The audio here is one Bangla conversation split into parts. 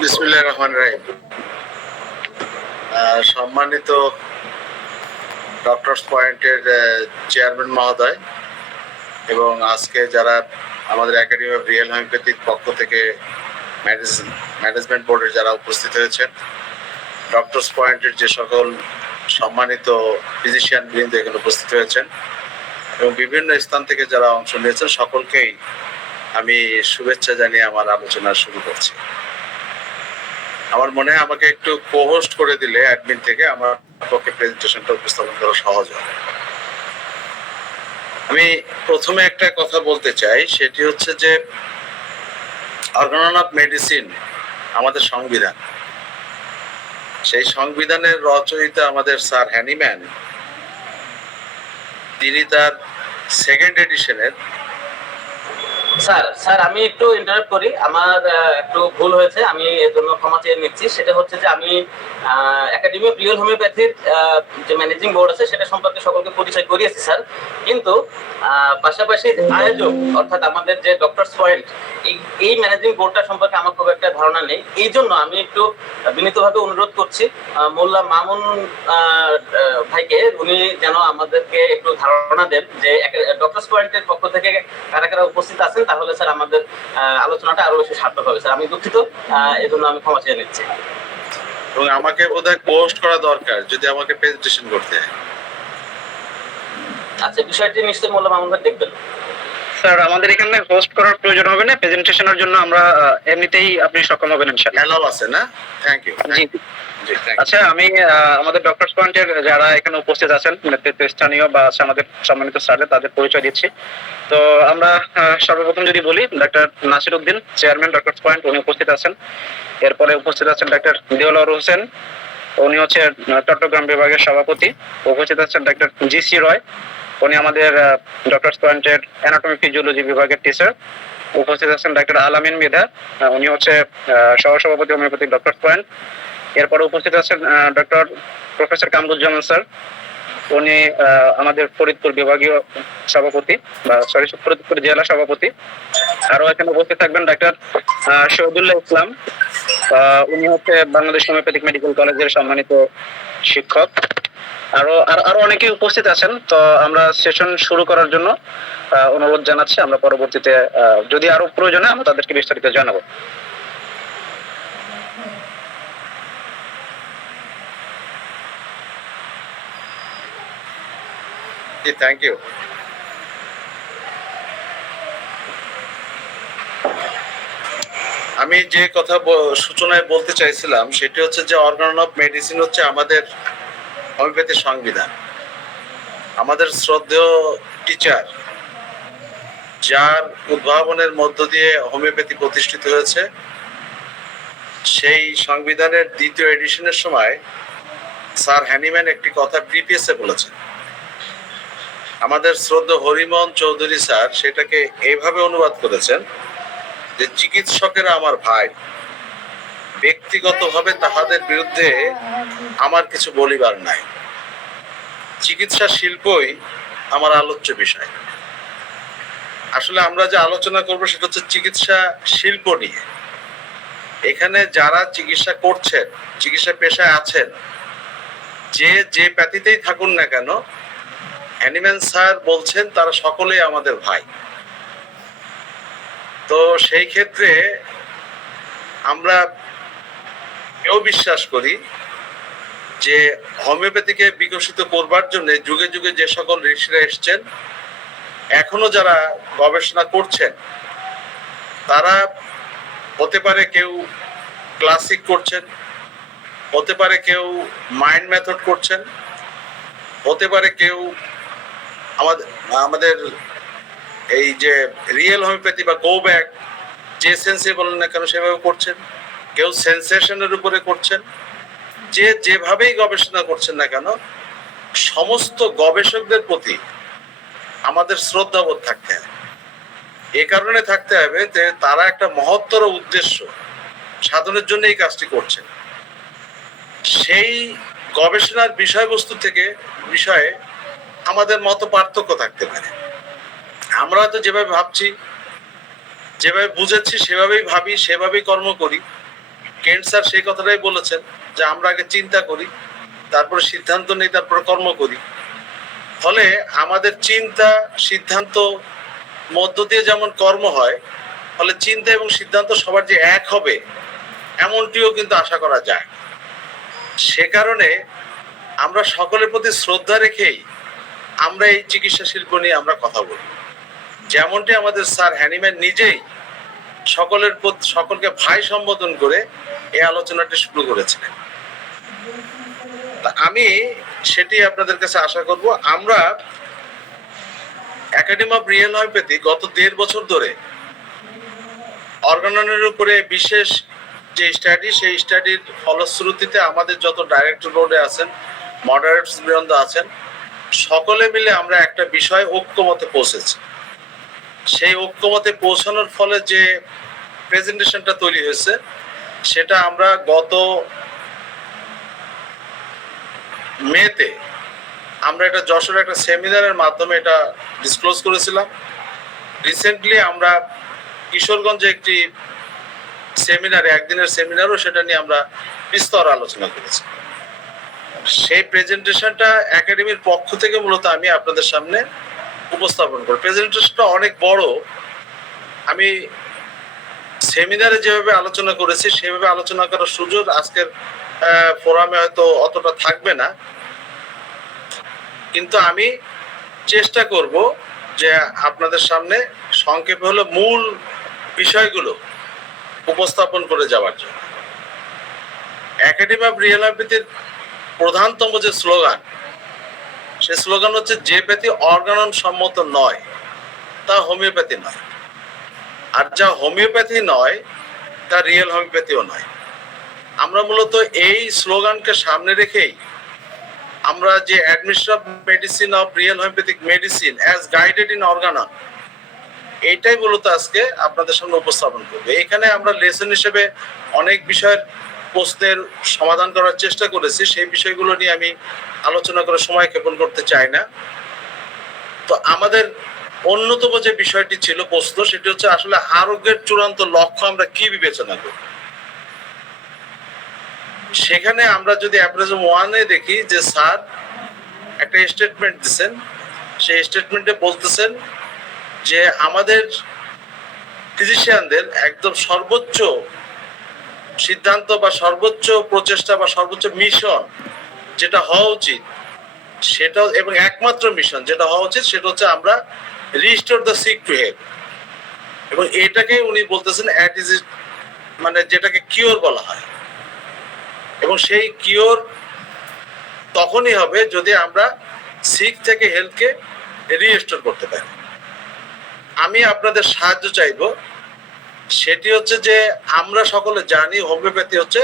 বিসমিল্লাহির রহমানির রহিম। সম্মানিত ডক্টরস পয়েন্টের চেয়ারম্যান মহোদয় এবং আজকে যারা আমাদের একাডেমি অফ রিয়েল হোমিওপ্যাথির পক্ষ থেকে ম্যানেজমেন্ট বোর্ডের যারা উপস্থিত হয়েছেন, ডক্টরস পয়েন্টের যে সকল সম্মানিত ফিজিশিয়ান বৃন্দ এখানে উপস্থিত হয়েছেন এবং বিভিন্ন স্থান থেকে যারা অংশ নিয়েছেন, সকলকেই আমি শুভেচ্ছা জানিয়ে আমার আলোচনা শুরু করছি। আমার মনে হয় আমাকে একটু কো-হোস্ট করে দিলে অ্যাডমিন থেকে আমার পক্ষে প্রেজেন্টেশনটা উপস্থাপন করা সহজ হবে। আমি প্রথমে একটা কথা বলতে চাই, সেটি হচ্ছে যে অর্গানন অফ মেডিসিন আমাদের সংবিধান। সেই সংবিধানের রচয়িতা আমাদের স্যার হ্যানিম্যান, তিনি তার সেকেন্ড এডিশনের স্যার আমি একটু ইন্টারাপ্ট করি, আমার একটু ভুল হয়েছে, আমি এর জন্য ক্ষমা চেয়ে নিচ্ছি। সেটা হচ্ছে যে আমি একাডেমি অফ রিয়েল হোমিওপ্যাথির যে ম্যানেজিং বোর্ড আছে সেটা সম্পর্কে সকলকে পরিচয় করিয়েছি স্যার, কিন্তু পাশাপাশি আয়োজক অর্থাৎ আমাদের যে ডক্টরস পয়েন্ট এই ম্যানেজিং বোর্ডটা সম্পর্কে আমার খুব একটা ধারণা নেই। এই জন্য আমি একটু বিনীতভাবে অনুরোধ করছি মোল্লা মামুন ভাইকে, উনি যেন আমাদেরকে একটু ধারণা দেন যে ডক্টরস পয়েন্টের পক্ষ থেকে কারা কারা উপস্থিত আছেন, তাহলে স্যার আমাদের আলোচনাটা আরো বেশি সার্থক হবে। স্যার আমি দুঃখিত, এই জন্য আমি ক্ষমা চেয়ে নিচ্ছি। এবং আমাকে বোধহয় পোস্ট করা দরকার যদি আমাকে প্রেজেন্টেশন করতে হয়। আচ্ছা, বিষয়টি নিশ্চয়ই মোল্লা মামুন ভাই দেখবেন। স্যার আমাদের এখানে হোস্ট করার প্রয়োজন হবে না, প্রেজেন্টেশনের জন্য আমরা এমনিতেই আপনি সক্ষম হবেন ইনশাআল্লাহ। অ্যালাউ আছে না? Thank you. জি। আচ্ছা, আমি আমাদের ডক্টরস পয়েন্টের যারা এখানে উপস্থিত আছেন, স্থানীয় বা আমাদের সম্মানিত স্যার, তাদের পরিচয় দিচ্ছি। তো আমরা সর্বপ্রথম যদি বলি, doctor Nasir Uddin, chairman doctors point, উনি উপস্থিত আছেন। এরপরে উপস্থিত আছেন ডাক্তার দেওয়ার হোসেন, উনি হচ্ছে চট্টগ্রাম বিভাগের সভাপতি। উপস্থিত আছেন ডাক্তার জি.সি. রয়, উনি আমাদের ডক্টরস পয়েন্টের অ্যানাটমি ফিজিওলজি বিভাগের টিচার। উপস্থিত আছেন ডাক্তার আলামিন মৃধা, উনি হচ্ছে সহসভাপতি হোমিওপ্যাথিক ডক্টরস পয়েন্ট। এরপরে উপস্থিত আছেন ডক্টর প্রফেসর কামরুজ্জামান স্যার, উনি আমাদের ফরিদপুর বিভাগীয় সভাপতি ফরিদপুর জেলা সভাপতি। আরো এখানে উপস্থিত থাকবেন ডাক্তার শহীদুল্লাহ ইসলাম, উনি হচ্ছে বাংলাদেশ হোমিওপ্যাথিক মেডিকেল কলেজের সম্মানিত শিক্ষক। আরো অনেকেই উপস্থিত আছেন। তো আমরা সেশন শুরু করার জন্য অনুরোধ জানাচ্ছি। আমরা পরবর্তীতে যদি আরো প্রয়োজন হয় আমরা তাদেরকে বিস্তারিত জানাবো। Thank you. আমি যে কথা সূচনায় বলতে চাইছিলাম সেটি হচ্ছে যে অর্গানন অফ মেডিসিন হচ্ছে আমাদের হোমিওপ্যাথির সংবিধান। আমাদের শ্রদ্ধেয় টিচার, যার উদ্ভাবনের মধ্য দিয়ে হোমিওপ্যাথি প্রতিষ্ঠিত হয়েছে, সেই সংবিধানের দ্বিতীয় এডিশনের সময় স্যার হ্যানিম্যান একটি কথা প্রিভিয়াসে বলেছেন। আমাদের শ্রদ্ধেয় হরিমোহন চৌধুরী স্যার সেটাকে এইভাবে অনুবাদ করেছেন যে চিকিৎসকেরা আমার ভাই, ব্যক্তিগতভাবে তাহাদের বিরুদ্ধে আমার কিছু বলিবার নাই, চিকিৎসা শিল্পই আমার আলোচ্য বিষয়। আসলে আমরা যে আলোচনা করবো সেটা হচ্ছে চিকিৎসা শিল্প নিয়ে। এখানে যারা চিকিৎসা করছেন, চিকিৎসা পেশায় আছেন, যে প্যাথিতেই থাকুন না কেন, হ্যানিম্যান স্যার বলছেন তারা সকলেই আমাদের ভাই। তো সেই ক্ষেত্রে আমরা এও বিশ্বাস করি যে হোমিওপ্যাথিকে বিকশিত করবার জন্য যুগে যুগে যে সকল ঋষিরা এসছেন, এখনো যারা গবেষণা করছেন, তারা হতে পারে কেউ ক্লাসিক করছেন, হতে পারে কেউ মাইন্ড মেথড করছেন, হতে পারে কেউ আমাদের এই যে রিয়েল হোমিওপ্যাথি বা গো ব্যাক, যে সেন্সে বলেন না কেন সেভাবে করছেন, কেউ সেন্সেশনের উপরে করছেন। যেভাবেই গবেষণা করছেন না কেন, সমস্ত গবেষকদের প্রতি আমাদের শ্রদ্ধাবোধ থাকতে হবে। এ কারণে থাকতে হবে যে তারা একটা মহত্তর উদ্দেশ্য সাধনের জন্য এই কাজটি করছেন। সেই গবেষণার বিষয়বস্তু থেকে বিষয়ে আমাদের মত পার্থক্য থাকতে পারে। আমরা তো যেভাবে ভাবছি যেভাবে বুঝেছি সেভাবেই ভাবি, সেভাবেই কর্ম করি। কেন্ট স্যার সেই কথাটাই বলেছেন যে আমরা আগে চিন্তা করি, তারপরে সিদ্ধান্ত নিই, তারপরে কর্ম করি। ফলে আমাদের চিন্তা সিদ্ধান্ত মধ্য দিয়ে যেমন কর্ম হয়, ফলে চিন্তা এবং সিদ্ধান্ত সবার যে এক হবে এমনটিও কিন্তু আশা করা যায়। সে কারণে আমরা সকলের প্রতি শ্রদ্ধা রেখেই আমরা এই চিকিৎসা শিল্প নিয়ে আমরা কথা বলি। যেমনটি আমাদের স্যার হ্যানিম্যান নিজেই সকলকে ভাই সম্বোধন করে এই আলোচনাটি শুরু করেছিলেন। আমি সেটি আপনাদের কাছে আশা করব। আমরা একাডেমি অফ রিয়েল হোমিওপ্যাথি গত 1.5 বছর ধরে অর্গাননের উপরে বিশেষ যে স্টাডি, সেই স্টাডির ফলশ্রুতিতে আমাদের যত ডাইরেক্টর বোর্ডে আছেন, মডারেটস বৃন্দ আছেন, সকলে মিলে আমরা একটা বিষয় ঐক্যমতে পৌঁছেছি। সেই ঐক্যমতে পৌঁছানোর ফলে যে প্রেজেন্টেশনটা তৈরি হয়েছে, সেটা আমরা গত মেতে আমরা এটা যশোর একটা সেমিনারের মাধ্যমে এটা ডিসক্লোজ করেছিলাম। রিসেন্টলি আমরা কিশোরগঞ্জে একটি সেমিনারে, একদিনের সেমিনারও, সেটা নিয়ে আমরা বিস্তর আলোচনা করেছি। সেই প্রেজেন্টেশনটা একাডেমির পক্ষ থেকে মূলত আমি আপনাদের সামনে উপস্থাপন করি। প্রেজেন্টেশনটা অনেক বড়। আমি সেমিনারে যেভাবে আলোচনা করেছি সেভাবে আলোচনা করার সুযোগ আজকের ফোরামে হয়তো অতটা থাকবে না, কিন্তু আমি চেষ্টা করব যে আপনাদের সামনে সংক্ষেপে হলো মূল বিষয়গুলো উপস্থাপন করে যাওয়ার জন্য। একাডেমি অফ রিয়েল হোমিওপ্যাথির প্রধানতম যে স্লোগান, সে স্লোগান হচ্ছে যে প্যাথি অর্গানন সম্মত নয় তা হোমিওপ্যাথি নয়, আর যা হোমিওপ্যাথি নয় তা রিয়েল হোমিওপ্যাথিও নয়। আমরা মূলত এই স্লোগানকে সামনে রেখেই আমরা যে administration of medicine of real homeopathic medicine as guided in Organon, এইটাই মূলত আজকে আপনাদের সামনে উপস্থাপন করবে। এখানে আমরা লেসন হিসেবে অনেক বিষয়ের প্রশ্নের সমাধান করার চেষ্টা করেছি, সেই বিষয়গুলো নিয়ে আমি আলোচনা করে সময় ক্ষেপণ করতে চাই না। তো আমাদের অন্যতম যে বিষয়টি ছিল প্রশ্ন, সেটি হচ্ছে আসলে আরোগ্যের চূড়ান্ত লক্ষ্য আমরা কি বিবেচনা করি। সেখানে আমরা যদি অ্যাপ্রেজম 1-এ দেখি যে স্যার একটা স্টেটমেন্ট দিচ্ছেন, সেই স্টেটমেন্টে বলতেছেন যে আমাদের ফিজিশিয়ানদের একদম সর্বোচ্চ সিদ্ধান্ত বা সর্বোচ্চ প্রচেষ্টা বা সর্বোচ্চ মিশন যেটা হওয়া উচিত, সেটা এবং একমাত্র মিশন যেটা হওয়া উচিত, সেটা হচ্ছে আমরা restore the sick to health. এবং এটাকে উনি বলতেছেন মানে যেটাকে কিওর বলা হয়। এবং সেই কিওর তখনই হবে যদি আমরা সিক থেকে হেলথকে রিস্টোর করতে পারি। আমি আপনাদের সাহায্য চাইব, সেটি হচ্ছে যে আমরা সকলে জানি হোমিওপ্যাথি হচ্ছে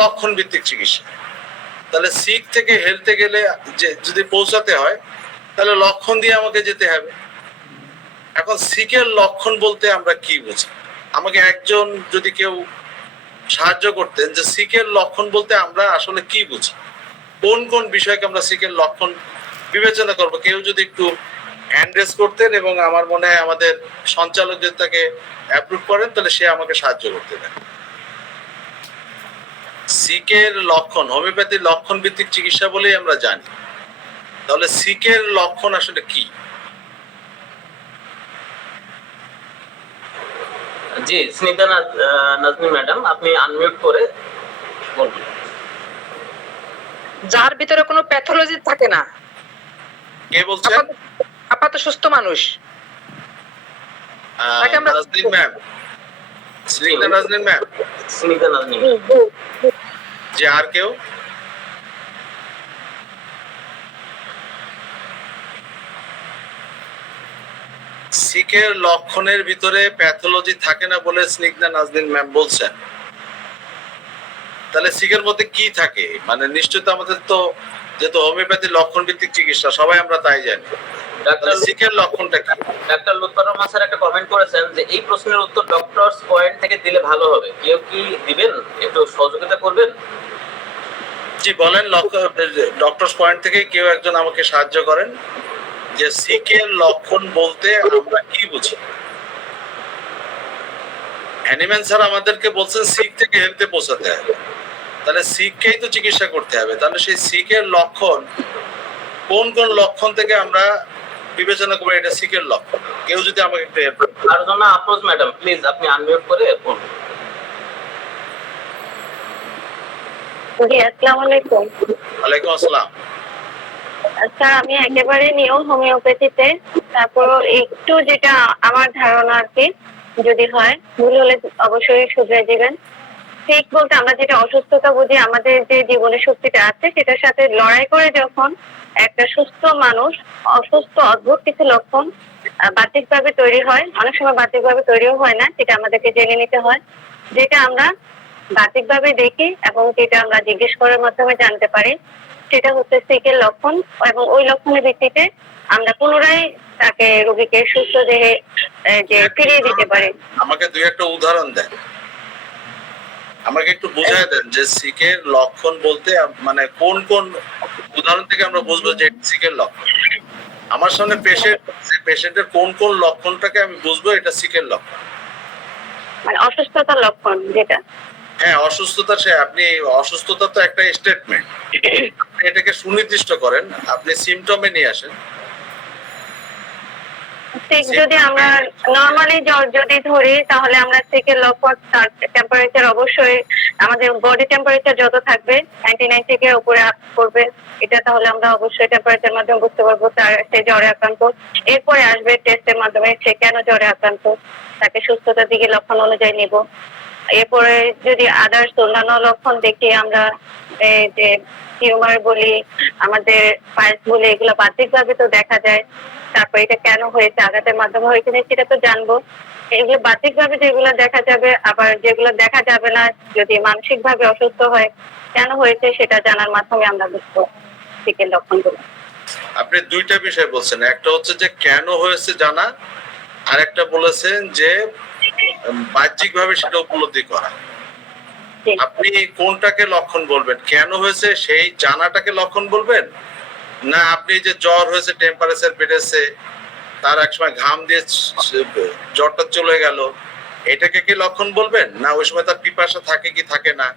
লক্ষণ ভিত্তিক চিকিৎসা। তাহলে সিক থেকে হেলথে গেলে যে যদি পৌঁছাতে হয়, তাহলে লক্ষণ দিয়ে আমাকে যেতে হবে। এখন সিকের লক্ষণ বলতে আমরা কি বুঝি? আমাকে একজন যদি কেউ সাহায্য করতেন যে সিকের লক্ষণ বলতে আমরা আসলে কি বুঝি, কোন কোন বিষয়কে আমরা সিকের লক্ষণ বিবেচনা করব, কেউ যদি একটু হ্যান্ড রেজ করতেন এবং আমার মনে হয় আমাদের সঞ্চালক যদি তাকে অ্যাপ্রুভ করেন, তাহলে সে আমাকে সাহায্য করতে দেন। সিকের লক্ষণ, হোমিওপ্যাথির লক্ষণ ভিত্তিক চিকিৎসা বলেই আমরা জানি। তাহলে সিকের লক্ষণ আসলে কি? জি, স্নিগ্ধা নাজনীন ম্যাডাম, আপনি আনমিউট করে বলুন। যার ভিতরে কোনো প্যাথোলজি থাকে না, কে বলছেন? আপাতত সুস্থ মানুষ, তাকে আমরা নাজনীন ম্যাম, স্নিগ্ধা নাজনীন ম্যাম, স্নিগ্ধা নাজনীন। যে আর কেউ? সিকের লক্ষণের ভিতরে প্যাথোলজি থাকে না বলে স্নিগ্ধা নাজনীন ম্যাম বলছেন। তাহলে সিকের মধ্যে কি থাকে? মানে নিশ্চয়ই তো আমাদের তো যেহেতু হোমিওপ্যাথি লক্ষণ ভিত্তিক চিকিৎসা, সবাই আমরা তাই জানি। ডাক্তার সিকের লক্ষণটা কি? ডাক্তার লুৎফর রহমান স্যার একটা কমেন্ট করেছেন যে এই প্রশ্নের উত্তর ডক্টরস পয়েন্ট থেকে দিলে ভালো হবে, কেউ কি দিবেন? একটু সহযোগিতা করবেন। জি বলেন, ডক্টরস পয়েন্ট থেকে কেউ একজন আমাকে সাহায্য করেন যে সিকের লক্ষণ বলতে আমরা কি বুঝি। হ্যানিম্যান স্যার আমাদেরকে বলছেন সিক থেকে হেলথে পৌঁছাতে হবে, তাহলে সিককেই তো চিকিৎসা করতে হবে। তাহলে সেই সিকের লক্ষণ কোন কোন লক্ষণ থেকে আমরা বিবেচনা করবো এটা সিকের লক্ষণ? কেউ যদি আমাকে একটু help করে। তার জন্য আফরোজ ম্যাডাম প্লিজ আপনি আনমিউট করে বলুন। জি আসসালামু আলাইকুম। ওয়ালাইকুম আসসালাম। স্যার আমি একেবারে নিউ হোমিওপ্যাথিতে, তারপর একটু যেটা আমার ধারণা আর কি, যদি হয় ভুল হলে অবশ্যই শুধরে দিবেন। ঠিক বলতে আমরা যেটা অসুস্থতা বুঝি, আমাদের যে জীবনের শক্তিটা আছে সেটার সাথে লড়াই করে যখন একটা সুস্থ মানুষ অসুস্থ অদ্ভুত কিছু লক্ষণ বাহ্যিকভাবে তৈরি হয়, অনেক সময় বাহ্যিকভাবে তৈরিও হয় না, সেটা আমাদেরকে জেনে নিতে হয়। যেটা আমরা বাহ্যিকভাবে দেখি এবং যেটা আমরা জিজ্ঞেস করার মাধ্যমে জানতে পারি, সেটা হচ্ছে সিকের লক্ষণ। এবং ওই লক্ষণের ভিত্তিতে আমরা পুনরায় তাকে রোগীকে সুস্থ দেহে যে ফিরিয়ে দিতে পারি। আমাকে দুই একটা উদাহরণ দেন, আমাকে একটু বুঝায় দেন যে সিকের লক্ষণ বলতে মানে কোন কোন উদাহরণ থেকে আমরা বুঝবো যে সিকের লক্ষণ। আমার সামনে পেশেন্টের কোন কোন লক্ষণটাকে আমি বুঝবো এটা সিকের লক্ষণ। মানে অসুস্থতার লক্ষণ যেটা। হ্যাঁ, অসুস্থতা, সে আপনি অসুস্থতা তো একটা স্টেটমেন্ট, এটাকে সুনির্দিষ্ট করেন, আপনি সিমটমে নিয়ে আসেন। সিক যদি আমরা নরমালি যদি ধরি তাহলে আমরা সিকের লক্ষণ তার টেম্পারেচার অবশ্যই আমাদের বডি টেম্পারেচার যত থাকবে 99 থেকে উপরে আপ করবে, এটা তাহলে আমরা অবশ্যই টেম্পারেচার মাধ্যমে বুঝতে পারবো তার সে জ্বরে আক্রান্ত। এরপরে আসবে টেস্টের মাধ্যমে সে কেন জ্বরে আক্রান্ত, তাকে সুস্থতার দিকে লক্ষণ অনুযায়ী নিব। এরপরে যদি আদার্স অন্যান্য লক্ষণ দেখি আমরা, এই যে টিউমার বলি, আমাদের পাইলস বলি, এগুলো বাহ্যিকভাবে তো দেখা যায়। তারপর এটা কেন হয়েছে, আঘাতের মাধ্যমে হয়েছে সেটা তো জানবো। এগুলো বাহ্যিকভাবে যেগুলো দেখা যাবে, আবার যেগুলো দেখা যাবে না, যদি মানসিক ভাবে অসুস্থ হয় কেন হয়েছে সেটা জানার মাধ্যমে আমরা বুঝবো সিকের লক্ষণগুলো। আপনি দুইটা বিষয় বলছেন, একটা হচ্ছে যে কেন হয়েছে জানা, আর একটা বলেছেন যে বাহ্যিক ভাবে সেটা উপলব্ধি করা। আপনি কোনটাকে লক্ষণ বলবেন? কেন হয়েছে সেই জানাটাকে লক্ষণ বলবেন, না আপনি যে জ্বর হয়েছে, টেম্পারেচার বেড়েছে, তার এক সময় ঘাম দিয়ে জ্বরটা চলে গেল, এটাকে কি লক্ষণ বলবেন, না ওই সময় তার পিপাসা থাকে কি থাকে না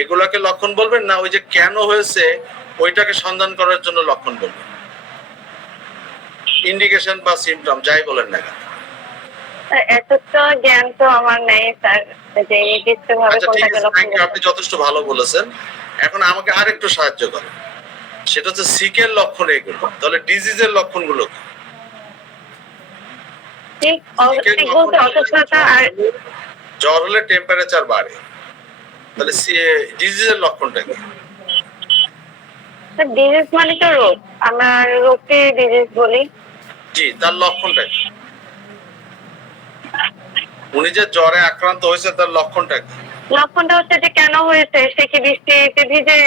এগুলাকে লক্ষণ বলবেন, না ওই যে কেন হয়েছে ওইটাকে সন্ধান করার জন্য লক্ষণ বলবেন? ইন্ডিকেশন বা সিমটম যাই বলেন না কেন। এত তো জ্ঞান তো আমার নেই স্যার, যে নির্দিষ্ট ভাবে আচ্ছা ঠিক কোনটাকে আছে, লক্ষণ থ্যাংক ইউ, আপনি যথেষ্ট ভালো বলেছেন। এখন আমাকে আরেকটু সাহায্য করেন, সেটা হচ্ছে সিকের লক্ষণ এগুলো, তাহলে ডিজিজের লক্ষণগুলো কি? ঠিক বলতে অসুস্থতা আর জ্বর হলে টেম্পারেচার বাড়ে, তাহলে ডিজিজের লক্ষণটা কি? ডিজিজ মানে তো রোগ, আমরা রোগকে ডিজিজ বলি। জি, তার লক্ষণটা কি? উনি যে জ্বরে আক্রান্ত হয়েছে তার লক্ষণটা কি? লক্ষণটা হচ্ছে যে কেন হয়েছে, সে কি বৃষ্টিতে ভিজে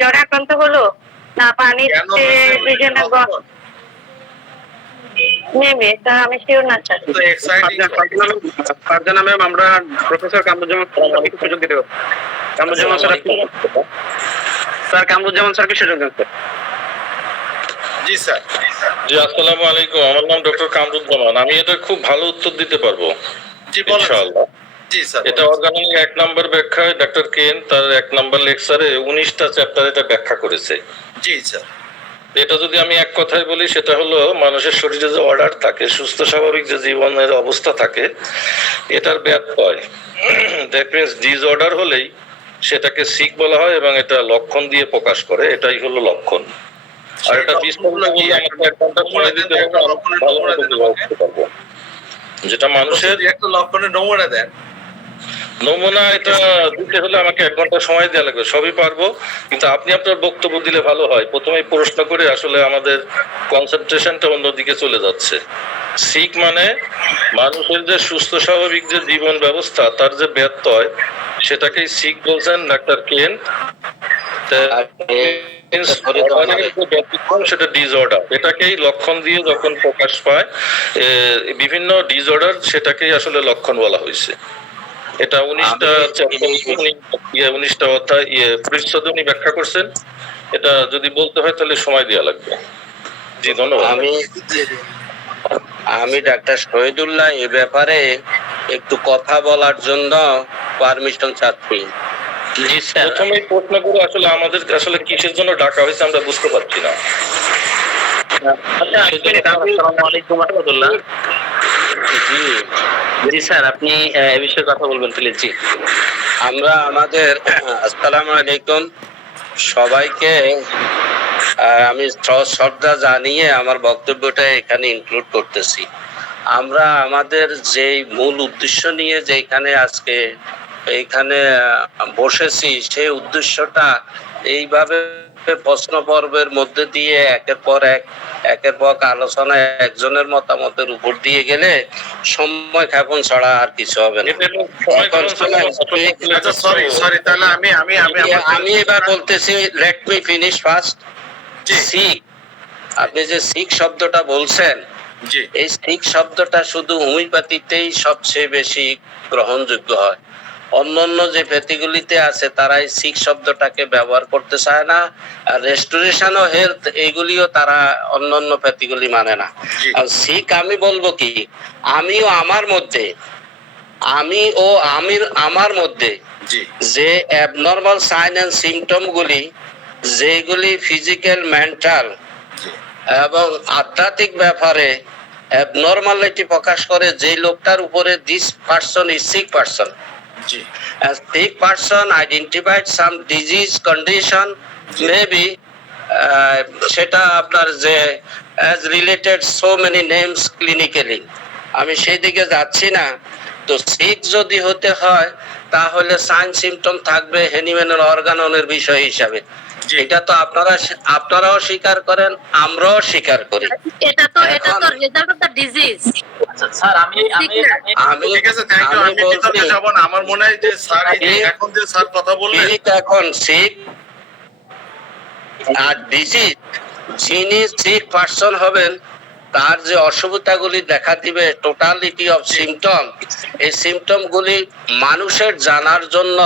জ্বরে আক্রান্ত হলো, না পানিতে ভিজে, না নেবে, তা আমি শিওর না স্যার। তো এক্সাইটিং। ফারজানা ম্যাম, আমরা প্রফেসর কামরুজ্জামান স্যারকে সুযোগ দিতে হবে। কামরুজ্জামান স্যার, স্যার কামরুজ্জামান স্যারকে সুযোগ দিতে হবে। জি স্যার। জি আসসালামু আলাইকুম, আমার নাম ডক্টর কামরুজ্জামান। আমি এটা খুব ভালো উত্তর দিতে পারবো জি বলেন। ইনশাআল্লাহ। জি স্যার। এটা অর্গানিক 1 নম্বর ব্যাখ্যায় ডক্টর কেন তার 1 নম্বর লেকচারে 19টা চ্যাপ্টার এটা ব্যাখ্যা করেছে। জি স্যার। এটা যদি আমি এক কথায় বলি, সেটা হলো মানুষের শরীরে যে অর্ডার থাকে, সুস্থ স্বাভাবিক যে জীবনের অবস্থা থাকে, এটার ব্যত্যয়, দ্যাট মিনস ডিসঅর্ডার হলেই সেটাকে সিক বলা হয় এবং এটা লক্ষণ দিয়ে প্রকাশ করে, এটাই হলো লক্ষণ। আর এটা বিস্তারিত বললে আমাকে 1 ঘন্টা সময় দিতে হবে, আমি ভালোভাবে বলতে পারবো। যেটা মানুষের একটা লক্ষণের নমুনা দেন। নমুনা এটা দিতে হলে আমাকে 1 ঘন্টা সময় দেওয়া লাগবে, সবই পারবো, কিন্তু আপনি আপনার বক্তব্য দিলে ভালো হয়। প্রথমেই প্রশ্ন করে আসলে আমাদের কনসেন্ট্রেশনটা অন্যদিকে চলে যাচ্ছে। সিক মানে মানুষের যে সুস্থ স্বাভাবিক যে জীবন ব্যবস্থা, তার যে ব্যত্যয়, সেটাকেই সিক বলছেন ডাক্তার কেন। সেটা ডিসঅর্ডার, এটাকেই লক্ষণ দিয়ে যখন প্রকাশ পায় বিভিন্ন ডিসঅর্ডার, সেটাকেই আসলে লক্ষণ বলা হয়েছে। এটা 19টা অধ্যায় পরিচ্ছদ উনি ব্যাখ্যা করছেন। এটা যদি বলতে হয় তাহলে সময় দেওয়া লাগবে। জি ধন্যবাদ। আমি ডাক্তার শহীদুল্লাহ এ ব্যাপারে একটু কথা বলার জন্য পারমিশন চাচ্ছি। জি স্যার। প্রথমেই প্রশ্নগুলো আসলে আমাদের আসলে কিসের জন্য ডাকা হয়েছে আমরা বুঝতে পারছি না। আচ্ছা, আসসালামু আলাইকুম রহমতুল্লাহ। জি জি স্যার, আপনি এ বিষয়ে কথা বলবেন প্লিজ। জি আমরা আমাদের আসসালামু আলাইকুম সবাইকে আমি শ্রদ্ধা জানিয়ে আমার বক্তব্যটা এখানে ইনক্লুড করতেছি। আমরা আমাদের যেই মূল উদ্দেশ্য নিয়ে যেখানে আজকে এইখানে বসেছি সেই উদ্দেশ্যটা এইভাবে প্রশ্ন পর্বের মধ্যে দিয়ে একের পর আলোচনা একজনের মতামতের উপর দিয়ে গেলে সময় ক্ষেপণ ছাড়া আর কিছু হবে না। এটা হলো সময় এখন শোনেন, আচ্ছা সরি তাহলে আমি এবার বলতেছি, লেট মি ফিনিশ ফার্স্ট। জি। শিখ, আপনি যে শিখ শব্দটা বলছেন, জি এই শিখ শব্দটা শুধু হোমিওপ্যাথিতেই সবচেয়ে বেশি গ্রহণযোগ্য হয়। অন্যান্য যে প্যাথিগুলিতে আছে তারা এই শিখ শব্দটাকে ব্যবহার করতে চায় না, আর রেস্টোরেশন ও হেলথ এইগুলিও তারা অন্যান্য প্যাথিগুলি মানে না। জি। আর শিখ আমি বলবো কি, আমিও আমার মধ্যে আমার মধ্যে জি যে অ্যাবনর্মাল সাইন এন্ড সিমটম গুলি, যেগুলি ফিজিক্যাল, মেন্টাল জি এবং আধ্যাত্মিক ব্যাপারে অ্যাবনর্মালিটি প্রকাশ করে, যে লোকটার উপরে this person is sick person, জি sick person identified some disease condition, maybe সেটা আপনার যে as related so many names clinically, আমি সেই দিকে যাচ্ছি না। তো সিক যদি হতে হয় তাহলে সাইন সিমটম থাকবে হেনিম্যানের অর্গাননের বিষয় হিসাবে। জি। এটা তো আপনারাও স্বীকার করেন, আমরাও স্বীকার করি। এটা তো রেজাল্ট অফ দ্য ডিজিজ। আচ্ছা স্যার, আমি আমি ঠিক আছে, থ্যাংক ইউ। আমি বিতর্কে যাব না। আমার মনে হয় যে স্যার এখন যে স্যার কথা বললেন, ঠিক এখন সিক আর ডিজিজ, যিনি সিক পারসন হবেন তার যে অসুবিধাগুলি দেখা দিবে, টোটালিটি অফ সিমটম, এই সিমটম গুলি মানুষের জানার জন্য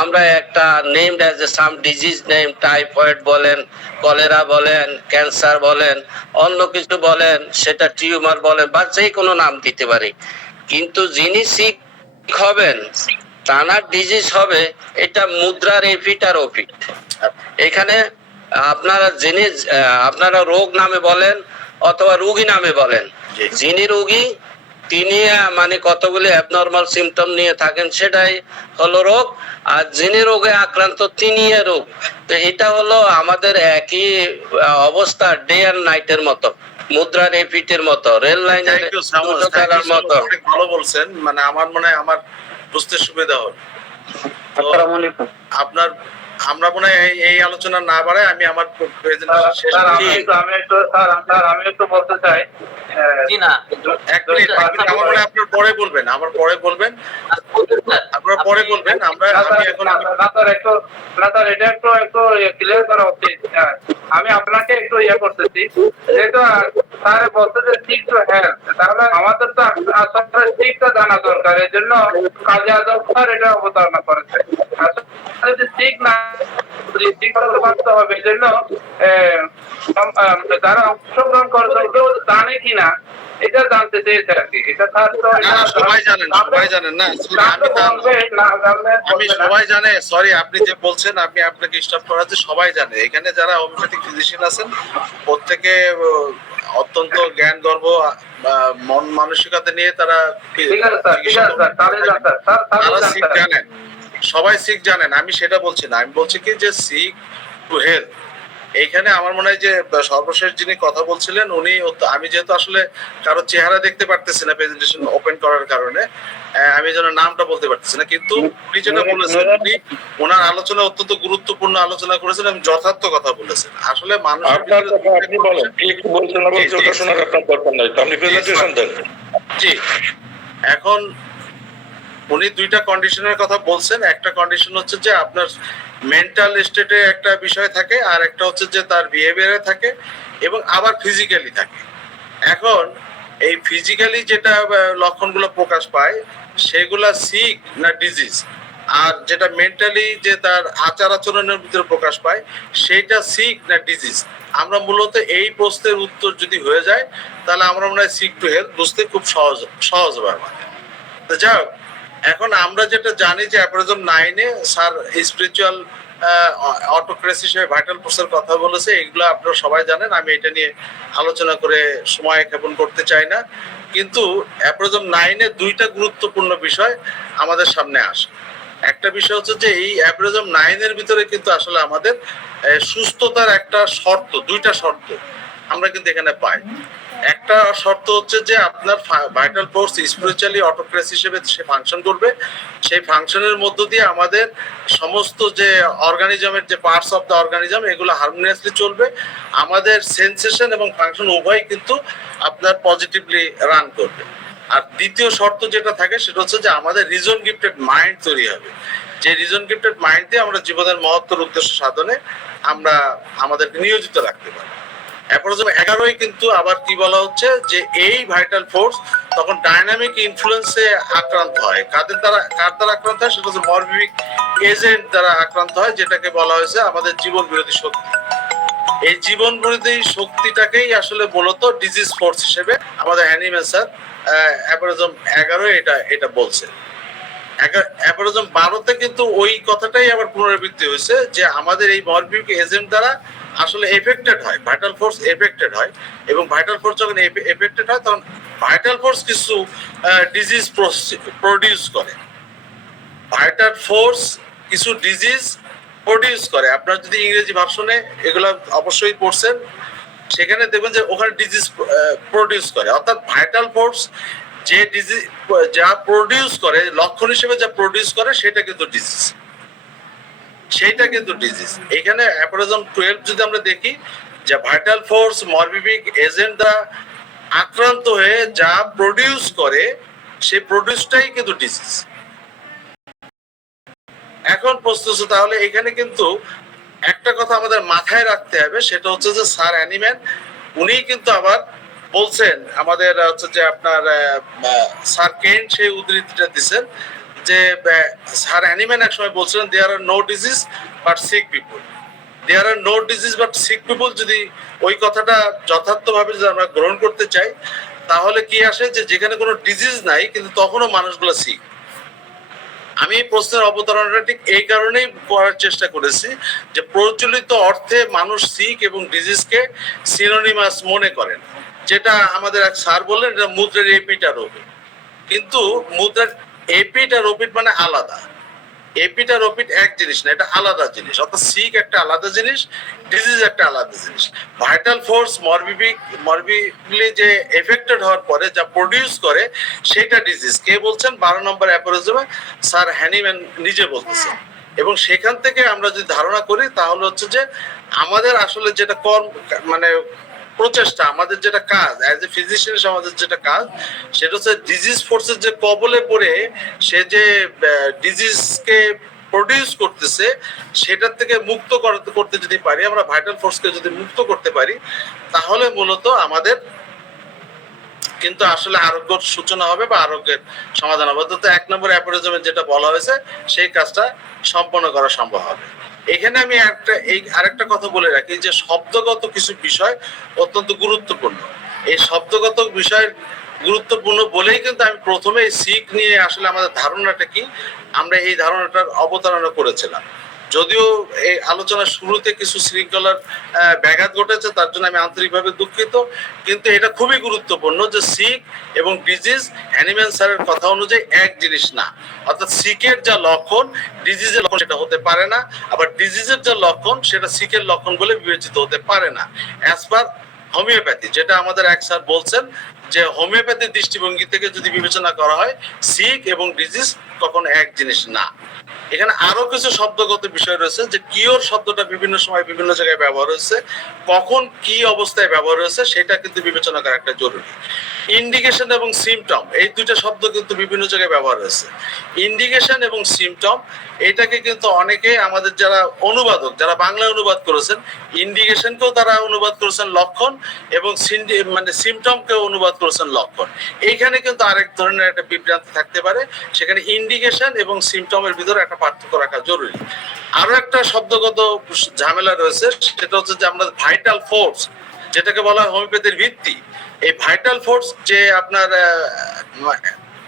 আমরা একটা name as a some disease name, typhoid বলেন, কলেরা বলেন, ক্যান্সার বলেন, অন্য কিছু বলেন, সেটা টিউমার বলেন বা যে কোনো নাম দিতে পারি। কিন্তু যিনি সিক হবেন, টানার ডিজিজ হবে, এটা মুদ্রার এফিট আর ওফিট। এখানে আপনারা রোগ নামে বলেন অথবা রোগী নামে বলেন, জি। যিনি রোগী তিনি মানে কতগুলি অ্যাবনর্মাল সিমটম নিয়ে থাকেন, সেটাই হলো রোগ। আর যিনি রোগে আক্রান্ত তিনি রোগ। তো এটা হলো আমাদের একই অবস্থা, ডে আর নাইটের মতো, মুদ্রার এফিটের মতো, রেল লাইনের থ্যাংক ইউ সো মাচ, মতো। অনেক ভালো বলছেন। মানে আমার মনে হয় আমার বুঝতে সুবিধা হল। তো আসসালামু আলাইকুম। আমরা মনে হয় এই আলোচনা না বাড়ায় আমি আমার প্রেজেন্টেশন শেষ স্যার, করছি। আমি একটু বলতে চাই। জি না, এক মিনিট, আমার মনে হয় আপনার পরে বলবেন, আপনারা পরে বলবেন। আমি এখন এটা একটু ক্লিয়ার করা উচিত। আমি আপনাকে একটু করতেছি, যেহেতু স্যার বলতে যে সিক টু হেলথ, তাহলে আমাদের তো আসলে সিকটা জানা দরকার। এই জন্য কাজী আজম স্যার এটা অবতারণা করেছে। আসলে সিক না করতে হবে, এই জন্য যারা অংশগ্রহণ করছে কেউ জানে কিনা এটা জানতে চেয়েছে আর কি। এটা স্যার তো না, সবাই জানেন না। আমি সবাই জানে, সরি আপনি যে বলছেন, আমি আপনাকে স্টপ করাচ্ছি, সবাই জানে। এখানে যারা হোমিওপ্যাথিক ফিজিশিয়ান আছেন প্রত্যেকে অত্যন্ত জ্ঞান গর্ব মন মানসিকতা নিয়ে তারা সিক জানেন, সবাই সিক জানেন। আমি সেটা বলছি না, আমি বলছি কি যে সিক টু হেলথ, এইখানে আমার মনে হয় যে সর্বশেষ যিনি কথা বলছিলেন উনি, আমি যেহেতু আসলে কারো চেহারা দেখতে পারতেছি না প্রেজেন্টেশন ওপেন করার কারণে, আমি যেন নামটা বলতে পারতেছি না, কিন্তু উনি যেটা বলেছেন, উনি ওনার আলোচনা অত্যন্ত গুরুত্বপূর্ণ আলোচনা করেছেন এবং যথার্থ কথা বলেছেন। আসলে মানুষের আপনার কথা আপনি বলেন, ঠিক বলছেন না বলছেন ওটা শোনার আপনার দরকার নাই, তো আপনি প্রেজেন্টেশন দেন। জি, এখন উনি দুইটা কন্ডিশনের কথা বলছেন। একটা কন্ডিশন হচ্ছে যে আপনার মেন্টাল স্টেটে একটা বিষয় থাকে, আর একটা হচ্ছে যে তার বিহেভিয়ারে থাকে, এবং আবার ফিজিক্যালি থাকে। এখন এই ফিজিক্যালি যেটা লক্ষণগুলো প্রকাশ পায় সেগুলা সিক না ডিজিজ, আর যেটা মেন্টালি যে তার আচার আচরণের ভিতরে প্রকাশ পায় সেইটা সিক না ডিজিজ। আমরা মূলত এই প্রশ্নের উত্তর যদি হয়ে যায় তাহলে আমরা মনে হয় সিক টু হেলথ বুঝতে খুব সহজ হবে আমাদের। তো যাই হোক, এখন আমরা যেটা জানি যে অ্যাপ্রেজম 9-এ স্যার স্পিরিচুয়াল অটোক্রেসি হিসেবে ভাইটাল ফোর্সের কথা বলেছে, এগুলো আপনারা সবাই জানেন, আমি এটা নিয়ে আলোচনা করে সময় ক্ষেপণ করতে চাই না। কিন্তু অ্যাপ্রেজম 9-এ দুইটা গুরুত্বপূর্ণ বিষয় আমাদের সামনে আসে। একটা বিষয় হচ্ছে যে এই অ্যাপ্রেজম 9-এর ভিতরে কিন্তু আসলে আমাদের সুস্থতার একটা শর্ত, দুইটা শর্ত আমরা কিন্তু এখানে পাই। একটা শর্ত হচ্ছে যে আপনার ভাইটাল ফোর্স স্পিরিচুয়ালি অটোক্রেসি হিসেবে সে ফাংশন করবে, সেই ফাংশনের মধ্য দিয়ে আমাদের সমস্ত যে অর্গানিজমের যে পার্টস অফ দ্য অর্গানিজম এগুলো হারমোনিয়াসলি চলবে, আমাদের সেন্সেশন এবং ফাংশন উভয় কিন্তু আপনার পজিটিভলি রান করবে। আর দ্বিতীয় শর্ত যেটা থাকে সেটা হচ্ছে যে আমাদের রিজন গিফটেড মাইন্ড তৈরি হবে, যে রিজন গিফটেড মাইন্ড দিয়ে আমরা জীবনের মহত্তর উদ্দেশ্য সাধনে আমরা আমাদেরকে নিয়োজিত রাখতে পারি। অ্যাপ্রোজম 11-ই কিন্তু আবার কি বলা হচ্ছে যে এই ভাইটাল ফোর্স তখন ডাইনামিক ইনফ্লুয়েন্সে আক্রান্ত হয়। কার দ্বারা আক্রান্ত হয়? সেটা হচ্ছে মরবিক এজেন্ট দ্বারা আক্রান্ত হয়, যেটাকে বলা হয়েছে আমাদের জীবন বিরোধী শক্তি। এই জীবন বিরোধী শক্তিটাকেই আসলে মূলত ডিজিজ ফোর্স হিসেবে আমাদের হ্যানিম্যান স্যার অ্যাপ্রোজম 11 এটা বলছে। অ্যাপ্রোজম 12-তে কিন্তু ওই কথাটাই আবার পুনরাবৃত্তি হয়েছে যে আমাদের এই মরবিক এজেন্ট দ্বারা আসলে এফেক্টেড হয়, ভাইটাল ফোর্স এফেক্টেড হয়, এবং ভাইটাল ফোর্স যখন এফেক্টেড হয় তখন ভাইটাল ফোর্স কিছু ডিজিজ প্রডিউস করে। ভাইটাল ফোর্স কিছু ডিজিজ প্রডিউস করে। আপনারা যদি ইংরেজি ভার্সনে এগুলো অবশ্যই পড়ছেন, সেখানে দেখবেন যে ওখানে ডিজিজ প্রডিউস করে, অর্থাৎ ভাইটাল ফোর্স যে ডিজিজ যা প্রডিউস করে, লক্ষণ হিসেবে যা প্রডিউস করে সেটা কিন্তু ডিজিজ, সেইটা কিন্তু ডিজিজ। এখানে অ্যাপ্রোজম 12 যদি আমরা দেখি যে ভাইটাল ফোর্স মরবিক এজেন্ট দ্বারা আক্রান্ত হয়ে যা প্রডিউস করে সেই প্রডিউসটাই কিন্তু ডিজিজ। এখন প্রশ্ন হচ্ছে তাহলে এখানে কিন্তু একটা কথা আমাদের মাথায় রাখতে হবে, সেটা হচ্ছে যে স্যার অ্যানিম্যান উনি কিন্তু আবার বলছেন আমাদের হচ্ছে যে আপনার স্যার কেন্ট সেই উদ্ধৃতিটা দিচ্ছেন যে স্যার অ্যানিম্যান এক সময় বলছিলেন there are no disease but sick people, there are no disease but sick people. যদি ওই কথাটা যথার্থভাবে যদি আমরা গ্রহণ করতে চাই তাহলে কি আসে যে যেখানে কোনো ডিজিজ নাই কিন্তু তখনও মানুষগুলো সিক। আমি এই প্রশ্নের অবতারণাটা ঠিক এই কারণেই করার চেষ্টা করেছি যে প্রচলিত অর্থে মানুষ সিক এবং ডিজিজকে সিনোনিমাস মনে করেন, যেটা আমাদের এক স্যার বললেন এটা মুদ্রার এপিট আর ওপিট, কিন্তু মুদ্রার এপিট আর ওপিট মানে আলাদা। এপিট আর ওপিট এক জিনিস না, এটা আলাদা জিনিস। অর্থাৎ সিক একটা আলাদা জিনিস, ডিজিজ একটা আলাদা জিনিস। ভাইটাল ফোর্স মরবিকলি যে এফেক্টেড হওয়ার পরে যা প্রডিউস করে সেটা ডিজিজ। কে বলছেন? 12 নম্বর অ্যাপোরিজমে স্যার হ্যানিম্যান নিজে বলতেছেন। এবং সেখান থেকে আমরা যদি ধারণা করি তাহলে হচ্ছে যে আমাদের আসলে যেটা মানে প্রচেষ্টা, আমাদের যেটা কাজ অ্যাজ এ ফিজিশিয়ান, আমাদের যেটা কাজ সেটা হচ্ছে ডিজিজ ফোর্সের যে কবলে পড়ে সে যে ডিজিজকে প্রডিউস করতেছে সেটার থেকে মুক্ত করতে যদি পারি, আমরা ভাইটাল ফোর্সকে যদি মুক্ত করতে পারি তাহলে মূলত আমাদের কিন্তু আসলে আরোগ্যের সূচনা হবে বা আরোগ্যের সমাধান হবে। অন্তত 1 নম্বর অ্যাপোরিজমে যেটা বলা হয়েছে সেই কাজটা সম্পন্ন করা সম্ভব হবে। এখানে আমি আরেকটা কথা বলে রাখি যে শব্দগত কিছু বিষয় অত্যন্ত গুরুত্বপূর্ণ। এই শব্দগত বিষয় গুরুত্বপূর্ণ বলেই কিন্তু আমি প্রথমে এই সিক নিয়ে আসলে আমাদের ধারণাটা কি, আমরা এই ধারণাটার অবতারণা করেছিলাম। যদিও এই আলোচনার শুরুতে কিছু শৃঙ্খলার ব্যাঘাত ঘটেছে, তার জন্য আমি আন্তরিকভাবে দুঃখিত, কিন্তু এটা খুবই গুরুত্বপূর্ণ যে সিক এবং ডিজিজ হ্যানিম্যান স্যারের কথা অনুযায়ী এক জিনিস না। অর্থাৎ সিকের যা লক্ষণ ডিজিজের লক্ষণ সেটা হতে পারে না, আবার ডিজিজের যা লক্ষণ সেটা সিকের লক্ষণ বলে বিবেচিত হতে পারে না। অ্যাজ পার হোমিওপ্যাথি, যেটা আমাদের এক স্যার বলছেন যে হোমিওপ্যাথির দৃষ্টিভঙ্গি থেকে যদি বিবেচনা করা হয় সিক এবং ডিজিজ কখনো এক জিনিস না। এখানে আরো কিছু শব্দগত বিষয় রয়েছে যে কিওর শব্দটা বিভিন্ন সময় বিভিন্ন জায়গায় ব্যবহার হয়েছে, কখন কি অবস্থায় ব্যবহার হয়েছে সেটা কিন্তু বিবেচনা করা একটা জরুরি। ইন্ডিকেশন এবং সিমটম এই দুইটা শব্দ কিন্তু বিভিন্ন জায়গায় ব্যবহার হয়েছে। ইন্ডিকেশন এবং সিমটম এটাকে কিন্তু অনেকে আমাদের যারা অনুবাদক, যারা বাংলায় অনুবাদ করেছেন, ইন্ডিকেশনকেও তারা অনুবাদ করেছেন লক্ষণ এবং মানে সিমটমকেও অনুবাদ করেছেন লক্ষণ। এইখানে কিন্তু আরেক ধরনের একটা বিভ্রান্তি থাকতে পারে, সেখানে ইন্ডিকেশন এবং সিমটমের ভিতরে একটা পার্থক্য রাখা জরুরি। আরো একটা শব্দগত ঝামেলা রয়েছে, সেটা হচ্ছে যে আমরা ভাইটাল ফোর্স যেটাকে বলা হয় হোমিওপ্যাথির ভিত্তি, এই ভাইটাল ফোর্স যে আপনার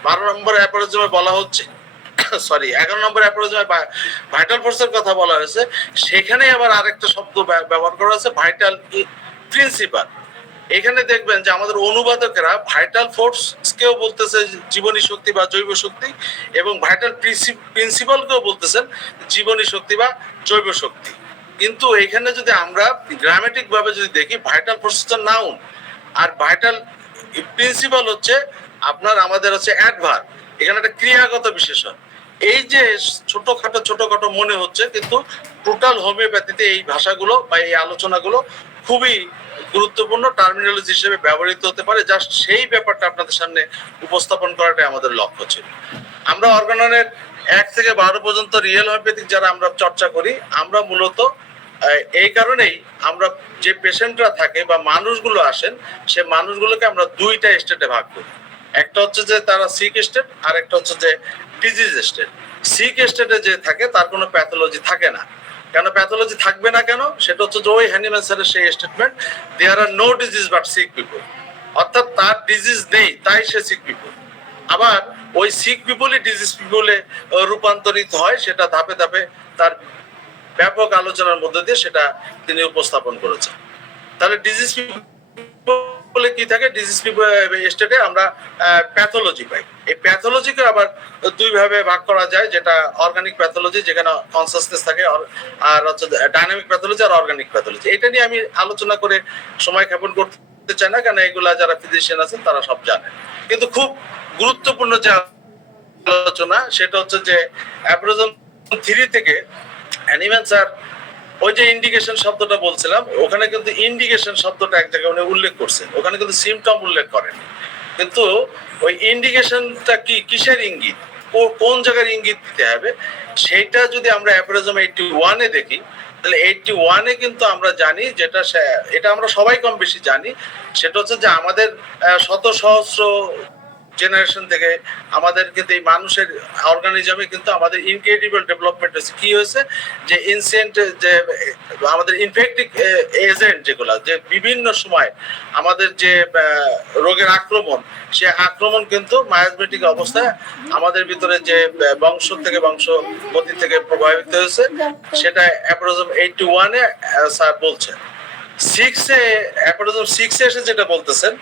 12 নম্বর অ্যাপোরিজমে বলা হচ্ছে, সরি 11 নম্বর অ্যাপোরিজমে ভাইটাল ফোর্সের কথা বলা হয়েছে, সেখানে আবার আরেকটা শব্দ ব্যবহার করা হয়েছে ভাইটাল প্রিন্সিপাল। এখানে দেখবেন যে আমাদের অনুবাদকেরা ভাইটাল ফোর্স কেও বলতেছে জীবনী শক্তি বা জৈব শক্তি, এবং ভাইটাল প্রিন্সিপাল কেও বলতেছেন জীবনী শক্তি বা জৈব শক্তি। কিন্তু এখানে যদি আমরা গ্রামেটিক ভাবে যদি দেখি, ভাইটাল ফোর্স হচ্ছে নাউন, আর ভাইটাল প্রিন্সিপাল হচ্ছে আপনার আমাদের হচ্ছে অ্যাডভার্ব, এখানে একটা ক্রিয়াগত বিশেষণ। এই যে ছোটখাটো মনে হচ্ছে, কিন্তু টোটাল হোমিওপ্যাথিতে এই ভাষাগুলো বা এই আলোচনাগুলো খুবই গুরুত্বপূর্ণ টার্মিনোলজি হিসেবে ব্যবহৃত হতে পারে। জাস্ট সেই ব্যাপারটা আপনাদের সামনে উপস্থাপন করাটাই আমাদের লক্ষ্য ছিল। আমরা অর্গাননের 1 থেকে 12 পর্যন্ত রিয়েল হোমিওপ্যাথিক যারা আমরা চর্চা করি, আমরা মূলত এই কারণেই আমরা যে পেশেন্টরা থাকে বা মানুষগুলো আসেন, সে মানুষগুলোকে আমরা দুইটা স্টেটে ভাগ করি। একটা হচ্ছে যে তারা সিক স্টেট, আর একটা হচ্ছে যে ডিজিজ স্টেট। সিক স্টেটে যে থাকে তার কোনো প্যাথোলজি থাকে না। কেন প্যাথোলজি থাকবে না কেন? সেটা হচ্ছে যে ওই হ্যানিম্যান স্যারের সেই statement, there are no disease but sick people, অর্থাৎ তার ডিজিজ নেই তাই সে সিক পিপল। আবার ওই সিক পিপলই ডিজিজ পিপলে রূপান্তরিত হয়, সেটা ধাপে ধাপে তার ব্যাপক আলোচনার মধ্যে দিয়ে সেটা তিনি উপস্থাপন করেছেন। তাহলে ডিজিজ পিপলে কি থাকে? ডিজিজ পিপল স্টেটে আমরা প্যাথোলজি পাই। এই প্যাথোলজিকে আবার দুই ভাবে ভাগ করা যায়, যেটা অর্গানিক প্যাথোলজি যেখানে কনসাসনেস থাকে, আর হচ্ছে ডাইনামিক প্যাথোলজি আর অর্গানিক প্যাথোলজি। এটা নিয়ে আমি আলোচনা করে সময় ক্ষেপণ করতে চাই না, কারণ এগুলা যারা ফিজিশিয়ান আছেন তারা সব জানেন। কিন্তু খুব গুরুত্বপূর্ণ যে আলোচনা সেটা হচ্ছে যে অ্যাপ্রোজম 3 থেকে অ্যানিম্যান স্যার ওই যে ইন্ডিকেশন শব্দটা বলছিলাম, ওখানে কিন্তু ইন্ডিকেশন শব্দটা এক জায়গায় উনি উল্লেখ করছেন, ওখানে কিন্তু সিমটম উল্লেখ করেন। কিন্তু ওই ইন্ডিকেশনটা কি, কিসের ইঙ্গিত, কোন জায়গার ইঙ্গিত দিতে হবে, সেইটা যদি আমরা অ্যাপ্রোজম 81-এ দেখি, তাহলে 81-এ কিন্তু আমরা জানি, যেটা এটা আমরা সবাই কম বেশি জানি, সেটা হচ্ছে যে আমাদের শত সহস্র জেনারেশন থেকে আমাদের কিন্তু এই মানুষের অর্গানিজমে কিন্তু আমাদের ইনক্রেডিবল ডেভেলপমেন্ট হয়েছে। কি হয়েছে? যে ইনসেন্ট যে আমাদের ইনফেক্টিভ এজেন্ট যেগুলো, যে বিভিন্ন সময় আমাদের যে রোগের আক্রমণ, সে আক্রমণ কিন্তু মায়াজমেটিক অবস্থায় আমাদের ভিতরে যে বংশ থেকে বংশ গতি থেকে প্রভাবিত হয়েছে, সেটা অ্যাপ্রোজম 81-এ স্যার বলছেন। 6-এ অ্যাপ্রোজম 6-এ এসে যেটা বলতেছেন,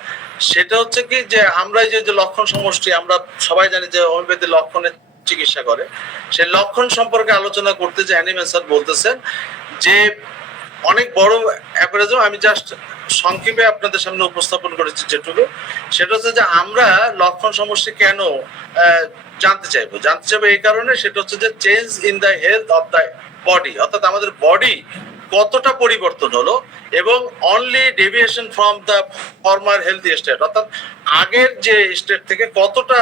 সেটা হচ্ছে কি যে আমরা এই যে লক্ষণ সমষ্টি, আমরা সবাই জানি যে হোমিওপ্যাথি লক্ষণের চিকিৎসা করে, সেই লক্ষণ সম্পর্কে আলোচনা করতে যে অ্যানিম্যান স্যার বলতেছেন যে অনেক বড় অ্যাপ্রোজম, আমি জাস্ট সংক্ষেপে আপনাদের সামনে উপস্থাপন করেছি যেটুকু, সেটা হচ্ছে যে আমরা লক্ষণ সমষ্টি কেন জানতে চাইবো এই কারণে, সেটা হচ্ছে যে change in the health of the body, অর্থাৎ আমাদের বডি কতটা পরিবর্তন হলো, এবং only deviation from the former healthy state, অর্থাৎ আগের যে স্টেট থেকে কতটা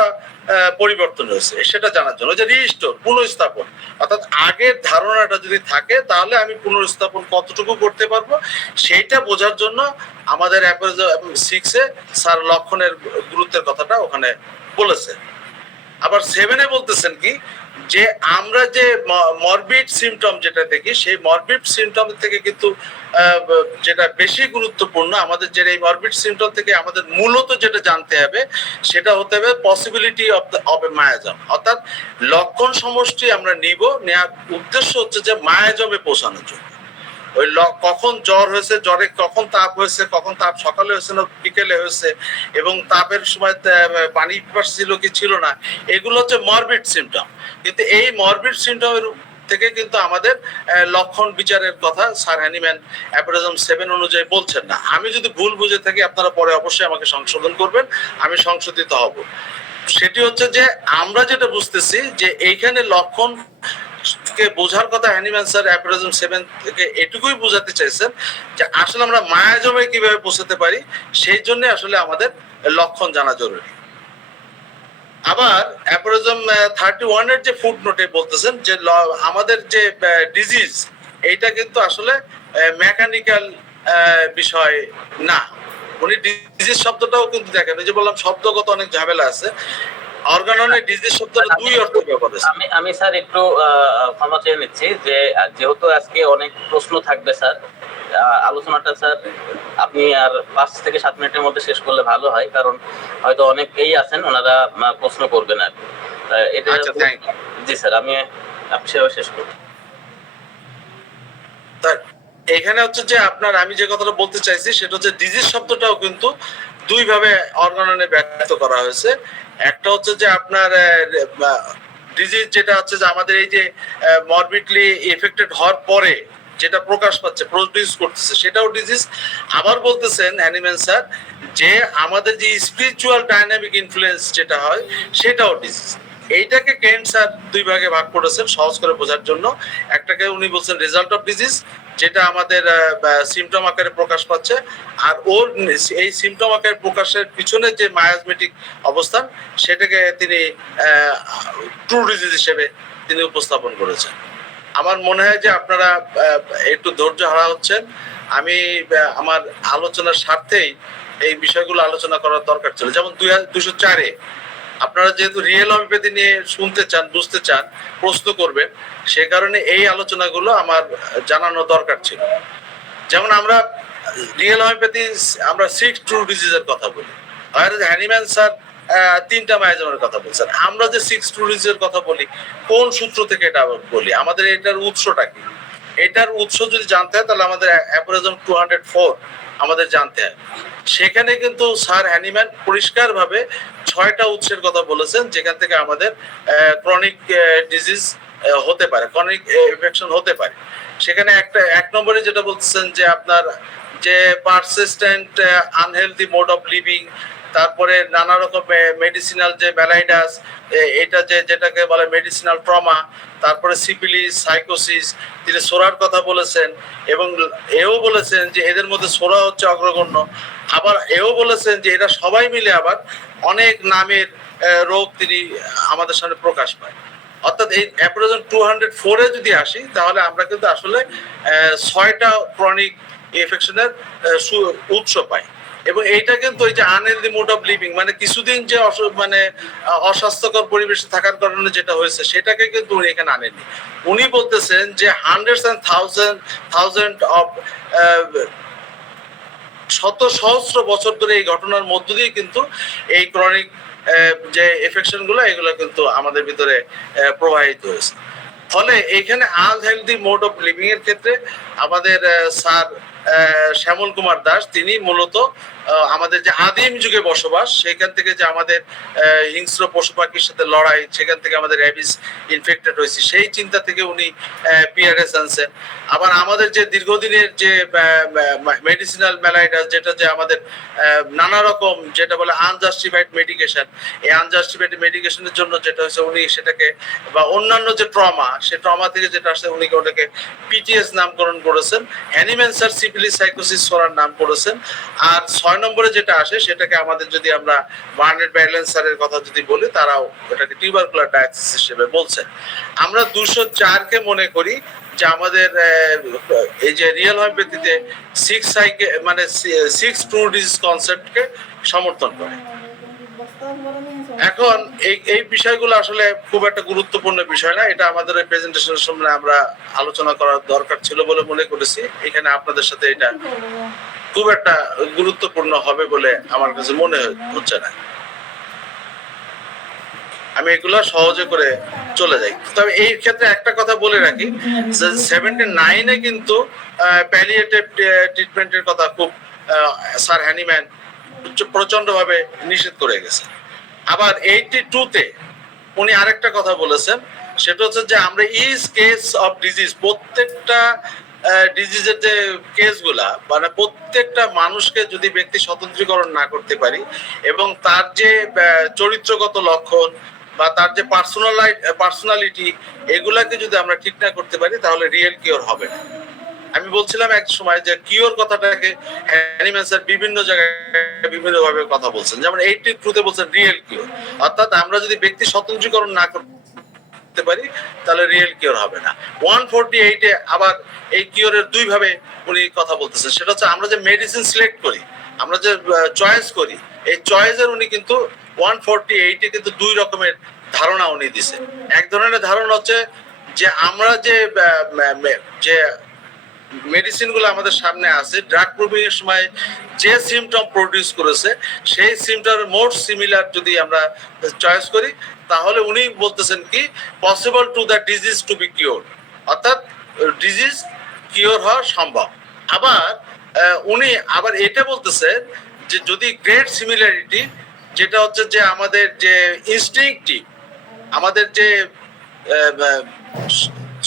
পরিবর্তন হয়েছে সেটা জানার জন্য, যে রিস্টোর, পুনঃস্থাপন, অর্থাৎ আগের ধারণাটা যদি থাকে তাহলে আমি পুনঃস্থাপন কতটুকু করতে পারবো, সেইটা বোঝার জন্য আমাদের 6-এ স্যার লক্ষণের গুরুত্বের কথাটা ওখানে বলেছে। আবার 7-এ বলতেছেন কি, যে আমরা যে মরবিড সিমটম যেটা দেখি, সেই মরবিড সিমটম থেকে কিন্তু যেটা বেশি গুরুত্বপূর্ণ, আমাদের যে এই মরবিড সিমটম থেকে আমাদের মূলত যেটা জানতে হবে, সেটা হতে হবে পসিবিলিটি অফ এ মায়াজম, অর্থাৎ লক্ষণ সমষ্টি আমরা নেওয়ার উদ্দেশ্য হচ্ছে যে মায়াজমে পৌঁছানোর জন্য। ওই কখন জ্বর হয়েছে, জ্বরে কখন তাপ হয়েছে, কখন তাপ সকালে হয়েছে না বিকেলে হয়েছে, এবং তাপের সময় পানি পিপাসা ছিল কি ছিল না, এগুলো হচ্ছে মরবিড সিমটম। কিন্তু এই মরবিড সিমটমের থেকে কিন্তু আমাদের লক্ষণ বিচারের কথা স্যার হ্যানিম্যান অ্যাপ্রোজম 7 অনুযায়ী বলছেন না। আমি যদি ভুল বুঝে থাকি আপনারা পরে অবশ্যই আমাকে সংশোধন করবেন, আমি সংশোধিত হব। সেটি হচ্ছে যে আমরা যেটা বুঝতেছি যে এইখানে লক্ষণ কে বোঝার কথা হ্যানিম্যান স্যার অ্যাপ্রোজম 7 থেকে এটুকুই বোঝাতে চাইছেন যে আসলে আমরা মায়াজমে কিভাবে পৌঁছাতে পারি, সেই জন্য আসলে আমাদের লক্ষণ জানা জরুরি। আবার অ্যাপোরিজম 31 এর যে ফুড নোটে বলতেছেন যে আমাদের যে ডিজিজ এইটা কিন্তু আসলে মেকানিক্যাল বিষয় না। উনি ডিজিজ শব্দটাও কিন্তু দেখেন, ওই যে বললাম শব্দগত অনেক ঝামেলা আছে। অর্গাননে ডিজিজ শব্দটা দুই অর্থ ব্যবহার আছে। আমি স্যার একটু ক্ষমা চেয়ে নিচ্ছি যে যেহেতু আজকে অনেক প্রশ্ন থাকবে স্যার, আলোচনাটা স্যার আপনি আর 5 থেকে 7 মিনিটের মধ্যে শেষ করলে ভালো হয়, কারণ হয়তো অনেকেই আছেন ওনারা প্রশ্ন করবেন আর কি। এটা আচ্ছা, thank you. জি স্যার, আমি সেভাবে শেষ করব। এখানে হচ্ছে যে আপনার আমি যে কথাটা বলতে চাইছি সেটা হচ্ছে ডিজিজ শব্দটাও কিন্তু দুই ভাবে অর্গাননে ব্যক্ত করা হয়েছে। একটা হচ্ছে যে আপনার ডিজিজ যেটা হচ্ছে যে আমাদের এই যে মরবিডলি এফেক্টেড হওয়ার পরে যেটা প্রকাশ পাচ্ছে, প্রডিউস করতেছে, সেটাও ডিজিজ। আবার বলতেছেন অ্যানিম্যাল স্যার যে আমাদের যে স্পিরিচুয়াল ডাইনামিক ইনফ্লুয়েন্স যেটা হয় সেটাও ডিজিজ। এইটাকে কেন্ট স্যার দুই ভাগে ভাগ করেছেন সহজ করে বোঝার জন্য। একটাকে উনি বলছেন রেজাল্ট অফ ডিজিজ, যেটা আমাদের সিমটম আকারে প্রকাশ পাচ্ছে, আর ওর এই সিমটম আকারে প্রকাশের পিছনে যে মায়াজমেটিক অবস্থান সেটাকে তিনি ট্রু ডিজিজ হিসেবে তিনি উপস্থাপন করেছেন। আমার মনে হয় যে আপনারা একটু ধৈর্য হারা হচ্ছেন। আমি আমার আলোচনার স্বার্থেই এই বিষয়গুলো আলোচনা করার দরকার ছিল। যেমন 204-এ আপনারা যেহেতু রিয়েল হোমিওপ্যাথি নিয়ে শুনতে চান, বুঝতে চান, প্রশ্ন করবেন, সে কারণে এই আলোচনাগুলো আমার জানানো দরকার ছিল। যেমন আমরা রিয়েল হোমিওপ্যাথি আমরা 6 ট্রু ডিজিজের কথা বলি, আর হ্যানিম্যান স্যার 3টা মায়াজমের কথা বলছেন। আমরা যে 6 ট্রু ডিজিজের কথা বলি কোন সূত্র থেকে এটা বলি, আমাদের এটার উৎসটা কি? এটার উৎস যদি জানতে হয় তাহলে আমাদের অ্যাপোরিজম 204 আমাদের জানতে হয়। সেখানে কিন্তু স্যার হ্যানিম্যান পরিষ্কারভাবে 6টা উৎসের কথা বলেছেন যেখান থেকে আমাদের ক্রনিক ডিজিজ হতে পারে, ক্রনিক ইনফেকশন হতে পারে। সেখানে এক নম্বরে যেটা বলছেন যে আপনার যে persistent unhealthy mode of living, তারপরে নানা রকম মেডিসিনাল যে ম্যালাইডাস, এটা যেটাকে বলে মেডিসিনাল ট্রমা, তারপরে সিপিলিস, সাইকোসিস, তিনি সোরার কথা বলেছেন, এবং এও বলেছেন যে এদের মধ্যে সোরা হচ্ছে অগ্রগণ্য। আবার এও বলেছেন যে এরা সবাই মিলে আবার অনেক নামের রোগ তিনি আমাদের সামনে প্রকাশ পায়। অর্থাৎ এই অ্যাপোরিজম 204-এ যদি আসি তাহলে আমরা কিন্তু আসলে 6টা ক্রনিক ইনফেকশনের উৎস পাই। এবং এইটা কিন্তু ওই যে আনহেলদি মোড অফ লিভিং, মানে কিছুদিন যে মানে অস্বাস্থ্যকর পরিবেশে থাকার কারণে যেটা হয়েছে সেটাকে কিন্তু উনি এখানে আনেননি। উনি বলতেছেন যে হান্ড্রেডস অ্যান্ড থাউজেন্ড অফ শত সহস্র বছর ধরে এই ঘটনার মধ্য দিয়ে কিন্তু এই ক্রনিক যে এফেকশন গুলো এগুলো কিন্তু আমাদের ভিতরে প্রবাহিত হয়েছে। ফলে এইখানে আনহেলদি মোড অফ লিভিং এর ক্ষেত্রে আমাদের স্যার শ্যামল কুমার দাস তিনি মূলত আমাদের যে আদিম যুগে বসবাস, সেখান থেকে যে আমাদের হিংস্র পশু পাখির সাথে লড়াই, সেখান থেকে আমাদের র্যাবিস ইনফেক্টেড হয়েছে, সেই চিন্তা থেকে উনি পিআরএস আনছেন। আবার আমাদের যে দীর্ঘদিনের যে মেডিসিনাল ম্যালাইটাস, যেটা যে আমাদের নানা রকম যেটা বলে আনজাস্টিফাইড মেডিকেশন, এই আনজাস্টিফাইড মেডিকেশনের জন্য যেটা হচ্ছে উনি সেটাকে, বা অন্যান্য যে ট্রমা, সে ট্রমা থেকে যেটা আসছে উনি ওটাকে পিটিএস নামকরণ করেছেন। হ্যানিম্যান স্যার সিপিলিস, সাইকোসিস, সোরার নাম করেছেন। আর 6 নম্বরে যেটা আসে সেটাকে আমাদের যদি আমরা বার্নেট ব্যালেন্স স্যারের কথা যদি বলি, তারাও এটাকে টিউবারকুলার ডায়াগনোসিস হিসেবে বলছেন। আমরা 204-কে মনে করি যে আমাদের এই যে রিয়েল হোমিওপ্যাথিতে 6 ট্রু ডিজিজ কনসেপ্টকে সমর্থন করে। এখন এই বিষয়গুলো আসলে খুব একটা গুরুত্বপূর্ণ বিষয় না, এটা আমাদের এই প্রেজেন্টেশনের সময় আমরা আলোচনা করার দরকার ছিল বলে মনে করেছি। এখানে আপনাদের সাথে এটা খুব একটা গুরুত্বপূর্ণ হবে বলে আমার কাছে মনে হচ্ছে না। আমি এগুলো সহজে করে চলে যাই। তবে এই ক্ষেত্রে একটা কথা বলে রাখি, 79-এ কিন্তু প্যালিয়েটিভ ট্রিটমেন্টের কথা খুব স্যার হ্যানিম্যান প্রচন্ড ভাবে নিষেধ করে গেছে। আবার 82-তে উনি আরেকটা কথা বলেছেন, সেটা হচ্ছে যে আমরা ইজ কেস অফ ডিজিজ, প্রত্যেকটা ডিজিজের যে কেসগুলা, মানে প্রত্যেকটা মানুষকে যদি ব্যক্তি স্বতন্ত্রীকরণ না করতে পারি এবং তার যে চরিত্রগত লক্ষণ বা তার যে পার্সোনালিটি, এগুলাকে যদি আমরা ঠিক না করতে পারি তাহলে রিয়েল কিওর হবে না। আমি বলছিলাম এক সময় যে কিওর কথাটাকে হ্যানিম্যান স্যার বিভিন্ন জায়গায় বিভিন্ন ভাবে কথা বলছেন, যেমন 82 তে বলছেন রিয়েল কিওর, অর্থাৎ আমরা যদি ব্যক্তি স্বতন্ত্রীকরণ না করতে পারি তাহলে রিয়েল কিওর হবে না। 148-এ আবার এই কিওরের দুই ভাবে উনি কথা বলতেছেন, সেটা হচ্ছে আমরা যে মেডিসিন সিলেক্ট করি, আমরা যে চয়েস করি, এই চয়েসের উনি কিন্তু 148-এ কিন্তু দুই রকমের ধারণা উনি দিছেন। এক ধরনের ধারণা হচ্ছে যে আমরা যে মেডিসিন গুলো আমাদের সামনে আছে, ড্রাগ প্রুভিং এর সময় যে সিমটম প্রডিউস করেছে সেই সিমটম মোর সিমিলার যদি আমরা চয়েস করি, তাহলে উনি বলতেছেন কি possible to the disease to be cure, অর্থাৎ ডিজিজ কিওর হওয়া সম্ভব। আবার উনি আবার এটা বলতেছেন যে যদি গ্রেট সিমিলারিটি, যেটা হচ্ছে যে আমাদের যে ইনস্টিংক্টিভ, আমাদের যে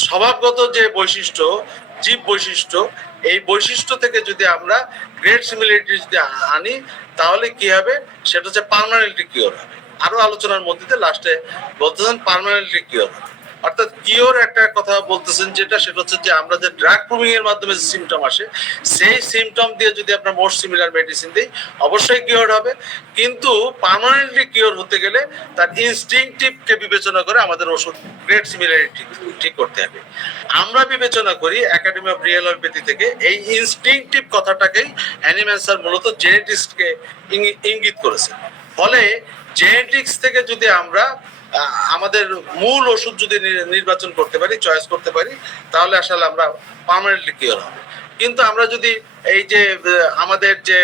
স্বভাবগত যে বৈশিষ্ট্য, জীব বৈশিষ্ট্য, এই বৈশিষ্ট্য থেকে যদি আমরা গ্রেট সিমিলারিটি যদি আনি তাহলে কি হবে, সেটা হচ্ছে পার্মানেন্টলি কিওর হবে। আরো আলোচনার মধ্যে লাস্টে বলতেছেন পার্মানেন্টলি কিওর হবে। অর্থাৎ কিওর একটা কথা বলতেছেন যেটা, সেটা হচ্ছে যে আমরা যে ড্রাগ প্রুভিং এর মাধ্যমে যে সিমটম আসে সেই সিমটম দিয়ে যদি আমরা মোর সিমিলার মেডিসিন দিই অবশ্যই কিওর হবে, কিন্তু পার্মানেন্টলি কিওর হতে গেলে তার ইনস্টিংক্টিভকে বিবেচনা করে আমাদের ওষুধ গ্রেট সিমিলারিটি ঠিক করতে হবে। আমরা বিবেচনা করি একাডেমি অফ রিয়েল হোমিওপ্যাথি থেকে এই ইনস্টিংক্টিভ কথাটাকেই হ্যানিম্যান স্যার মূলত জেনেটিক্সকে ইঙ্গিত করেছে। ফলে জেনেটিক্স থেকে যদি আমরা আমাদের মূল ওষুধ যদি নির্বাচন করতে পারি, চয়েস করতে পারি, তাহলে আসলে আমরা পার্মানেন্টলি কিওর হবে। কিন্তু আমরা যদি এই যে আমাদের যে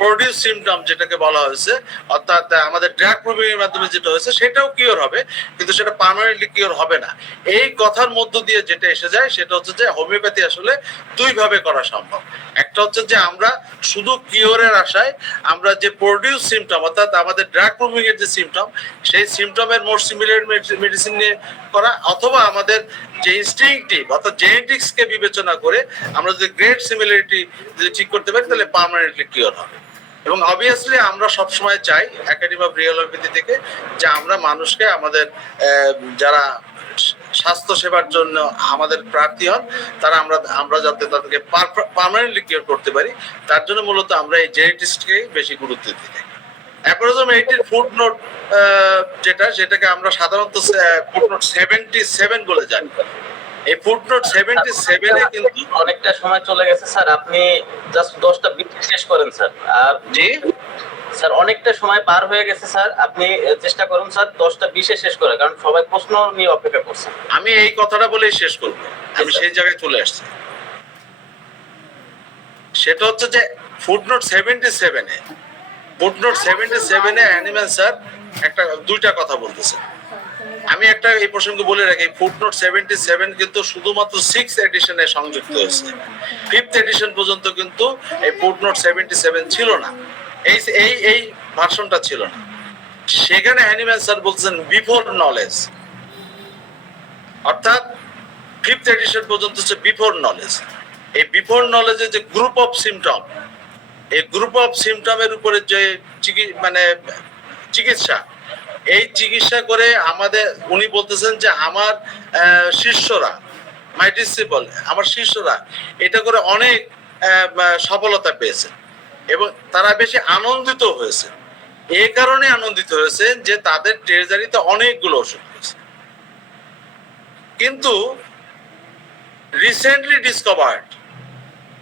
প্রডিউস সিমটম যেটাকে বলা হয়েছে, অর্থাৎ আমাদের ড্রাগ প্রুভিং এর মাধ্যমে যেটা হয়েছে সেটাও কিওর হবে, কিন্তু সেটা পার্মানেন্টলি কিওর হবে না। এই কথার মধ্য দিয়ে যেটা এসে যায় সেটা হচ্ছে যে হোমিওপ্যাথি আসলে দুই ভাবে করা সম্ভব। একটা হচ্ছে যে আমরা শুধু কিওরের আশায় আমরা যে প্রডিউস সিমটম, অর্থাৎ আমাদের ড্রাগ প্রুভিং এর যে সিমটম, সেই সিমটমের মোর সিমিলার মেডিসিন নিয়ে করা, অথবা আমাদের যে ইনস্টিংক্টিভ অর্থাৎ জেনেটিক্সকে বিবেচনা করে আমরা যদি গ্রেট সিমিলারিটি যদি ঠিক করতে পারি তাহলে পার্মানেন্টলি কিওর হবে। এবং অবভিয়াসলি আমরা সবসময় চাই একাডেমি অফ রিয়েল হোমিওপ্যাথি থেকে যে আমরা মানুষকে আমাদের যারা স্বাস্থ্য সেবার জন্য আমাদের প্রার্থী হন তারা আমরা যাতে তাদেরকে পার্মানেন্টলি কিওর করতে পারি, তার জন্য মূলত আমরা এই জেনেটিক্সকে বেশি গুরুত্ব দিই থাকি। অ্যাপোরিজম 80 ফুটনোট যেটাকে আমরা সাধারণত ফুটনোট 77 বলে জানি, এই ফুটনোট 77-এ কিন্তু অনেকটা সময় চলে গেছে স্যার, আপনি জাস্ট 10টা বিট শেষ করেন স্যার। আর জি স্যার অনেকটা সময় পার হয়ে গেছে স্যার, আপনি চেষ্টা করুন স্যার 10টা 20-এ শেষ করে, কারণ সবাই প্রশ্ন নিয়ে অপেক্ষা করছে। আমি এই কথাটা বলেই শেষ করব, আমি সেই জায়গায় চলে আসছি। সেটা হচ্ছে যে ফুটনোট 77-এ অ্যানিম্যাল স্যার দুইটা কথা বলতেছেন। আমি একটা এই প্রসঙ্গে বলে রাখি, ফুটনোট 77 কিন্তু শুধুমাত্র 6th এডিশনে সংযুক্ত হয়েছে, 5th এডিশন পর্যন্ত কিন্তু এই ফুটনোট 77 ছিল না, এই ভার্সনটা ছিল না। সেখানে হ্যানিম্যান স্যার বলছেন বিফোর নলেজ, অর্থাৎ 5th এডিশন পর্যন্ত হচ্ছে বিফোর নলেজ। এই বিফোর নলেজে যে গ্রুপ অফ সিমটম, এই গ্রুপ অফ সিমটমের উপরে যে চিকিৎসা, এই চিকিৎসা করে আমাদের উনি বলতেছেন যে আমার শিষ্যরা, মাই ডিসিপল, আমার শিষ্যরা এটা করে অনেক সফলতা পেয়েছে এবং তারা বেশি আনন্দিত হয়েছে। এই কারণে আনন্দিত হয়েছে যে তাদের ট্রেজারিতে অনেকগুলো ওষুধ হয়েছে। কিন্তু রিসেন্টলি ডিসকভার্ড,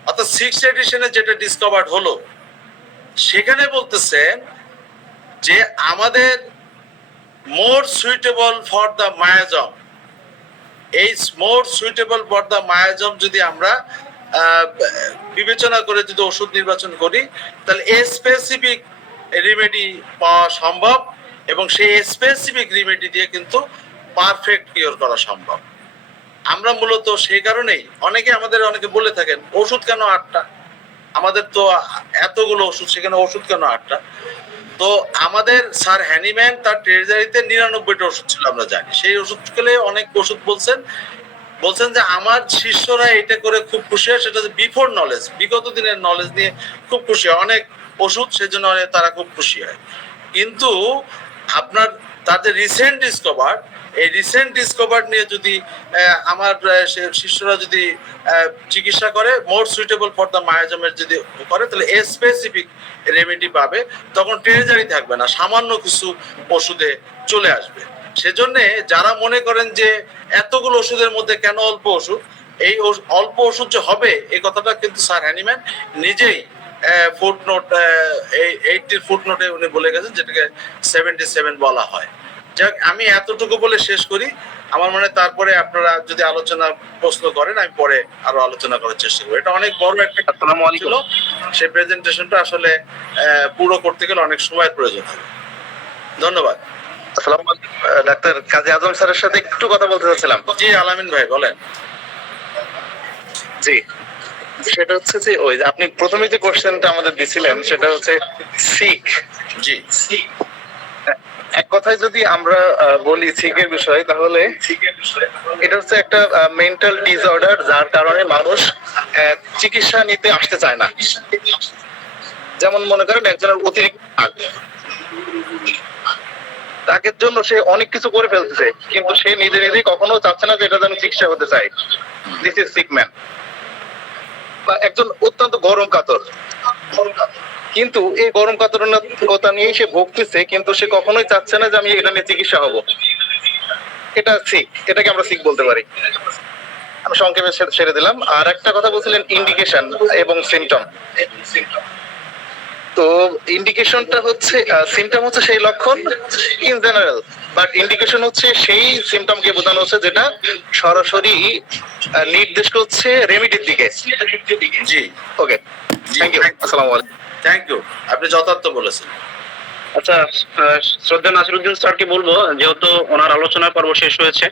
অর্থাৎ 6th এডিশনে যেটা ডিসকভার্ড হলো, সেখানে বলতেছেন যে আমাদের more suitable for the miasm, এই more suitable for the miasm যদি আমরা বিবেচনা করে যদি ওষুধ নির্বাচন করি তাহলে স্পেসিফিক রেমেডি পাওয়া সম্ভব এবং সেই স্পেসিফিক রেমেডি দিয়ে কিন্তু পারফেক্ট কিওর করা সম্ভব। আমরা মূলত সেই কারণেই অনেকে বলে থাকেন ওষুধ কেন 8টা, আমাদের তো এতগুলো ওষুধ, সেখানে ওষুধ কেন 8টা? তো আমাদের স্যার হ্যানিম্যান তার ট্রেজারিতে 99টা ওষুধ ছিল আমরা জানি। সেই ওষুধগুলো অনেক ওষুধ বলছেন যে আমার শিষ্যরা এটা করে খুব খুশি হয়, সেটা বিফোর নলেজ, বিগত দিনের নলেজ নিয়ে খুব খুশি হয়, অনেক ওষুধ সেজন্য তারা খুব খুশি হয়। কিন্তু আপনার তাদের রিসেন্ট ডিসকভার, এই রিসেন্ট ডিসকভার নিয়ে যদি আমার শিষ্যরা যদি চিকিৎসা করে মোর সুইটেবল ফর দ্য মায়াজমের যদি করে, তাহলে এ স্পেসিফিক রেমেডি পাবে, তখন ট্রেজারি থাকবে না, সামান্য কিছু ওষুধে চলে আসবে। সেজন্য যারা মনে করেন যে এতগুলো ওষুধের মধ্যে কেন অল্প ওষুধ, এই অল্প ওষুধ যে হবে এই কথাটা কিন্তু স্যার হ্যানিম্যান নিজেই ফুটনোট 80 ফুটনোটে উনি বলে গেছেন, যেটাকে 77 বলা হয়। যাক, আমি এতটুকু বলে শেষ করি। আমার মনে হয় তারপরে আপনারা যদি আলোচনা প্রশ্ন করেন আমি পরে আরো আলোচনা করার চেষ্টা করবো। এটা অনেক বড় একটা আসসালামু আলাইকুম। ছিল, সেই প্রেজেন্টেশনটা আসলে পুরো করতে গেলে অনেক সময়ের প্রয়োজন হবে। ধন্যবাদ। আসসালামু আলাইকুম। ডাক্তার কাজী আজম স্যারের সাথে একটু কথা বলতে চাচ্ছিলাম। জি আলামিন ভাই বলেন। জি, সেটা হচ্ছে যে ওই যে আপনি প্রথমে যে কোশ্চেনটা আমাদের দিছিলেন সেটা হচ্ছে সিক। জি এক কথায় যদি আমরা বলি সিকের বিষয়, তাহলে এটা হচ্ছে একটা মেন্টাল ডিসঅর্ডার, যার কারণে মানুষ চিকিৎসা নিতে আসতে চায় না। যেমন মনে করেন একজনের অতিরিক্ত রাগ, রাগের জন্য সে অনেক কিছু করে ফেলতেছে, কিন্তু সে নিজে নিজেই কখনো চাচ্ছে না যে এটা যেন চিকিৎসা হতে চায়। This is sick man. বা একজন অত্যন্ত গরম কাতর, কিন্তু এই গরম কাতরতা নিয়ে সে ভুগতেছে, কিন্তু সে কখনোই চাচ্ছে না যে আমি এটা নিয়ে চিকিৎসা হব। এটা সিক, এটাকে আমরা সিক বলতে পারি। আমি সংক্ষেপে ছেড়ে দিলাম। আর একটা কথা বলছিলেন ইন্ডিকেশন এবং সিমটম। তো ইন্ডিকেশনটা হচ্ছে, সিমটম হচ্ছে সেই লক্ষণ ইন জেনারেল, বাট ইন্ডিকেশন হচ্ছে সেই সিমটমকে বোঝানো হচ্ছে যেটা সরাসরি নির্দেশ করছে রেমিডির দিকে। জি ওকে, থ্যাংক ইউ। আসসালামু আলাইকুম। থ্যাংক ইউ, আপনি যথার্থ বলেছেন। আচ্ছা, শ্রদ্ধা নাসিরউদ্দিন স্যারকে বলবো, যেহেতু ওনার আলোচনা পর্ব শেষ হয়েছে,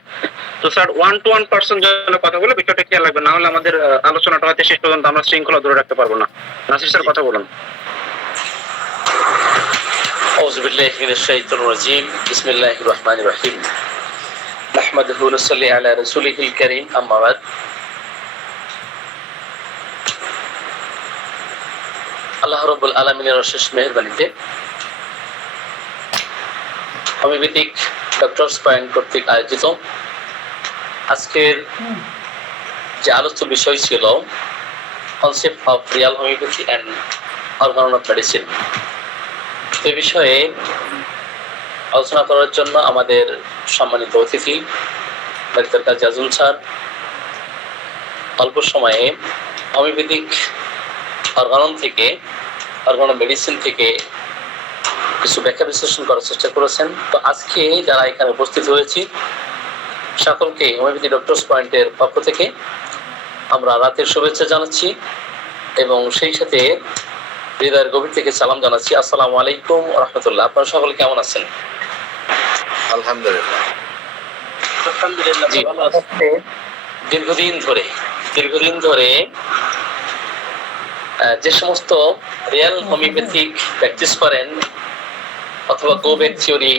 তো স্যার 1-to-1 পার্সন যেন কথা বলে বিষয়টা খেয়াল রাখবেন, না হলে আমাদের আলোচনাটা হয়তো শেষ পর্যন্ত আমরা শৃঙ্খলা ধরে রাখতে পারবো না। নাসির স্যার কথা বলুন। أعوذ بالله من الشيطان الرجيم بسم الله الرحمن الرحيم نحمده ونصلي على رسوله الكريم أما بعد আল্লাহ রাব্বুল আলামিনের অশেষ মেহেরবানিতে হোমিওপ্যাথিক ডক্টরস পয়েন্ট কর্তৃক আয়োজিত আজকের যে আলোচ্য বিষয় ছিল concept of real homeopathy and organ of medicine, এ বিষয়ে আলোচনা করার জন্য আমাদের সম্মানিত অতিথি ডাক্তার কাজী আজম স্যার অল্প সময়ে হোমিওপ্যাথিক অর্গান মেডিসিন থেকে কিছু ব্যাখ্যা বিশ্লেষণ করার চেষ্টা করেছেন। তো আজকে যারা এখানে উপস্থিত হয়েছি সকলকে হোমিওপ্যাথি ডক্টরস পয়েন্টের পক্ষ থেকে আমরা রাতের শুভেচ্ছা জানাচ্ছি এবং সেই সাথে হৃদয়ের গভীর থেকে সালাম জানাচ্ছি। আসসালামু আলাইকুম ওয়া রাহমাতুল্লাহ। আপনারা সকলে কেমন আছেন? আলহামদুলিল্লাহ। জি, দীর্ঘদিন ধরে যে সমস্ত রিয়াল হোমিওপ্যাথিক প্র্যাকটিস করেন অথবা go back theory,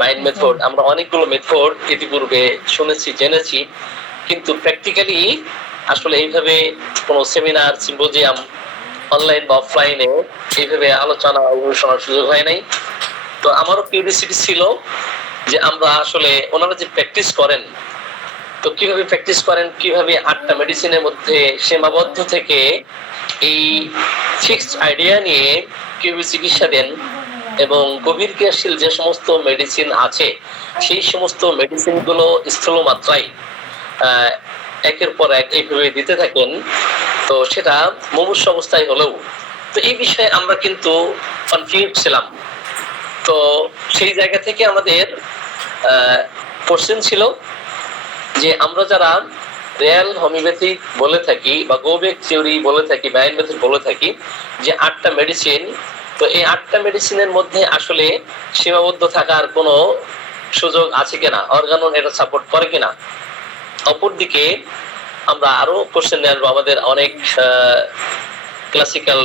mind method, আমরা অনেকগুলো মেথড ইতিপূর্বে শুনেছি, জেনেছি, কিন্তু প্র্যাকটিক্যালি আসলে এইভাবে কোনো সেমিনার, সিম্পোজিয়াম অনলাইন বা অফলাইনে এইভাবে আলোচনা শোনার সুযোগ হয় নাই। তো আমারও কিউরিওসিটি ছিল যে আমরা আসলে ওনারা যে প্র্যাকটিস করেন, তো কিভাবে প্র্যাকটিস করেন, কিভাবে 8টা মেডিসিনের মধ্যে সীমাবদ্ধ থেকে এই ফিক্সড আইডিয়া নিয়ে কিভাবে চিকিৎসা দেন এবং গভীর ক্রিয়াশীল যে সমস্ত মেডিসিন আছে সেই সমস্ত মেডিসিনগুলো স্থূল মাত্রায় একের পর এক এইভাবে দিতে থাকেন, তো সেটা মুমূর্ষু অবস্থায় হলেও তো এই বিষয়ে আমরা কিন্তু কনফিউজ ছিলাম। তো সেই জায়গা থেকে আমাদের কোশ্চেন ছিল যে আমরা যারা রিয়াল হোমিওপ্যাথিক বলে থাকি বা গো ব্যাক থিওরি বলে থাকি, মাইন্ড মেথড বলে থাকি, যে 8টা মেডিসিন, তো এই 8টা মেডিসিনের মধ্যে আসলে সীমাবদ্ধ থাকার কোনো সুযোগ আছে কিনা, অর্গানন এটা সাপোর্ট করে কিনা। অপরদিকে আমরা আরো কোশ্চেন নিয়ে আসবো। আমাদের অনেক ক্লাসিক্যাল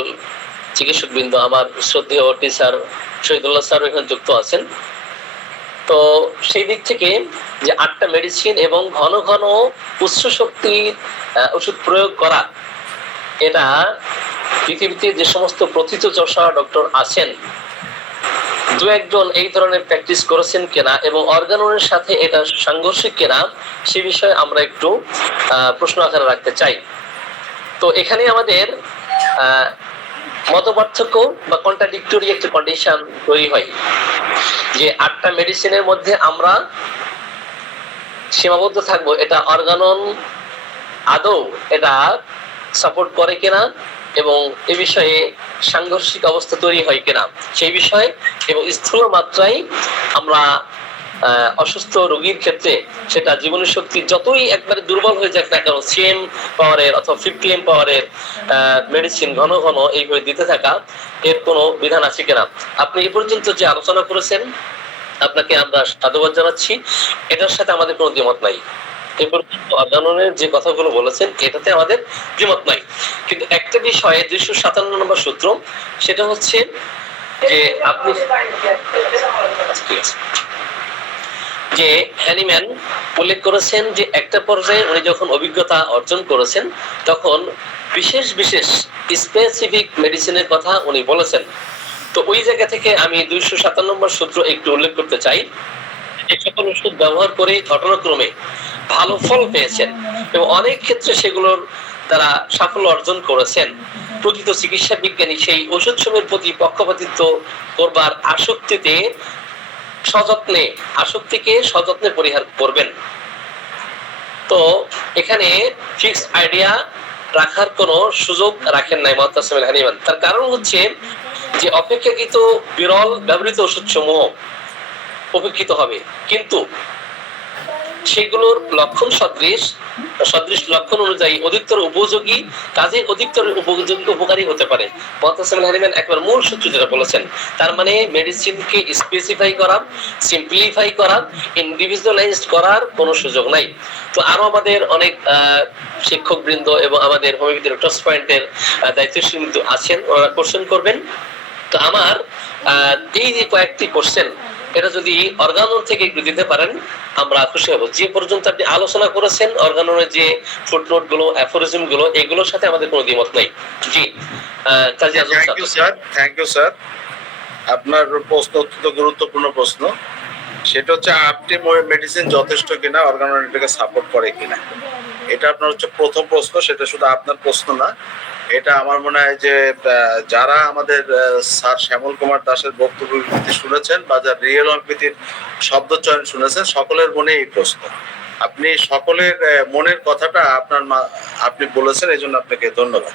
চিকিৎসকবৃন্দ, আমার শ্রদ্ধেয় টিচার শহীদুল্লাহ স্যার এখানে যুক্ত আছেন। তো সেই দিক থেকে যে 8টা মেডিসিন এবং ঘন ঘন উচ্চ শক্তির ওষুধ প্রয়োগ করা, এটা পৃথিবীতে যে সমস্ত প্রথিতযশা ডক্টর আছেন দু একজন এই ধরনের প্র্যাকটিস করেছেন কিনা এবং অর্গাননের সাথে এটা সাংঘর্ষিক কিনা সে বিষয়ে আমরা একটু প্রশ্ন আকারে রাখতে চাই। তো এখানে আমাদের মতপার্থক্য বা কন্ট্রাডিক্টরি একটা কন্ডিশন তৈরি হয় যে 8টা মেডিসিনের মধ্যে আমরা সীমাবদ্ধ থাকবো এটা অর্গানন আদৌ এটা সাপোর্ট করে কিনা এবং এ বিষয়ে সাংঘর্ষিক অবস্থা তৈরি হয় কিনা সেই বিষয়ে এবং স্থূল মাত্রায় আমরা অসুস্থ রোগীর ক্ষেত্রে সেটা জীবনী শক্তি যতই একবারে দুর্বল হয়ে যাক না কেন সিএম পাওয়ারের অথবা 50 পাওয়ারের মেডিসিন ঘন ঘন এইভাবে দিতে থাকা এর কোনো বিধান আছে কিনা। আপনি এ পর্যন্ত যে আলোচনা করেছেন আপনাকে আমরা সাধুবাদ জানাচ্ছি, এটার সাথে আমাদের কোনো দ্বিমত নাই। এ পর্যন্ত অর্গাননের যে কথাগুলো বলেছেন এটাতে আমাদের দ্বিমত নাই, কিন্তু একটা বিষয়ে 257 নম্বর সূত্র সেটা হচ্ছে যে আপনি যে হ্যানিম্যান উল্লেখ করেছেন যে একটা পর্যায়ে উনি যখন অভিজ্ঞতা অর্জন করেছেন তখন বিশেষ বিশেষ স্পেসিফিক মেডিসিনের কথা উনি বলেছেন। তো ওই জায়গা থেকে আমি 257 নম্বর সূত্র একটু উল্লেখ করতে চাই। এই সকল ওষুধ ব্যবহার করে ঘটনাক্রমে ভালো ফল পেয়েছেন এবং অনেক ক্ষেত্রে সেগুলোর দ্বারা সাফল্য অর্জন করেছেন। প্রকৃত চিকিৎসা বিজ্ঞানী সেই ওষুধ সমূহের প্রতি পক্ষপাতিত্ব করবার আসক্তিকে সযত্নে পরিহার করবেন। তো এখানে ফিক্সড আইডিয়া রাখার কোনো সুযোগ রাখেন নাই মুআত্তাসিম আল হানিমান। তার কারণ হচ্ছে যে অপেক্ষাকৃত বিরল ব্যবহৃত ওষুধ সমূহ উপেক্ষিত হবে, কিন্তু সেগুলোর লক্ষণ সদৃশ লক্ষণ অনুযায়ী অধিকতর উপযোগী কাজে অধিকতর উপকারী হতে পারে। মুআত্তাসিম আল হানিমান একবার মূল সূত্র যেটা বলেছেন, তার মানে মেডিসিনকে স্পেসিফাই করা, সিম্পলিফাই করা, ইন্ডিভিজুয়ালাইজড করার কোনো সুযোগ নাই। তো আরো আমাদের অনেক শিক্ষক বৃন্দ এবং আমাদের হোমিওপ্যাথি ডক্টরস পয়েন্টের দায়িত্বশীল আছেন, ওনারা কোশ্চেন করবেন। তো আমার এই যে কয়েকটি কোশ্চেন এটা যদি অর্গানন থেকে একটু দিতে পারেন আমরা খুশি হব। যে পর্যন্ত আপনি আলোচনা করেছেন অর্গাননের যে ফুটনোট গুলো, অ্যাফোরিজম গুলো, এগুলোর সাথে আমাদের কোনো দ্বিমত নেই। জি Kazi Azam sir. Thank you sir. আপনার প্রশ্ন অত্যন্ত গুরুত্বপূর্ণ প্রশ্ন, সেটা হচ্ছে আপনি মেডিসিন যথেষ্ট কিনা, অর্গানন এটাকে সাপোর্ট করে কিনা, এটা আপনার হচ্ছে প্রথম প্রশ্ন। সেটা শুধু আপনার প্রশ্ন না, এটা আমার মনে হয় যে যারা আমাদের স্যার শ্যামল কুমার দাসের বক্তব্য শুনেছেন বা যারা রিয়েল হোমিওপ্যাথির শব্দ চয়ন শুনেছেন সকলের মনে এই প্রশ্ন। আপনি সকলের মনের কথাটা আপনি বলেছেন, এই জন্য আপনাকে ধন্যবাদ।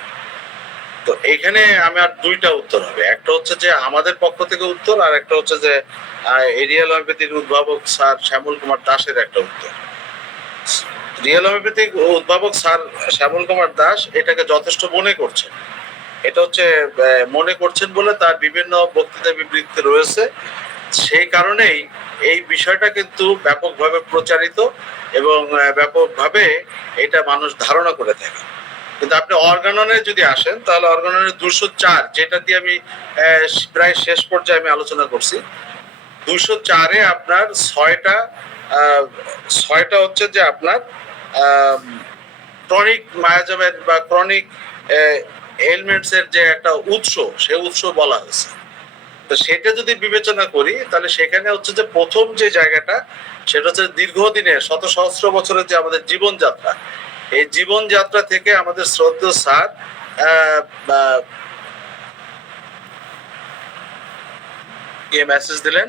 তো এইখানে আমার দুইটা উত্তর হবে, একটা হচ্ছে যে আমাদের পক্ষ থেকে উত্তর, আর একটা হচ্ছে যে রিয়েল হোমিওপ্যাথির উদ্ভাবক স্যার শ্যামল কুমার দাসের একটা উত্তর। রিয়েল হোমিওপ্যাথিক উদ্ভাবক স্যার শ্যামল কুমার দাস এটাকে যথেষ্ট মনে করছেন, এটা হচ্ছে মনে করছেন বলে তার বিভিন্ন বক্তৃতা বিবৃতি রয়েছে। সেই কারণেই এই বিষয়টা কিন্তু ব্যাপকভাবে প্রচারিত এবং ব্যাপকভাবে এটা মানুষ ধারণা করে থাকে। কিন্তু আপনি অর্গাননে যদি আসেন তাহলে অর্গাননের 204, যেটা দিয়ে আমি প্রায় শেষ পর্যায়ে আমি আলোচনা করছি, 204-এ আপনার ছয়টা হচ্ছে যে আপনার ক্রনিক মায়াজমের বা ক্রনিক এলিমেন্টস এর যে একটা উৎস, সেই উৎস বলা হয়েছে। তো সেটা যদি বিবেচনা করি তাহলে সেখানে হচ্ছে যে প্রথম যে জায়গাটা সেটা হচ্ছে দীর্ঘদিনের শত সহস্র বছরের যে আমাদের জীবনযাত্রা, এই জীবনযাত্রা থেকে আমাদের শ্রদ্ধেয় স্যার কে মেসেজ দিলেন,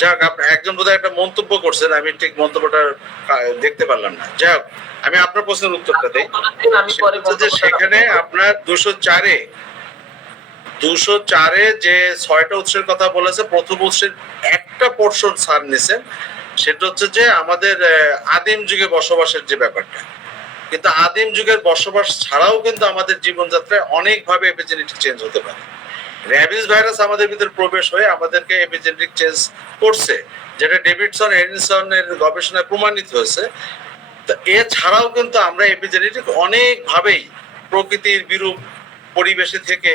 যাক আপনি একজন বোধহয় একটা মন্তব্য করছেন, আমি ঠিক মন্তব্যটা দেখতে পারলাম না। যাক আমি আপনার প্রশ্নের উত্তরটা দেই। সেখানে আপনার 204-এ যে 6টা উৎসের কথা বলেছে, প্রথম উৎসের একটা পোর্শন স্যার নিছেন, সেটা হচ্ছে যে আমাদের আদিম যুগে বসবাসের যে ব্যাপারটা। কিন্তু আদিম যুগের বসবাস ছাড়াও কিন্তু আমাদের জীবনযাত্রায় অনেকভাবে এপিজেনেটিক চেঞ্জ হতে পারে। র্যাবিস ভাইরাস আমাদের ভিতরে প্রবেশ হয়ে আমাদেরকে এপিজেনেটিক চেঞ্জ করছে, যেটা ডেভিডসন এর গবেষণায় প্রমাণিত হয়েছে। তো এছাড়াও কিন্তু আমরা এপিজেনেটিক অনেকভাবেই প্রকৃতির বিরূপ পরিবেশে থেকে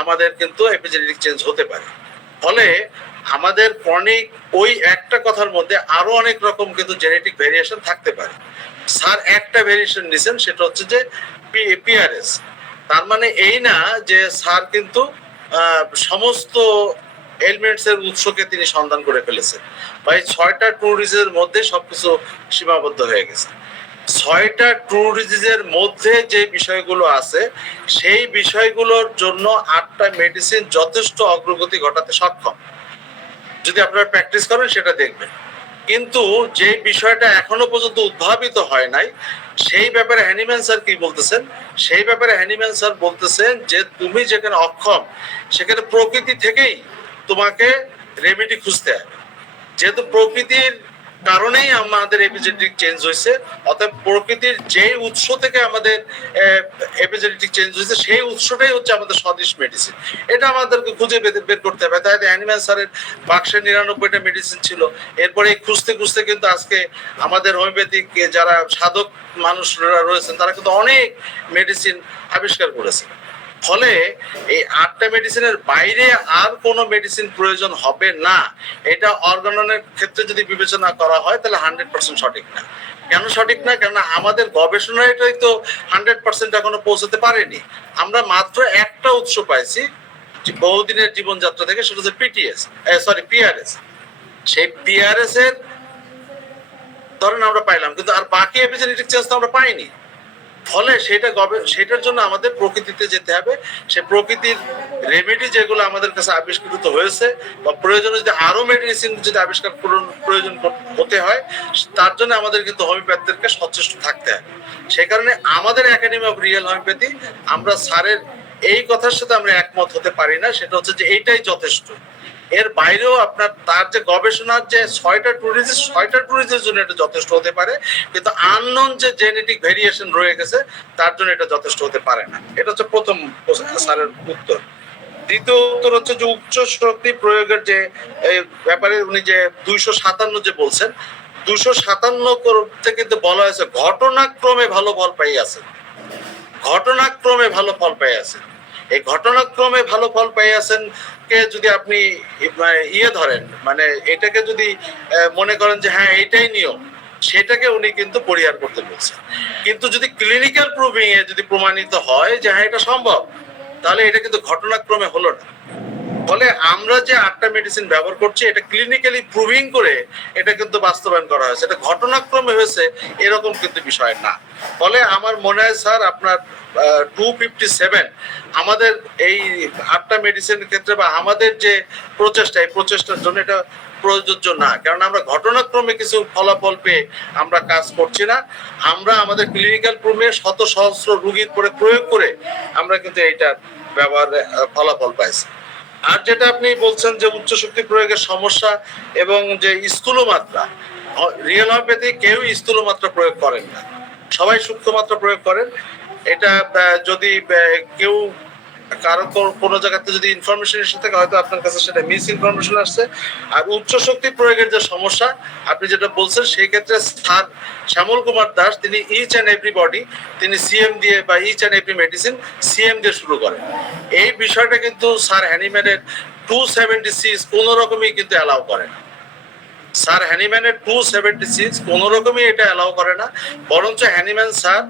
আমাদের কিন্তু এপিজেনেটিক চেঞ্জ হতে পারে। ফলে আমাদের ক্রনিক ওই একটা কথার মধ্যে আরো অনেক রকম কিন্তু জেনেটিক ভেরিয়েশন থাকতে পারে। স্যার একটা ভেরিয়েশন নিছেন, সেটা হচ্ছে যে পিআরএস। তার মানে এই না যে স্যার কিন্তু সমস্ত এলিমেন্টস এর উৎসকে তিনি সন্ধান করে ফেলেছেন। বা এই 6টা ট্রু ডিজিজের মধ্যে সবকিছু সীমাবদ্ধ হয়ে গেছে। 6টা ট্রু ডিজিজের মধ্যে যে বিষয়গুলো আছে সেই বিষয়গুলোর জন্য 8টা মেডিসিন যথেষ্ট অগ্রগতি ঘটাতে সক্ষম। যদি আপনারা প্র্যাকটিস করেন সেটা দেখবেন। কিন্তু যে বিষয়টা এখনো পর্যন্ত উদ্ভাবিত হয় নাই সেই ব্যাপারে হ্যানিম্যান স্যার কি বলতেছেন? সেই ব্যাপারে হ্যানিম্যান স্যার বলতেছেন যে তুমি যেখানে অক্ষম সেখানে প্রকৃতি থেকেই তোমাকে রেমেডি খুঁজতে হবে। যেহেতু প্রকৃতির কারণেই আমাদের এপিজেনেটিক চেঞ্জ হয়েছে, অর্থাৎ প্রকৃতির যে উৎস থেকে আমাদের এপিজেনেটিক চেঞ্জ হয়েছে সেই উৎসটাই হচ্ছে আমাদের স্বদেশ মেডিসিন। এটা আমাদেরকে খুঁজে বের করতে হবে। তাই অ্যানিম্যাল স্যারের বাক্সে 99টা মেডিসিন ছিল। এরপরে খুঁজতে খুঁজতে কিন্তু আজকে আমাদের হোমিওপ্যাথিক যারা সাধক মানুষরা রয়েছেন তারা কিন্তু অনেক মেডিসিন আবিষ্কার করেছে। ফলে এই 8টা মেডিসিনের বাইরে আর কোনো মেডিসিন প্রয়োজন হবে না। এটা অর্গাননের ক্ষেত্রে যদি বিবেচনা করা হয় তাহলে 100% সঠিক না। কেন সঠিক না? কেননা আমাদের গবেষণায় এটাই তো 100% এখনো পৌঁছতে পারেনি। আমরা মাত্র একটা উৎস পাইছি বহুদিনের জীবনযাত্রা থেকে, সেটা হচ্ছে পিআরএস। সেই পিআরএস এর ধরেন আমরা পাইলাম, কিন্তু আর বাকি এপিজেনেটিক চেঞ্জ তো আমরা পাইনি। ফলে সেটার জন্য আমাদের প্রকৃতিতে যেতে হবে। সে প্রকৃতির রেমেডি যেগুলো আমাদের কাছে আবিষ্কৃত হয়েছে বা প্রয়োজনে যদি আরো মেডিসিন যদি আবিষ্কার প্রয়োজন হতে হয় তার জন্য আমাদের কিন্তু হোমিওপ্যাথদেরকে সচেষ্ট থাকতে হবে। সেই কারণে আমাদের একাডেমি অফ রিয়েল হোমিওপ্যাথি আমরা স্যারের এই কথার সাথে আমরা একমত হতে পারি না। সেটা হচ্ছে যে এইটাই যথেষ্ট। এর বাইরেও আপনার তার যে গবেষণার যে 6টা ট্যুরিজের জন্য এটা যথেষ্ট হতে পারে, কিন্তু আননোন যে জেনেটিক ভেরিয়েশন রয়ে গেছে তার জন্য এটা যথেষ্ট হতে পারে না। এটা হচ্ছে প্রথম স্যারের উত্তর। দ্বিতীয় উত্তর হচ্ছে যে উচ্চ শক্তি প্রয়োগের যে ব্যাপারে উনি যে 257 যে বলছেন, 257 করতে কিন্তু বলা হয়েছে ঘটনাক্রমে ভালো ফল পাইয়াছে। ঘটনাক্রমে ভালো ফল পাইয়াছে। এই ঘটনাক্রমে ভালো ফল পাইয়াছেন কে যদি আপনি ধরেন, মানে এটাকে যদি মনে করেন যে হ্যাঁ এটাই নিয়ম, সেটাকে উনি কিন্তু পরিহার করতে বলছেন। কিন্তু যদি ক্লিনিক্যাল প্রুভিং এ যদি প্রমাণিত হয় যে হ্যাঁ এটা সম্ভব, তাহলে এটা কিন্তু ঘটনাক্রমে হলো না। ফলে আমরা যে 8টা মেডিসিন ব্যবহার করছি এটা ক্লিনিক্যালি প্রুভিং করে এটা কিন্তু বাস্তবায়ন করা হয়েছে। এটা ঘটনাক্রমে হয়েছে এরকম কিন্তু বিষয় না। ফলে আমার মনে হয় স্যার আপনার 257 আমাদের এই 8টা মেডিসিনের ক্ষেত্রে বা আমাদের যে প্রচেষ্টা, এই প্রচেষ্টার জন্য এটা প্রযোজ্য না। কারণ আমরা ঘটনাক্রমে কিছু ফলাফল পেয়ে আমরা কাজ করছি না। আমরা আমাদের ক্লিনিক্যাল প্রুভে শত সহস্র রোগীর পরে প্রয়োগ করে আমরা কিন্তু এইটার ব্যবহারে ফলাফল পাইছি। আর যেটা আপনি বলছেন যে উচ্চ শক্তি প্রয়োগের সমস্যা এবং যে স্থূল মাত্রা, রিয়েল হোমিওপ্যাথি কেউ স্থূল মাত্রা প্রয়োগ করেন না, সবাই সূক্ষ্ম মাত্রা প্রয়োগ করেন। এটা যদি কেউ কারো কোনো জায়গাতে যদি ইনফরমেশন এসে থাকে হয়তো আপনার কাছে সেটা মিস ইনফরমেশন আসছে। আর উচ্চ শক্তি প্রয়োগের যে সমস্যা আপনি যেটা বলছেন সেই ক্ষেত্রে স্যার শ্যামল কুমার দাস তিনি ইচ অ্যান্ড এভরি বডি তিনি সিএম দিয়ে বা each and every medicine CM দিয়ে শুরু করেন। এই বিষয়টা কিন্তু স্যার হ্যানিম্যানের 276 কোনো রকমই কিন্তু অ্যালাউ করে না। স্যার হ্যানিম্যানের 276 কোনো রকমই এটা অ্যালাউ করে না। বরঞ্চ হ্যানিম্যান স্যার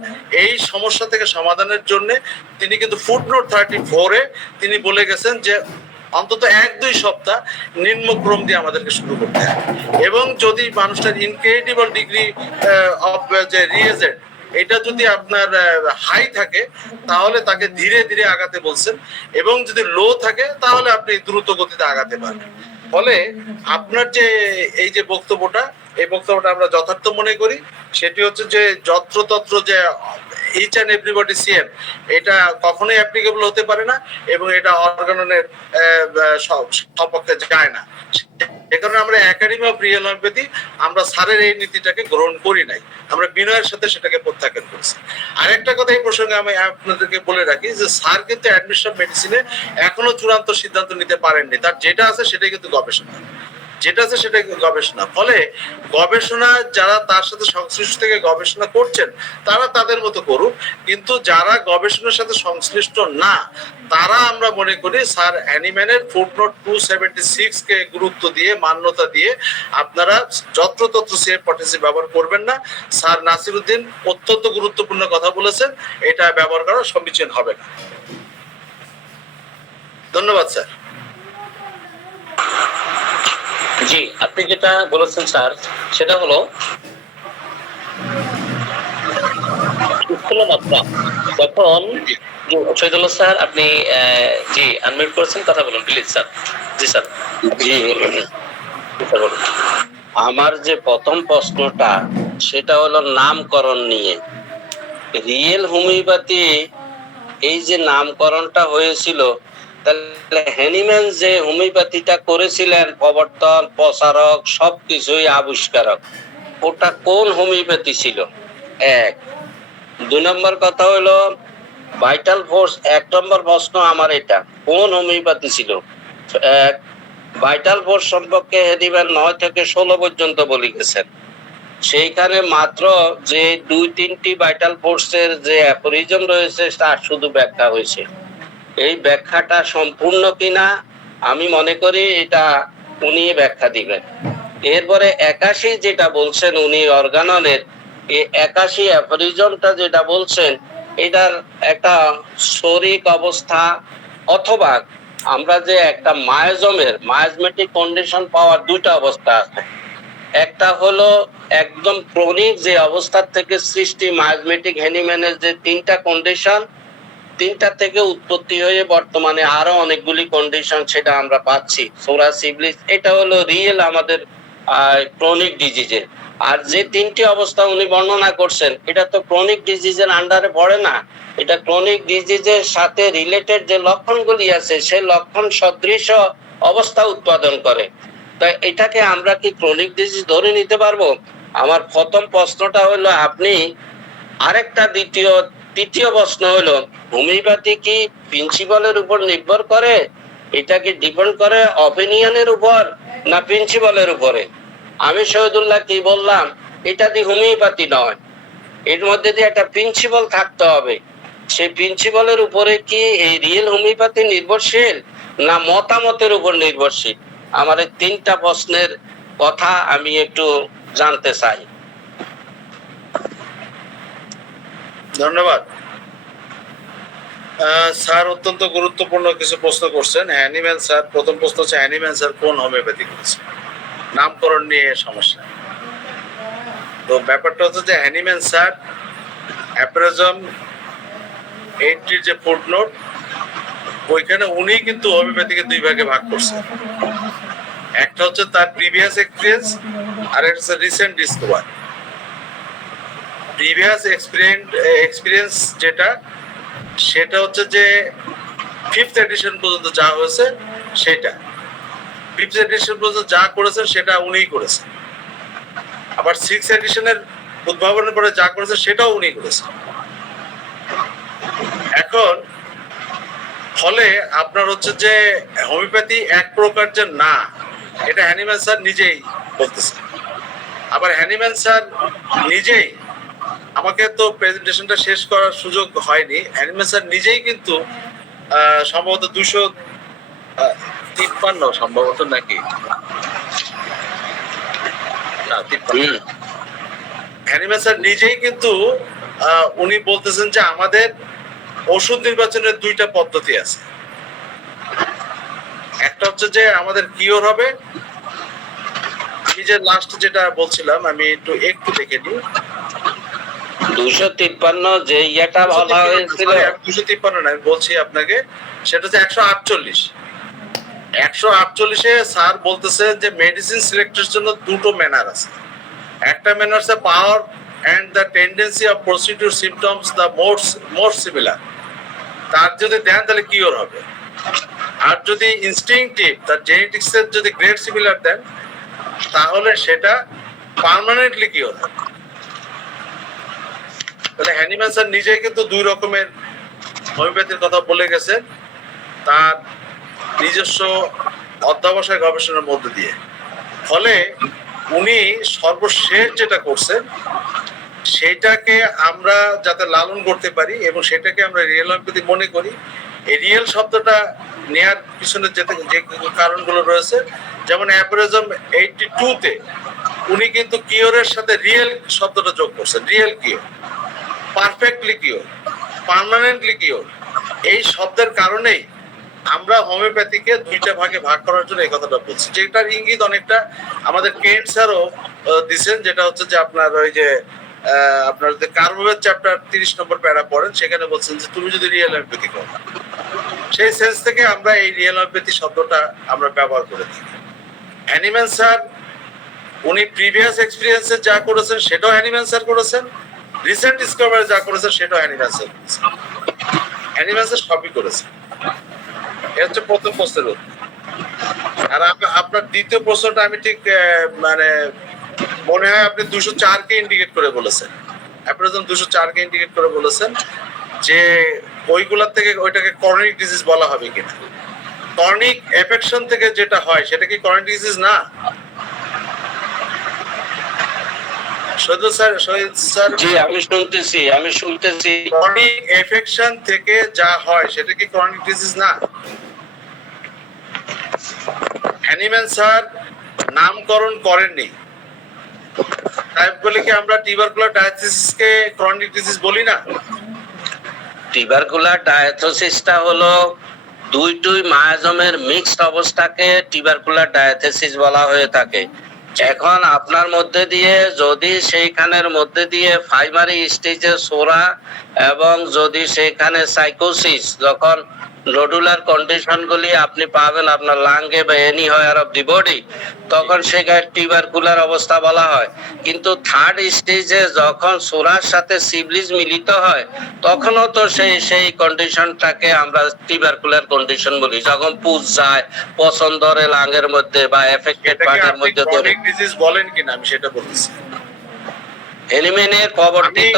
এই সমস্যা থেকে সমাধানের জন্য তিনি কিন্তু ফুটনোট 34-এ তিনি বলে গেছেন যে অন্তত 1-2 সপ্তাহ নিম্নক্রম দিয়ে আমাদেরকে শুরু করতে হবে, এবং যদি মানুষটার ইনক্রেডিবল ডিগ্রি অফ যে রিয়েজেন্ট এটা যদি আপনার হাই থাকে তাহলে তাকে ধীরে ধীরে আগাতে বলছেন, এবং যদি লো থাকে তাহলে আপনি দ্রুত গতিতে আগাতে পারবেন। ফলে আপনার যে এই যে বক্তব্যটা, এই বক্তব্যটা আমরা যথার্থ মনে করি। সেটি হচ্ছে যে যত্রতত্র যে ইচ অ্যান্ড এভরিবডি সিএম এটা কখনোই অ্যাপ্লিকেবল হতে পারে না, এবং এটা অর্গাননের সপক্ষে যায় না। এ কারণে আমরা একাডেমি অফ রিয়েল হোমিওপ্যাথি আমরা স্যারের এই নীতিটাকে গ্রহণ করি নাই, আমরা বিনয়ের সাথে সেটাকে প্রত্যাখ্যান করেছি। আরেকটা কথা এই প্রসঙ্গে আমি আপনাদেরকে বলে রাখি যে স্যার কিন্তু অ্যাডমিশন মেডিসিনে এখনো চূড়ান্ত সিদ্ধান্ত নিতে পারেননি। তার যেটা আছে সেটাই কিন্তু গবেষণা, যেটা আছে সেটা গবেষণা। ফলে গবেষণা যারা তার সাথে সংশ্লিষ্ট থেকে গবেষণা করছেন তারা তাদের মতো করুক, কিন্তু যারা গবেষণার সাথে সংশ্লিষ্ট না তারা আমরা মনে করি স্যার হ্যানিম্যানের ফুটনোট 276 কে গুরুত্ব দিয়ে মান্যতা দিয়ে আপনারা যত্রতত্র সিএম পটেন্সি ব্যবহার করবেন না। স্যার নাসিরউদ্দিন অত্যন্ত গুরুত্বপূর্ণ কথা বলেছেন, এটা ব্যবহার করা সমীচীন হবে না। ধন্যবাদ স্যার। জি, আপনি যেটা বলেছেন স্যার সেটা হলো স্থূলমাত্রা। যখন শহীদুল্লাহ স্যার আপনি জি আনমিউট করেছেন, কথা বলুন please sir. G sir. G, sir বলুন। আমার যে প্রথম প্রশ্নটা সেটা হলো নামকরণ নিয়ে। রিয়েল হোমিওপ্যাথি এই যে নামকরণটা হয়েছিল, তাহলে হ্যানিম্যান যে হোমিওপ্যাথিটা করেছিলেন, প্রবর্তন, প্রসারক, সবকিছুই আবিষ্কারক, ওটা কোন হোমিওপ্যাথি ছিল? এক। 2 নম্বর কথা হলো ভাইটাল ফোর্স। 1 নম্বর প্রশ্ন আমার এটা, কোন হোমিওপ্যাথি ছিল? এক, ভাইটাল ফোর্স সম্পর্কে হ্যানিম্যান 9 থেকে 16 পর্যন্ত বলে গেছেন। সেইখানে মাত্র যে 2-3টি ভাইটাল ফোর্সের যে অ্যাপোরিজম রয়েছে তার শুধু ব্যাখ্যা হয়েছে। এই ব্যাখ্যাটা সম্পূর্ণ কিনা আমি মনে করি এটা উনি ব্যাখ্যা দিবেন। এরপরে 81 যেটা বলছেন উনি অর্গাননের, এই 81 অ্যাপোরিজমটা যেটা বলছেন এটার একটা শরিক অবস্থা, অথবা আমরা যে একটা মায়াজমেটিক কন্ডিশন পাওয়ার 2টা অবস্থা আছে। একটা হলো একদম ক্রনিক যে অবস্থার থেকে সৃষ্টি মায়াজমেটিক হ্যানিম্যানের যে 3টা কন্ডিশন, 3টা থেকে উৎপত্তি হয়ে বর্তমানে আরো অনেকগুলি কন্ডিশন সেটা আমরা পাচ্ছি। সোরাসিবলিস, এটা হলো রিয়েল আমাদের ক্রনিক ডিজিজের। আর যে 3টি অবস্থা উনি বর্ণনা করছেন এটা তো ক্রনিক ডিজিজের আন্ডারে পড়ে না, এটা ক্রনিক ডিজিজের সাথে রিলেটেড যে লক্ষণগুলি আছে সেই লক্ষণ সদৃশ অবস্থা উৎপাদন করে। তাই এটাকে আমরা কি ক্রনিক ডিজিজ ধরে নিতে পারবো? আমার প্রথম প্রশ্নটা হলো আপনি আরেকটা তৃতীয় প্রশ্ন হলো হোমিওপ্যাথি কি প্রিন্সিপালের উপর নির্ভর করে? এটা কি ডিপেন্ড করে অপিনিয়নের উপর না প্রিন্সিপালের উপরে? আমি শহীদুল্লাহ কি বললাম, এটা দিয়ে হোমিওপ্যাথি নয়, এর মধ্যে দিয়ে একটা প্রিন্সিপাল থাকতে হবে। সেই প্রিন্সিপালের উপরে কি এই রিয়েল হোমিওপ্যাথি নির্ভরশীল না মতামতের উপর নির্ভরশীল? আমার এই 3টা প্রশ্নের কথা আমি একটু জানতে চাই। ধন্যবাদ স্যার, অত্যন্ত গুরুত্বপূর্ণ কিছু প্রশ্ন করছেন। হ্যানিম্যান স্যার, প্রথম প্রশ্ন হচ্ছে হ্যানিম্যান স্যার কোন হোমিওপ্যাথি করেছে, নামকরণ নিয়ে সমস্যা। তো ব্যাপারটা হচ্ছে যে হ্যানিম্যান স্যার অ্যাপ্রেজম 80 যে ফুটনোট, ওইখানে উনি কিন্তু হোমিওপ্যাথিকে 2 ভাগে ভাগ করছেন। একটা হচ্ছে তার প্রিভিয়াস এক্সপিরিয়েন্স আর একটা হচ্ছে রিসেন্ট ডিসকভার। প্রিভিয়াস এক্সপিরিয়েন্স যেটা, সেটা হচ্ছে যে 5th এডিশন পর্যন্ত যা হয়েছে সেটা, 5th এডিশন পর্যন্ত যা করেছেন সেটা উনিই করেছেন। আবার 6th এডিশনের উদ্ভাবনের পরে যা করেছে সেটাও উনি করেছেন। এখন ফলে আপনার হচ্ছে যে হোমিওপ্যাথি এক প্রকার যে না, এটা হ্যানিম্যান স্যার নিজেই বলতেছেন। আবার হ্যানিম্যান স্যার নিজেই, আমাকে তো প্রেজেন্টেশনটা শেষ করার সুযোগ হয়নি, হ্যানিম্যান স্যার নিজেই কিন্তু সম্ভবত 253 সম্ভবত নাকি না 53, হ্যানিম্যান স্যার নিজেই কিন্তু উনি বলতেছেন যে আমাদের ওষুধ নির্বাচনের 2টা পদ্ধতি আছে। একটা হচ্ছে যে আমাদের কিওর হবে, আমি যে লাস্ট যেটা বলছিলাম আমি একটু দেখে নিই। 253 যে ইয়েটা বলা হয়েছিল, 253 না, আমি বলছি আপনাকে, সেটা হচ্ছে 148। 148-এ স্যার বলতেছে যে মেডিসিন সিলেক্টের জন্য 2টো ম্যানার আছে। একটা ম্যানার আছে পাওয়ার and the tendency of procedure symptoms the more similar, তার যদি দেন তাহলে কিওর হবে। আর যদি ইনস্টিংটিভ, তার জেনেটিক্স এর যদি গ্রেড সিমিলার দেন তাহলে সেটা পার্মানেন্টলি কিওর হবে। তাহলে হ্যানিম্যান স্যার নিজেই কিন্তু 2 রকমের হোমিওপ্যাথির কথা বলে গেছেন তার নিজস্ব অধ্যবসায় গবেষণার মধ্যে দিয়ে। ফলে উনি সর্বশেষ যেটা করছেন সেটাকে আমরা যাতে লালন করতে পারি এবং সেটাকে আমরা রিয়েল হোমিওপ্যাথি মনে করি। এই রিয়েল শব্দটা নেয়ার পিছনে যে কারণগুলো রয়েছে, যেমন অ্যাপোরিজম 82-তে উনি কিন্তু কিওরের সাথে রিয়েল শব্দটা যোগ করছেন। Real cure, perfectly cure, permanently cure, এই শব্দের কারণেই আমরা হোমিওপ্যাথিকে দুইটা ভাগে ভাগ করার জন্য এই কথাটা বলছি, যেটার ইঙ্গিত অনেকটা আমাদের কেন্ট স্যারও দিচ্ছেন, যেটা হচ্ছে যে আপনার ওই যে আপনার যে কার্বোভেট চ্যাপ্টার 30 নম্বর প্যারা পড়েন, সেখানে বলছেন যে তুমি যদি রিয়েল হোমিওপ্যাথি করো, সেই সেন্স থেকে আমরা এই রিয়েল হোমিওপ্যাথি শব্দটা আমরা ব্যবহার করে থাকি। হ্যানিম্যান স্যার উনি প্রিভিয়াস এক্সপিরিয়েন্সে যা করেছেন সেটাও হ্যানিম্যান স্যার করেছেন, রিসেন্ট ডিসকভারি যা করেছেন সেটাও হ্যানিম্যান স্যার করেছেন। হ্যানিম্যান স্যার সবই করেছেন। এটা হচ্ছে প্রথম প্রশ্নের উত্তর। আর আপনার দ্বিতীয় প্রশ্নটা আমি ঠিক মানে মনে হয় আপনি 204-কে ইন্ডিকেট করে বলেছেন, আপনি যখন 204-কে ইন্ডিকেট করে বলেছেন যে ওইগুলোর থেকে ওইটাকে করনিক ডিজিজ বলা হবে কিনা। করনিক এফেকশন থেকে যেটা হয় সেটা কি করনিক ডিজিজ না? শহীদুল স্যার জি আমি শুনতেছি করনিক এফেকশন থেকে যা হয় সেটা কি করনিক ডিজিজ না? হ্যানিম্যান স্যার নামকরণ করেননি, তাই বলে কি আমরা টিউবারকুলার ডায়াথিসিসকে ক্রনিক ডিজিজ বলি না? টিউবারকুলার ডায়াথিসিসটা হলো দুইটি মায়াজমের মিক্সড অবস্থাকে টিউবারকুলার ডায়াথিসিস বলা হয়ে থাকে। এখন আপনার মধ্যে দিয়ে যদি সেইখানের মধ্যে দিয়ে প্রাইমারি স্টেজে সোরা এবং যদি সেইখানে সাইকোসিস, যখন নোডুলার কন্ডিশন গুলি আপনি পাবেন আপনার লাঙ্গে বা এনি হয়ার অফ দি বডি, তখন সেখানে টিউবারকুলার অবস্থা বলা হয়। কিন্তু থার্ড স্টেজে যখন সোরার সাথে সিবলিস মিলিত হয় তখনও তো সেই কন্ডিশনটাকে আমরা টিউবারকুলার কন্ডিশন বলি। যখন পুজ যায় পছন্দ ধরে লাঙ্গের মধ্যে বা এফেক্টেড পার্টের মধ্যে ধরে ক্রনিক ডিজিজ বলেন কিনা আমি সেটা বলতেছি। এলিমেনের প্রবর্তিত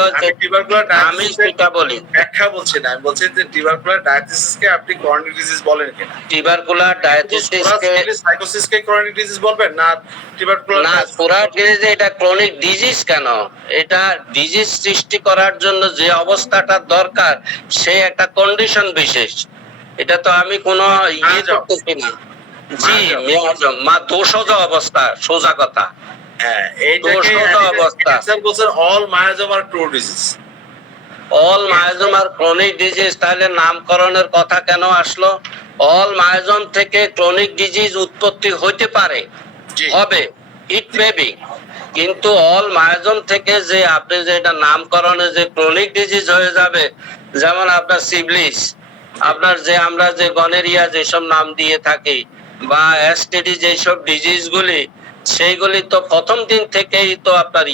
আমি সেটা বলি, ব্যাখ্যা বলছি না, আমি বলছি যে টিউবারকুলার ডায়াথিসিসকে আপনি ক্রনিক ডিজিজ বলেন কিনা। টিউবারকুলার ডায়াথিসিসকে সাইকোসিসকে ক্রনিক ডিজিজ বলবেন না? টিউবারকুলার না, পুরা ডিজিজ এটা ক্রনিক ডিজিজ কেন? এটা ডিজিজ সৃষ্টি করার জন্য যে অবস্থাটা দরকার সে একটা কন্ডিশন বিশেষ। এটা তো আমি কোনো ইয়ে করতেছি না। জি মিয়াজম মা দোষজ অবস্থা, সোজা কথা। হ্যাঁ, এইটাকে স্যার বলছেন অল মায়াজম আর ট্রু ডিজিজ। অল মায়াজম আর ক্রনিক ডিজিজ, তাহলে নামকরণের কথা কেন আসলো? অল মায়াজম থেকে ক্রনিক ডিজিজ উৎপত্তি হইতে পারে, হবে, ইট মে বি, কিন্তু অল মায়াজম থেকে যে আপনি যে এটা নামকরণে যে ক্রনিক ডিজিজ হয়ে যাবে, যেমন আপনার সিবলিস, আপনার যে আমরা যে গনেরিয়া যেসব নাম দিয়ে থাকি বা এসটিডি যেসব ডিজিজ গুলি, সেইগুলি তো প্রথম দিন থেকেই তো আপনার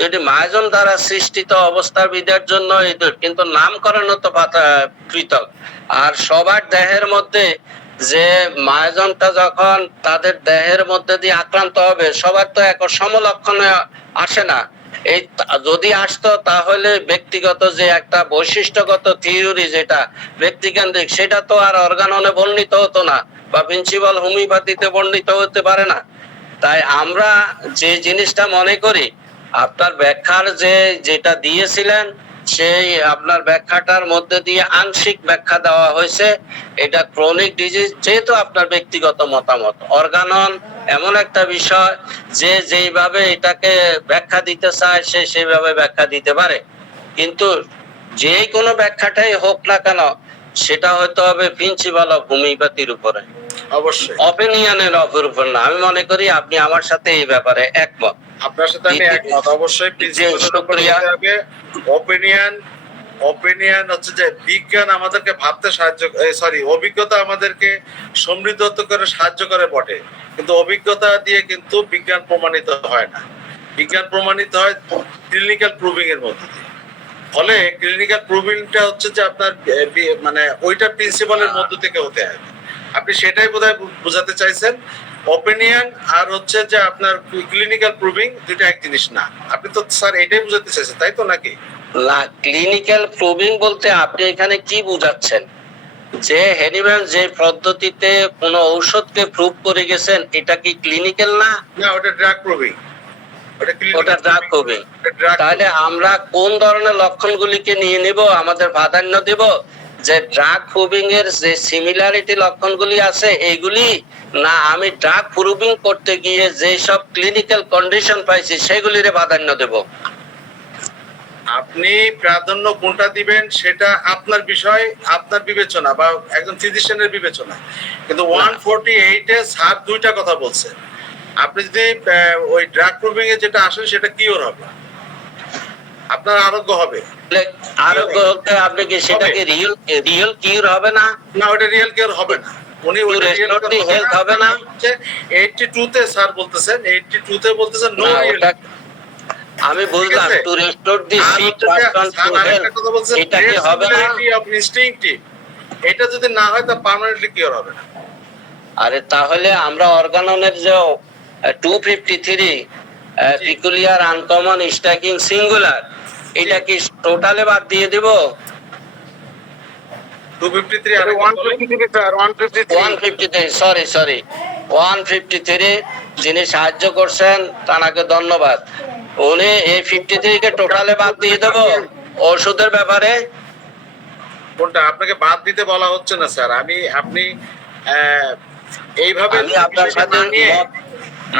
যদি মায়াজম দ্বারা সৃষ্টিত অবস্থার বিধার জন্য, কিন্তু নামকরণ তো পৃথক। আর সবার দেহের মধ্যে যে মায়াজমটা যখন তাদের দেহের মধ্যে দিয়ে আক্রান্ত হবে, সবার তো এক সমলক্ষণে আসে না। এই যদি আসতো তাহলে ব্যক্তিগত যে একটা বৈশিষ্ট্যগত থিওরি যেটা ব্যক্তিকেন্দ্রিক, সেটা তো আর অর্গাননে বর্ণিত হতো না বা প্রিন্সিপাল হোমিওপ্যাথিতে বর্ণিত হতে পারে না। তাই আমরা যে জিনিসটা মনে করি, আপনার ব্যাখ্যার যেটা দিয়েছিলেন সেই আপনার ব্যাখ্যাটার মধ্যে দিয়ে আংশিক ব্যাখ্যা দেওয়া হয়েছে। এটা ক্রনিক ডিজিজ যেহেতু আপনার ব্যক্তিগত মতামত, অর্গানন এমন একটা বিষয় যে যেইভাবে এটাকে ব্যাখ্যা দিতে চায় সে সেইভাবে ব্যাখ্যা দিতে পারে, কিন্তু যে কোনো ব্যাখ্যাটাই হোক না কেন সেটা হয়তো হবে প্রিন্সিপাল অফ হোমিওপ্যাথির উপরে, অবশ্যই অপিনিয়নের উপর না। আমি মনে করি আপনি আমার সাথে এই ব্যাপারে একমত। আপনার সাথে আমি একমত, অবশ্যই প্রিন্সিপালের উপর হতে হবে। অপিনিয়ন হচ্ছে যে বিজ্ঞান আমাদেরকে ভাবতে সাহায্য, অভিজ্ঞতা আমাদেরকে সমৃদ্ধ করে সাহায্য করে বটে, কিন্তু অভিজ্ঞতা দিয়ে কিন্তু বিজ্ঞান প্রমাণিত হয় না। বিজ্ঞান প্রমাণিত হয় ক্লিনিক্যাল প্রুভিং এর মধ্যে দিয়ে। ফলে ক্লিনিক্যাল প্রুভিংটা হচ্ছে যে আপনার মানে ওইটা প্রিন্সিপালের মধ্য থেকে হতে হবে। আপনি সেটাই বোধহয় বোঝাতে চাইছেন। অপিনিয়ন আর হচ্ছে যে আপনার ক্লিনিক্যাল প্রুভিং দুটো এক জিনিস না। আপনি তো স্যার এটাই বোঝাতে চাইছেন, তাই তো নাকি? না, ক্লিনিক্যাল প্রুভিং বলতে আপনি এখানে কি বুঝাচ্ছেন? যে হ্যানিম্যান যে পদ্ধতিতে কোন ঔষধকে প্রুভ করে গেছেন, এটা কি ক্লিনিক্যাল না? না, ওটা ড্রাগ প্রুভিং। ওটা ড্রাগ প্রুভিং। তাহলে আমরা কোন ধরনের লক্ষণগুলিকে নিয়ে নিব, আমাদের প্রাধান্য দেব? যে ড্রাগ প্রুভিং এর যে সিমিলারিটি লক্ষণগুলি আছে এইগুলি, না আমি ড্রাগ প্রুভিং করতে গিয়ে যে সব ক্লিনিক্যাল কন্ডিশন পাইছি সেগুলির প্রাধান্য দেব? আপনি প্রাধান্য কোনটা দিবেন সেটা আপনার বিষয়, আপনার বিবেচনা বা একজন ফিজিশিয়ানের বিবেচনা। কিন্তু 148-এ স্যার দুইটা কথা বলছেন। আপনি যদি ওই ড্রাগ প্রুভিং এ যেটা আসেন সেটা কিওর হবে, আপনার আরোগ্য হবে। আরোগ্য হতে আপনি কি সেটা কি রিয়েল কিউর হবে না? না, ওটা রিয়েল কিওর হবে না। উনি To ওটা restore রিয়েল the health হবে না? 82-তে স্যার বলতেছেন, 82-তে বলতেছেন নো না, রিয়েল। ওটা আমি বুঝলাম, ঠিক আছে? To restore the sick person to health, এটা কি হবে না? এটা যদি না হয় তা পার্মানেন্টলি কিওর হবে না। আরে তাহলে আমরা অর্গাননের যে 253 পিকুলিয়ার আনকমন স্ট্যাকিং সিঙ্গুলার, এটা কি টোটালে বাদ দিয়ে দেব? 253 আর 153 স্যার, 153 153, সরি 153 যিনি সাহায্য করছেন তাকে ধন্যবাদ। উনি এই 53 কে টোটালে বাদ দিয়ে দেব ওষুধের ব্যাপারে। কোনটা আপনাকে বাদ দিতে বলা হচ্ছে না স্যার। আপনি এইভাবে আমি আপনার সাথে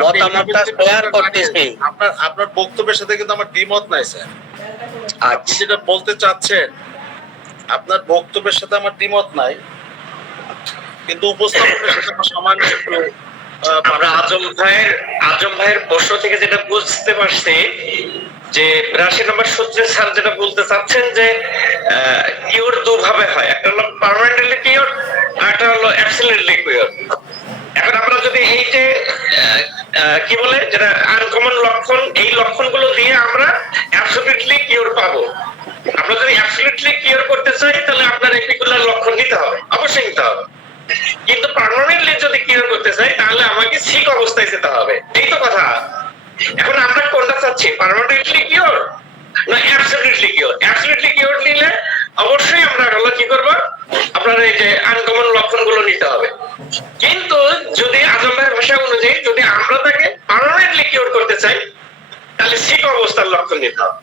মতামতটা শেয়ার করতেছি। আপনার বক্তব্যের সাথে কিন্তু আমার দ্বিমত নাই স্যার। আপনি আচ্ছা, যেটা বলতে চাচ্ছেন, আপনার বক্তব্যের সাথে আমার দ্বিমত নাই, কিন্তু উপস্থাপনের সাথে আমার সামান্য একটু আমরা আজম ভাইয়ের প্রশ্ন থেকে যেটা বুঝতে পারছি যে 82 নম্বর সূত্রে স্যার যেটা বলতে চাচ্ছেন যে কিওর দুভাবে হয়, একটা হলো পার্মানেন্টলি কিওর, একটা হলো অ্যাবসলিউটলি কিওর। এখন আমরা যদি এই যে কি বলে যেটা আনকমন লক্ষণ, এই লক্ষণগুলো দিয়ে আমরা অ্যাবসলিউটলি কিওর পাবো। আমরা যদি অ্যাবসলিউটলি কিওর করতে চাই তাহলে আপনার এই পার্টিকুলার লক্ষণ নিতে হবে, অবশ্যই নিতে হবে। কিন্তু পার্মানেন্টলি যদি কিওর করতে চাই তাহলে আমাকে সিক অবস্থায় যেতে হবে, এই তো কথা। এখন আমরা কোনটা চাচ্ছি, পার্মানেন্টলি কিওর না অ্যাবসলিউটলি কিওর? অ্যাবসলিউটলি কিওর নিলে অবশ্যই আমরা হলো কি করব, আপনার এই যে আনকমন লক্ষণগুলো নিতে হবে। কিন্তু যদি আজম ভাইয়ের ভাষা অনুযায়ী যদি আমরা তাকে পার্মানেন্টলি কিওর করতে চাই তাহলে সিক অবস্থার লক্ষণ নিতে হবে।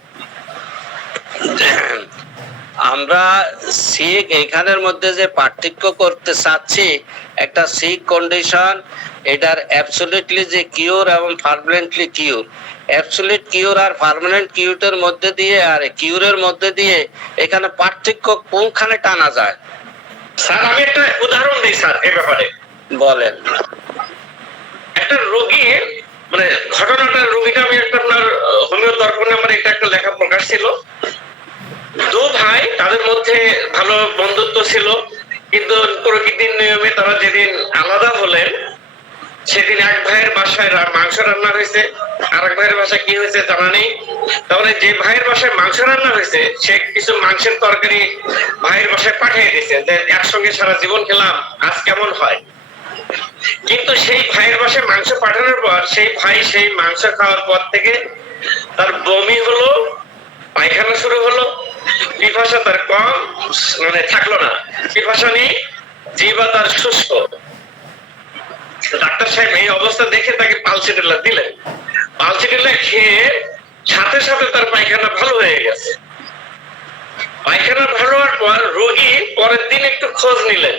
আমরা সিক এখানের মধ্যে যে পার্থক্য করতে চাচ্ছি, একটা সিক কন্ডিশন, এটার অ্যাবসলিউটলি যে কিওর এবং পার্মানেন্টলি কিওর, অ্যাবসলিউট কিওর আর পার্মানেন্ট কিওরের মধ্যে দিয়ে আর কিওরের মধ্যে দিয়ে এখানে পার্থক্য কোনখানে টানা যায়? স্যার আমি একটা উদাহরণ দিই স্যার এই ব্যাপারে। বলেন। একটা রোগী, মানে ঘটনাটা রোগীটা আমি একটা আপনার হোমিও দর্পণে আমার এটা একটা লেখা প্রকাশ ছিল। দু ভাই, তাদের মধ্যে ভালো বন্ধুত্ব ছিল, কিন্তু প্রকৃতির নিয়মে তারা যেদিন আলাদা হলেন সেদিন এক ভাইয়ের বাসায় মাংস রান্না হয়েছে, আর এক ভাইয়ের বাসায় কি হয়েছে জানা নেই। তাহলে যে ভাইয়ের বাসায় মাংস রান্না হয়েছে সে কিছু মাংসের তরকারি ভাইয়ের বাসায় পাঠিয়ে দিয়েছে যে একসঙ্গে সারা জীবন খেলাম, আজ কেমন হয়। কিন্তু সেই ভাইয়ের বাসায় মাংস পাঠানোর পর সেই ভাই সেই মাংস খাওয়ার পর থেকে তার বমি হলো, পায়খানা শুরু হলো, পিপাসা তার কম মানে থাকলো না, পিপাসা নেই, জিহ্বা তার শুষ্ক। ডাক্তার সাহেব এই অবস্থা দেখে তাকে পালসিটেলা দিলেন। পালসিটেলা খেয়ে সাথে সাথে তার পায়খানা ভালো হয়ে গেছে। পায়খানা ভালো হওয়ার পর রোগী পরের দিন একটু খোঁজ নিলেন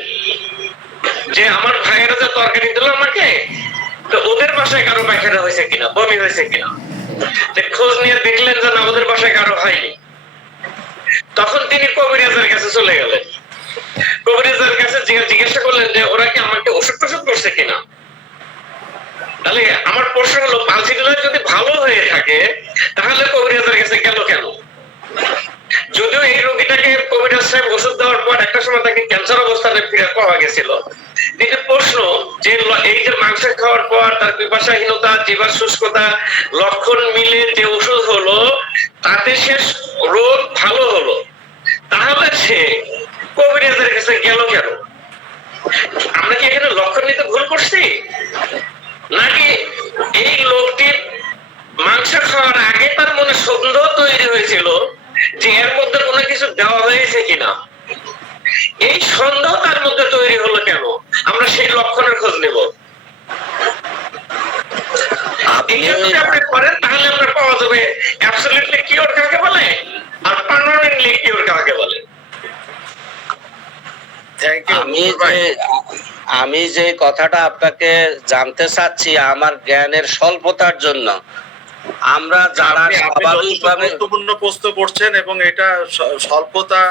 যে আমার ভাইয়েরা যে তরকারি দিল আমাকে, তো ওদের বাসায় কারো পায়খানা হয়েছে কিনা, বমি হয়েছে কিনা। খোঁজ নিয়ে দেখলেন যে না, ওদের বাসায় কারো হয়নি। তখন তিনি কবিরাজের কাছে চলে গেলেন। কবিরাজের কাছে জিজ্ঞাসা করলেন যে ওরা কি আমাকে ওষুধ টষুধ করছে কিনা। তাহলে আমার প্রশ্ন হলো, পালসিটেলা যদি ভালো হয়ে থাকে তাহলে কবিরাজের কাছে গেল কেন? যদিও এই রোগীটাকে কবিরাজ সাহেব ওষুধ দেওয়ার পর একটা সময় তাকে ক্যান্সার অবস্থানে ফিরে পাওয়া গেছিল। কিন্তু প্রশ্ন যে এই যে মাংস খাওয়ার পর তার পিপাসাহীনতা, জিহ্বার শুষ্কতা লক্ষণ মিলে যে ওষুধ হলো তাতে সে রোগ ভালো হলো, তাহলে সে কবিরাজের কাছে গেল কেন? আমরা কি এখানে লক্ষণ নিতে ভুল করছি, নাকি এই লোকটির মাংস খাওয়ার আগে তার মনে সন্দেহ তৈরি হয়েছিল যে এর মধ্যে কোনো কিছু দেওয়া হয়েছে কিনা? এই সন্দেহ তার মধ্যে তৈরি হলো কেন? আমরা সেই লক্ষণের খোঁজ নেব। যদি আপনি করেন তাহলে আমরা পাওয়া যাবে অ্যাবসলিউটলি কিওর কাকে বলে আর পার্মানেন্টলি কিওর কাকে বলে। আমি যে কথাটা আপনাকে জানতে চাচ্ছি আমার জ্ঞানের স্বল্পতার জন্য, আমরা যারা আপনি স্বাভাবিকভাবে গুরুত্বপূর্ণ প্রশ্ন করছেন এবং এটা স্বল্পতা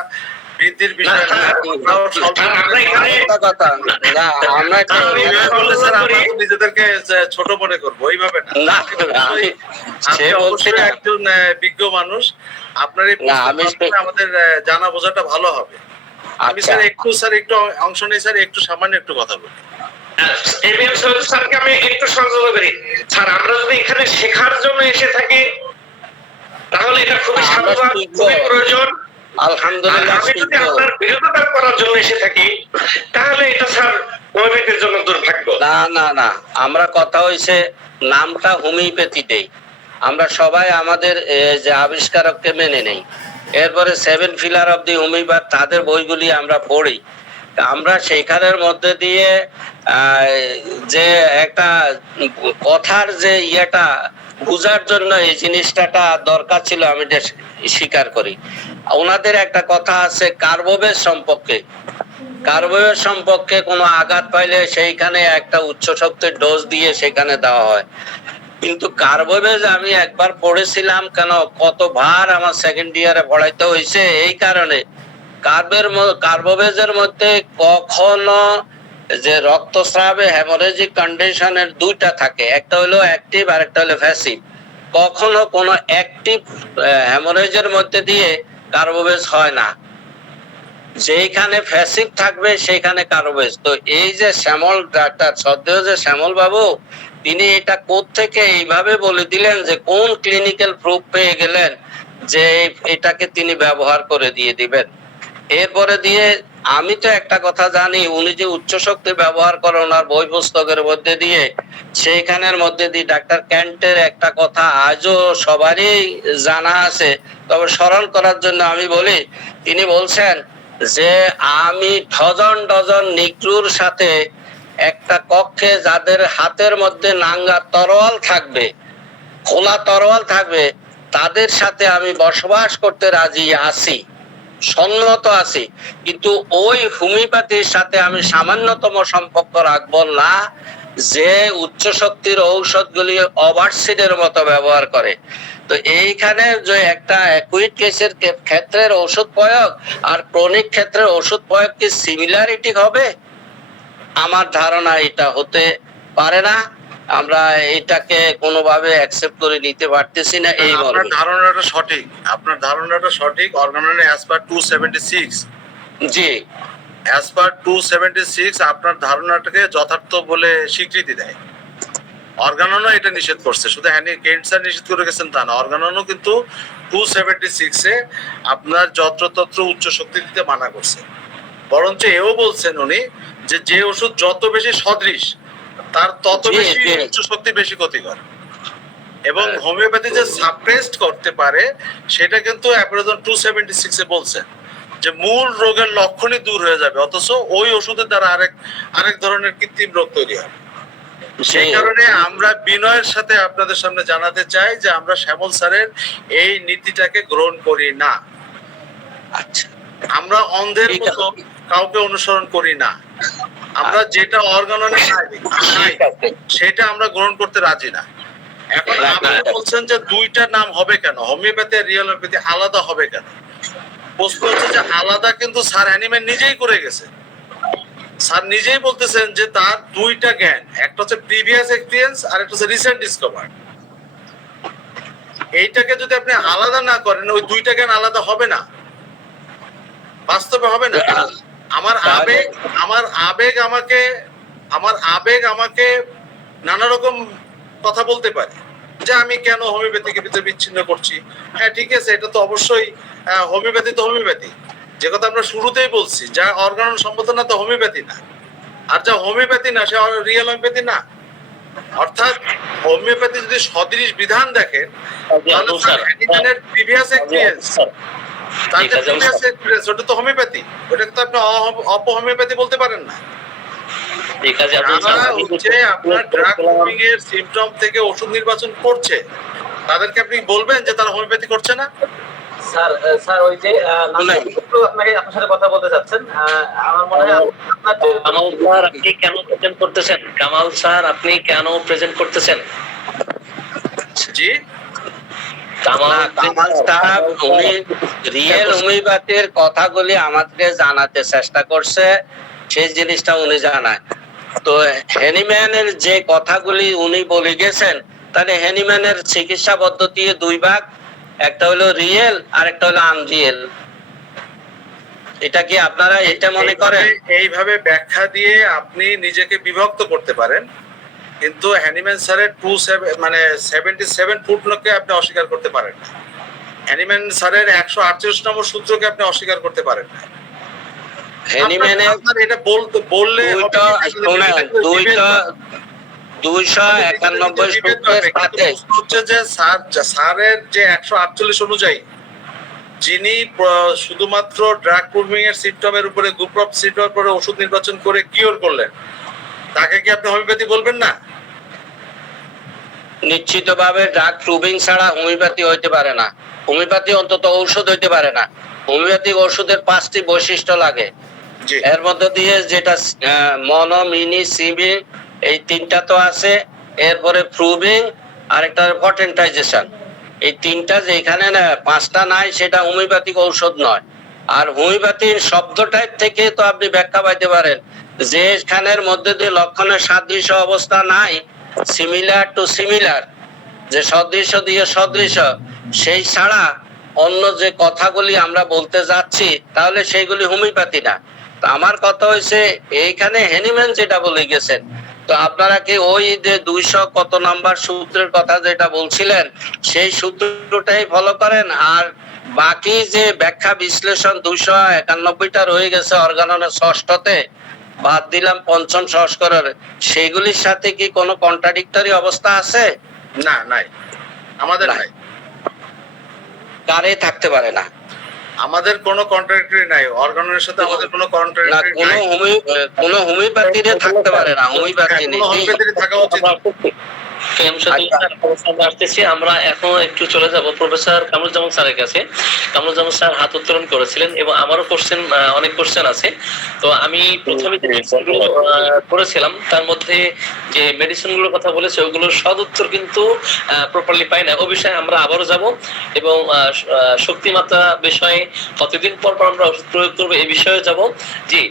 বৃদ্ধির বিষয় না। আমরাও আমরা এখানে একটা কথা না, আমরা একটা- এইভাবে বললে স্যার আমরা তো নিজেদেরকে ছোট মনে করবো, এইভাবে না। না, অবশ্যই সে আপনি বলছি অবশ্যই না। একজন বিজ্ঞ মানুষ, আপনার এই না, আমি প্রশ্নের আমাদের জানা বোঝাটা ভালো হবে। আমি আচ্ছা। স্যার একটু অংশ নেই স্যার, একটু সামান্য একটু কথা বলি। এবিএম সৈয়দ স্যারকে আমি একটু সংযোগ করি। স্যার আমরা যদি এখানে শেখার জন্য এসে থাকি তাহলে এটা খুবই আমরা সাধুবাদ, শিখবো। খুবই প্রয়োজন। আর আলহামদুলিল্লাহ আমি যদি শিখবো। আপনার বিরোধিতা করার জন্য এসে থাকি তাহলে এটা স্যার হোমিওপ্যাথির জন্য দুর্ভাগ্য। না না না, আমরা কথা হইছে নামটা হোমিওপ্যাথি দেই, আমরা সবাই আমাদের যে আবিষ্কারককে মেনে নেই, এরপরে 7 পিলার অফ দি হোমিওপ্যাথ তাদের বইগুলি আমরা পড়ি। আমরা সেখানের মধ্যে দিয়ে যে একটা কথার যে ইয়েটা বুঝার জন্য এই জিনিসটা দরকার ছিল, আমি এটা স্বীকার করি। ওনাদের একটা কথা আছে কার্বোবেজ সম্পর্কে, কার্বোবেজ সম্পর্কে কোনো আঘাত পাইলে সেইখানে একটা উচ্চ শক্তির ডোজ দিয়ে সেখানে দেওয়া হয়। কিন্তু কার্বোবেজ আমি একবার পড়েছিলাম, কেন কতবার আমার সেকেন্ড ইয়ারে পড়াইতে হয়েছে এই কারণে, কার্বোবেজের মধ্যে কখনো যে রক্তস্রাবে হেমোরেজিক কন্ডিশনের দুইটা থাকে, একটা হলো অ্যাক্টিভ আর একটা হলো প্যাসিভ। কখনো কোনো অ্যাক্টিভ হেমোরেজের মধ্যে দিয়ে কার্বোবেজ হয় না, যেখানে প্যাসিভ থাকবে সেখানে কার্বোবেজ। তো এই যে শ্যামল ডাক্তার সদ্যেও যে শ্যামল বাবু, তিনি এটা কোত্থেকে এইভাবে বলে দিলেন যে কোন ক্লিনিক্যাল প্রুফ পেয়ে গেলেন যে এটাকে তিনি ব্যবহার করে দিয়ে দিবেন। এরপরে দিয়ে আমি তো একটা কথা জানি, উনি যে উচ্চ শক্তি ব্যবহার করেন ওনার বই পুস্তকের মধ্যে দিয়ে, সেইখানের মধ্যে দিয়ে ডাক্তার ক্যান্টের একটা কথা আজও সবারই জানা আছে, তবে স্মরণ করার জন্য আমি বলি, তিনি বলছেন যে আমি ডজন ডজন নিগ্রুর সাথে একটা কক্ষে যাদের হাতের মধ্যে নাঙ্গা তরোয়াল থাকবে, খোলা তরোয়াল থাকবে, তাদের সাথে আমি বসবাস করতে রাজি আছি, সম্মত আছি, কিন্তু ওই হোমিওপ্যাথির সাথে আমি সামান্যতম সম্পর্ক রাখবো না যে উচ্চ শক্তির ঔষধগুলি ওভারসিডের মতো ব্যবহার করে। তো এইখানে যে একটা অ্যাকুইট কেসের ক্ষেত্রের ওষুধ প্রয়োগ আর ক্রনিক ক্ষেত্রের ওষুধ প্রয়োগ কি সিমিলারিটি হবে? আমার ধারণা এটা হতে পারে না। আমরা এটাকে কোনোভাবে অ্যাকসেপ্ট করে নিতে পারতেছি না। এই আপনার ধারণাটা সঠিক, আপনার ধারণাটা সঠিক। অর্গাননে অ্যাজ পার 276, জি অ্যাজ পার 276 আপনার ধারণাটাকে যথার্থ বলে স্বীকৃতি দেয়। অর্গাননও এটা নিষেধ করছে, শুধু ক্যান্সার নিষেধ করে গেছেন তা না, অর্গাননও কিন্তু 276-এ আপনার যত্রতত্র উচ্চ শক্তি দিতে মানা করছে। বরঞ্চ এও বলছেন উনি যে ওষুধ যত বেশি সদৃশ তার তত বেশি উচ্চ শক্তি বেশি ক্ষতিকর, এবং হোমিওপ্যাথি যে সাপ্রেসড করতে পারে সেটা কিন্তু অ্যাপ্রোজন 276-এ বলছেন যে মূল রোগের লক্ষণই দূর হয়ে যাবে, অথচ ওই ওষুধের দ্বারা আরেক ধরনের কৃত্রিম রোগ তৈরি হয়। সেই কারণে আমরা বিনয়ের সাথে আপনাদের সামনে জানাতে চাই যে আমরা শ্যামল স্যারের এই নীতিটাকে গ্রহণ করি না। আচ্ছা, আমরা অন্ধের মতো কাউকে অনুসরণ করি না। আমরা যেটা অর্গাননে নাই সেটা আমরা গ্রহণ করতে রাজি না। এখন আপনি বলছেন যে দুইটা নাম হবে কেন, হোমিওপ্যাথি আর রিয়েল হোমিওপ্যাথি আলাদা হবে কেন? প্রশ্ন হচ্ছে যে আলাদা কিন্তু স্যার অ্যানিম্যান নিজেই করে গেছে। স্যার নিজেই বলতেছেন যে তার দুইটা জ্ঞান, একটা হচ্ছে প্রিভিয়াস এক্সপেরিয়েন্স আর একটা হচ্ছে রিসেন্ট ডিসকভার। এইটাকে যদি আপনি আলাদা না করেন, ওই দুইটা জ্ঞান আলাদা হবে না, বাস্তবে হবে না। আমার আবেগ আমাকে নানা রকম কথা বলতে পারে যে আমি কেন হোমিওপ্যাথিকে ভিতরে বিচ্ছিন্ন করছি। হ্যাঁ ঠিক আছে, এটা তো অবশ্যই হোমিওপ্যাথি তো হোমিওপ্যাথি, যে কথা আমরা শুরুতেই বলছি, যা অর্গান সম্মত না তো হোমিওপ্যাথি না, আর যা হোমিওপ্যাথি না সে রিয়েল হোমিওপ্যাথি না। অর্থাৎ হোমিওপ্যাথি যদি সদৃশ বিধান দেখেন তাহলে প্রিভিয়াস এক্সপেরিয়েন্স, ওটা তো হোমিওপ্যাথি, ওটাকে তো আপনি অপহোমিওপ্যাথি বলতে পারেন না। আপনার ড্রাগ গ্রুপিং এর সিম্পটম থেকে ওষুধ নির্বাচন করছে, তাদেরকে আপনি বলবেন যে তারা হোমিওপ্যাথি করছে না? স্যার ওই যে আপনার সাথে কথা বলতে চাচ্ছেন, আমার মনে হয় কামাল স্যার আপনি কেন প্রেজেন্ট করতেছেন? কামাল স্যার আপনি কেন প্রেজেন্ট করতেছেন? জি না, কামাল সাহেব উনি রিয়েল হোমিওপ্যাথির কথাগুলি আমাদেরকে জানাতে চেষ্টা করছে, সেই জিনিসটা উনি জানায়। তো হ্যানিম্যানের যে কথাগুলি উনি বলে গেছেন, তাহলে হ্যানিম্যানের চিকিৎসা পদ্ধতি দুই ভাগ, একটা হলো রিয়েল আর একটা হলো আনরিয়েল। এটা কি আপনারা এটা মনে করেন? এইভাবে ব্যাখ্যা দিয়ে আপনি নিজেকে বিভক্ত করতে পারেন, কিন্তু হ্যানিম্যান স্যারের 77 ফুটকে আপনি অস্বীকার করতে পারেন না। হ্যানিম্যান স্যারের 148 নম্বর সূত্রকে আপনি অস্বীকার করতে পারেন না। হ্যানিম্যানের আপনার এটা বললে দুইটা 291 সূত্রের সাথে হচ্ছে যে স্যারের যে 148 অনুযায়ী যিনি শুধুমাত্র ড্রাগ প্রুভিং এর সিম্পটমের উপরে গ্রুপ অফ সিম্পটমের উপরে ওষুধ নির্বাচন করে কিওর করলেন, তাকে কি আপনি হোমিওপ্যাথি বলবেন না? নিশ্চিতভাবে ড্রাগ প্রুভিং ছাড়া হোমিওপ্যাথি হইতে পারে না। হোমিওপ্যাথি অন্তত ঔষধ হইতে পারে না। হোমিওপ্যাথিক ওষুধের 5টি বৈশিষ্ট্য লাগে, জি, এর মধ্যে দিয়ে যেটা মনো, মিনি, সিমি, এই 3টা তো আছে। এরপরে প্রুভিং আর একটা পটেন্টাইজেশন। এই 3টা যেখানে না 5টা নাই, সেটা হোমিওপ্যাথিক ঔষধ নয়। আর হোমিওপ্যাথির শব্দটাই থেকে তো আপনি ব্যাখ্যা পাইতে পারেন যে এখানের মধ্যে দিয়ে লক্ষণের সাদৃশ্য অবস্থা নাই, সিমিলার টু সিমিলার, যে সদৃশ্য দিয়ে সদৃশ্য, সেই ছাড়া অন্য যে কথাগুলি আমরা বলতে যাচ্ছি তাহলে সেইগুলি হোমিওপ্যাথি না। তো আমার কথা হয়েছে এইখানে হ্যানিম্যান যেটা বলে গেছেন, তো আপনারা কি ওই যে 200 কত নাম্বার সূত্রের কথা যেটা বলছিলেন সেই সূত্রটাই ফলো করেন? আর বাকি যে ব্যাখ্যা বিশ্লেষণ 291টা রয়ে গেছে অর্গাননের 6তে, বাদ দিলাম 5ম সংস্করণের, সেইগুলির সাথে কি কোনো কন্ট্রাডিক্টরি অবস্থা আছে? না, নাই, আমাদের নাই। কারে থাকতে পারে না? আমাদের কোনো কন্ট্রাডিক্টরি নাই, অর্গানের সাথে আমাদের কোনো না, কন্ট্রাডিক্টরি নাই। কোনো হোমিওপ্যাথিতে থাকতে পারে না, হোমিওপ্যাথি নেই। কোনো হোমিওপ্যাথি থাকা উচিত। আমরা এখন একটু চলে যাব প্রফেসর কামরুজ্জামান স্যারের কাছে। কামরুজ্জামান স্যার হাত উত্তোলন করেছিলেন এবং আমারও অনেক কোশ্চেন আছে। তো আমি প্রথমে যে কোশ্চেনগুলো করেছিলাম তার মধ্যে যে মেডিসিন গুলোর কথা বলেছে ওগুলোর সদ উত্তর কিন্তু প্রপারলি পাই না। ও বিষয়ে আমরা আবারও যাব এবং শক্তিমাত্রা বিষয়ে কতদিন পর পর আমরা ওষুধ প্রয়োগ করবো এই বিষয়ে যাব। জি,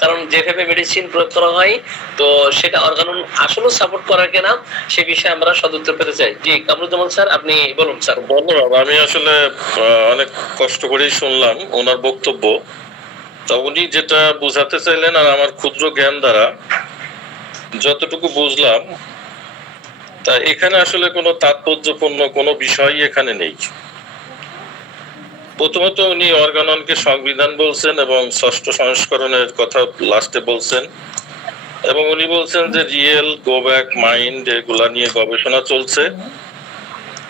কারণ যেভাবে মেডিসিন প্রয়োগ করা হয় তো সেটা অর্গানন আসলে সাপোর্ট করার কিনা সে বিষয়ে আমরা সদুত্তর পেতে চাই। জি, কামরুজ্জামান স্যার, আপনি বলুন স্যার। ধন্যবাদ। আমি আসলে অনেক কষ্ট করেই শুনলাম ওনার বক্তব্য। তা উনি যেটা বুঝাতে চাইলেন আর আমার ক্ষুদ্র জ্ঞান দ্বারা যতটুকু বুঝলাম, তা এখানে আসলে কোনো তাৎপর্যপূর্ণ কোনো বিষয়ই এখানে নেই। প্রথমত উনি অর্গাননকে সংবিধান বলছেন এবং 6ষ্ঠ সংস্করণের কথা লাস্টে বলছেন, এবং উনি বলছেন যে রিয়েল, গো ব্যাক, মাইন্ড এগুলা নিয়ে গবেষণা চলছে।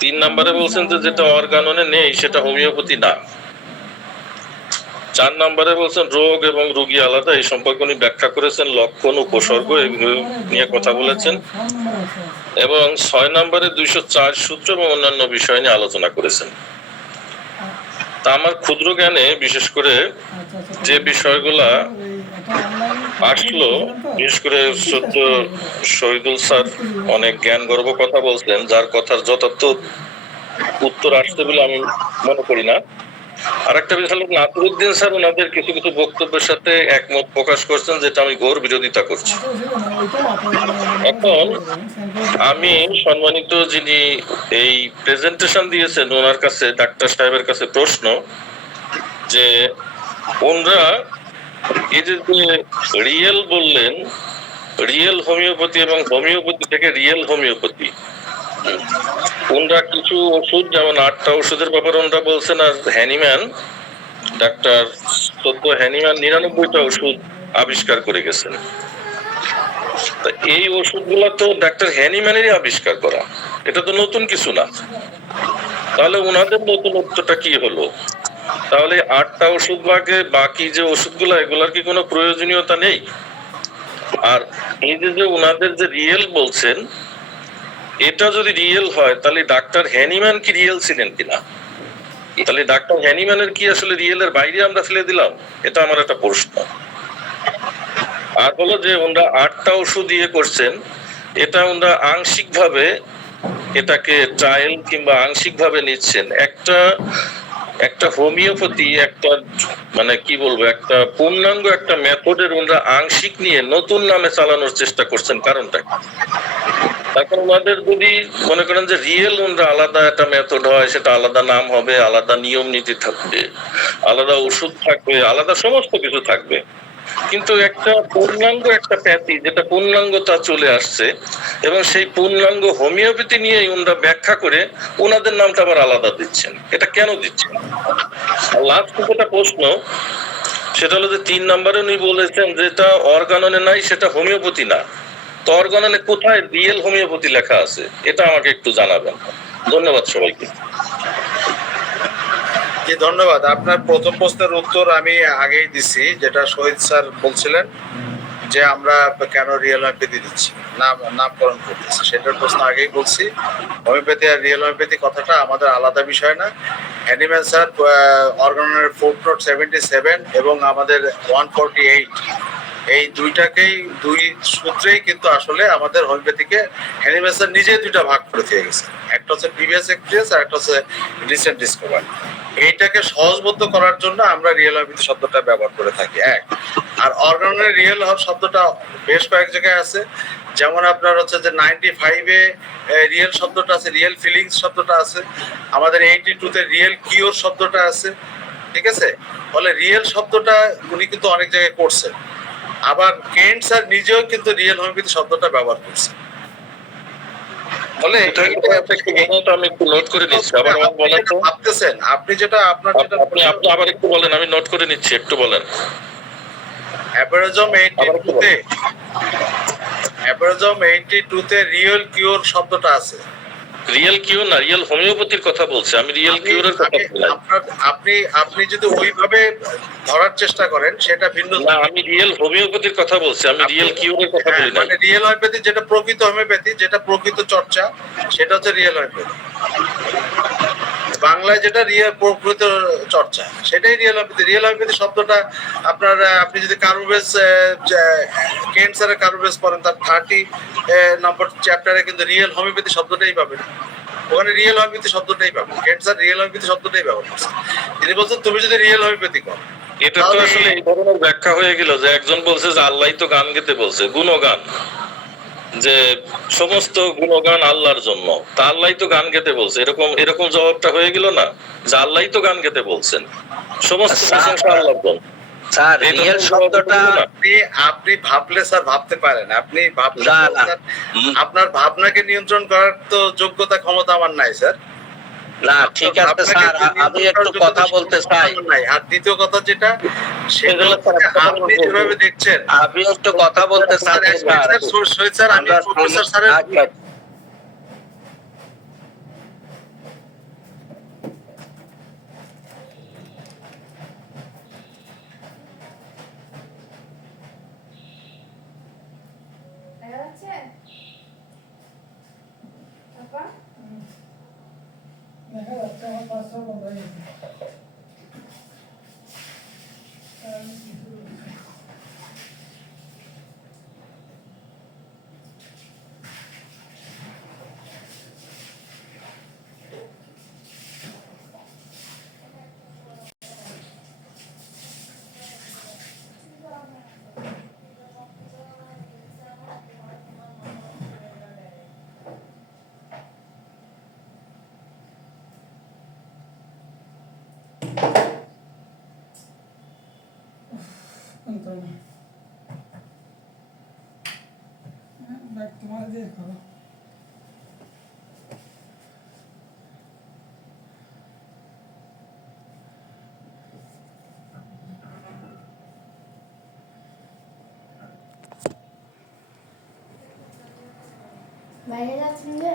3 নম্বরে বলছেন যে যেটা অর্গাননে নেই সেটা হোমিওপ্যাথি না। 4 নম্বরে বলছেন রোগ এবং রোগী আলাদা, এই সম্পর্কে উনি ব্যাখ্যা করেছেন, লক্ষণ, উপসর্গ এগুলো নিয়ে কথা বলেছেন। এবং 6 নম্বরে 204 সূত্র এবং অন্যান্য বিষয় নিয়ে আলোচনা করেছেন। তা আমার ক্ষুদ্র জ্ঞানে বিশেষ করে যে বিষয়গুলা আসলো, বিশেষ করে সদ্য শহীদুল স্যার অনেক জ্ঞান গর্ব কথা বলছেন, যার কথার যথার্থ উত্তর আসতে বলে আমি মনে করি না। আর একটা বিষয় হলো নাসিরউদ্দিন স্যার ওনাদের কিছু কিছু বক্তব্যের সাথে একমত প্রকাশ করছেন, যেটা আমি ঘোর বিরোধিতা করছি। এখন আমি সম্মানিত যিনি এই প্রেজেন্টেশন দিয়েছেন ওনার কাছে, ডাক্তার সাহেবের কাছে প্রশ্ন যে ওনারা এই যে রিয়েল বললেন, রিয়েল হোমিওপ্যাথি এবং হোমিওপ্যাথি থেকে রিয়েল হোমিওপ্যাথি, ওনারা কিছু ওষুধ যেমন 8টা ওষুধের ব্যাপারে ওনারা বলছেন, আর হ্যানিম্যান ডাক্তার সদ্য হ্যানিম্যান 99টা ওষুধ আবিষ্কার করে গেছেন। এই ওষুধগুলো তো ডাক্তার হ্যানিম্যানেরই আবিষ্কার করা, এটা তো নতুন কিছু না। তাহলে ওনাদের নতুনত্বটা কি হলো? তাহলে 8টা ওষুধ বাকি যে ওষুধগুলো এগুলার কি কোনো প্রয়োজনীয়তা নেই? আর এই যে ওনাদের যে রিয়েল বলছেন, এটা যদি রিয়েল হয় তাহলে ডাক্তার হ্যানিম্যান কি রিয়েল ছিলেন কিনা? তাহলে ডাক্তার হ্যানিম্যানের কি আসলে রিয়েলের বাইরে আমরা ফেলে দিলাম? এটা আমার একটা প্রশ্ন। আর হলো যে ওনারা 8টা ওষুধ দিয়ে করছেন, এটা ওনারা আংশিকভাবে এটাকে ট্রায়াল কিংবা আংশিকভাবে নিচ্ছেন। একটা হোমিওপ্যাথি একটা মানে কি বলবো একটা পূর্ণাঙ্গ একটা মেথডের ওনারা আংশিক নিয়ে নতুন নামে চালানোর চেষ্টা করছেন, কারণটা কি? এখন ওনাদের যদি মনে করেন যে রিয়েল ওনারা আলাদা একটা মেথড হয়, সেটা আলাদা নাম হবে, আলাদা নিয়ম নীতি থাকবে, আলাদা ওষুধ থাকবে, আলাদা সমস্ত কিছু থাকবে, কিন্তু একটা পূর্ণাঙ্গ একটা প্যাথি যেটা পূর্ণাঙ্গতা চলে আসছে এবং সেই পূর্ণাঙ্গ হোমিওপ্যাথি নিয়ে ওনারা ব্যাখ্যা করে ওনাদের নামটা আবার আলাদা দিচ্ছেন। এটা কেন দিচ্ছেন? লাস্ট যেটা প্রশ্ন সেটা হলো যে 3 নম্বরে উনি বলেছেন যেটা অর্গাননে নাই সেটা হোমিওপ্যাথি না। তো অর্গাননে কোথায় রিয়েল হোমিওপ্যাথি লেখা আছে এটা আমাকে একটু জানাবেন। ধন্যবাদ সবাইকে। জি ধন্যবাদ। আপনার প্রথম প্রশ্নের উত্তর আমি আগেই দিছি, যেটা শহীদ স্যার বলছিলেন যে আমরা কেন রিয়েল হোমিওপ্যাথি দিচ্ছি, নামকরণ করতেছি, সেটার প্রশ্ন আগেই বলছি। হোমিওপ্যাথি আর রিয়েল হোমিওপ্যাথি কথাটা আমাদের আলাদা বিষয় না। হ্যানিম্যান স্যার অর্গানের ফুটনোট 77 এবং আমাদের 148 এই দুই সূত্রেই কিন্তু আসলে আমাদের হোমিওপ্যাথিকে হ্যানিম্যান স্যার নিজেই দুইটা ভাগ করে দিয়ে গেছে। একটা হচ্ছে প্রিভিয়াস এক্সপিরিয়েন্স আর একটা হচ্ছে রিসেন্ট ডিসকভার। এইটাকে সহজবদ্ধ করার জন্য আমরা রিয়েল হোমিওপ্যাথি শব্দটা ব্যবহার করে থাকি এক। আর অর্গানের রিয়েল শব্দটা বেশ কয়েক জায়গায় আছে, যেমন আপনার হচ্ছে যে 95-এ রিয়েল শব্দটা আছে, রিয়েল ফিলিংস শব্দটা আছে, আমাদের 82-তে রিয়েল কিওর শব্দটা আছে, ঠিক আছে? ফলে রিয়েল শব্দটা উনি কিন্তু অনেক জায়গায় করছেন। আবার কেন্ট স্যার নিজেও কিন্তু রিয়েল হোমিওপ্যাথি শব্দটা ব্যবহার করছে। ফলে আমি একটু নোট করে নিচ্ছি, আবার বলেন তো। ভাবতেছেন আপনি যেটা আপনার যেটা আপনি আবার একটু বলেন, আমি নোট করে নিচ্ছি, একটু বলেন। অ্যাপারাজম 82-তে রিয়েল কিওর শব্দটা আছে। রিয়েল কিওর না, রিয়েল হোমিওপ্যাথির কথা বলছি আমি, রিয়েল কিওরের কথা বলছি। আপনি যদি ওইভাবে ধরার চেষ্টা করেন সেটা ভিন্ন না, আমি রিয়েল হোমিওপ্যাথির কথা বলছি, আমি রিয়েল কিওরের কথা বলি না। মানে রিয়েল হোমিওপ্যাথি যেটা প্রকৃত হোমিওপ্যাথি, যেটা প্রকৃত চর্চা, সেটা হচ্ছে রিয়েল হোমিওপ্যাথি। বাংলায় যেটা প্রকৃত চর্চা সেটাই রিয়েল হোমিওপ্যাথি। রিয়েল হোমিওপ্যাথি শব্দটা আপনার আপনি যদি কারুবেস কেন্ট স্যারের কারুবেস পড়েন, তার 30 নম্বর চ্যাপ্টারে কিন্তু রিয়েল হোমিওপ্যাথি শব্দটাই পাবেন। ওখানে রিয়েল হোমিওপ্যাথি শব্দটাই পাবেন। কেন্ট স্যার রিয়েল হোমিওপ্যাথি শব্দটাই ব্যবহার করছে। তিনি বলছেন তুমি যদি রিয়েল হোমিওপ্যাথি করো। এটা তো আসলে এই ধরনের ব্যাখ্যা হয়ে গেল যে একজন বলছে যে আল্লাহই তো গান গেতে বলছে, গুণগান, যে সমস্ত গুণগান আল্লাহর জন্য, তা আল্লাহই তো গান গেতে বলছে, এরকম জবাবটা হয়ে গেল না যে আল্লাহই তো গান গেতে বলছেন, সমস্ত প্রশংসা আল্লাহর জন্য। স্যার রিয়েল শব্দটা আপনি ভাবলে স্যার ভাবতে পারেন, আপনি ভাবলে আপনার ভাবনাকে নিয়ন্ত্রণ করার তো যোগ্যতা ক্ষমতা আমার নাই স্যার। না ঠিক আছে স্যার, আমি একটু কথা বলতে চাই। আর দ্বিতীয় কথা যেটা, সেটা আপনি যেভাবে দেখছেন, আমি একটু কথা বলতে চাই স্যার। আমি প্রফেসর স্যারের तुम्हारा देखो বাইরে যাচ্ছেন যে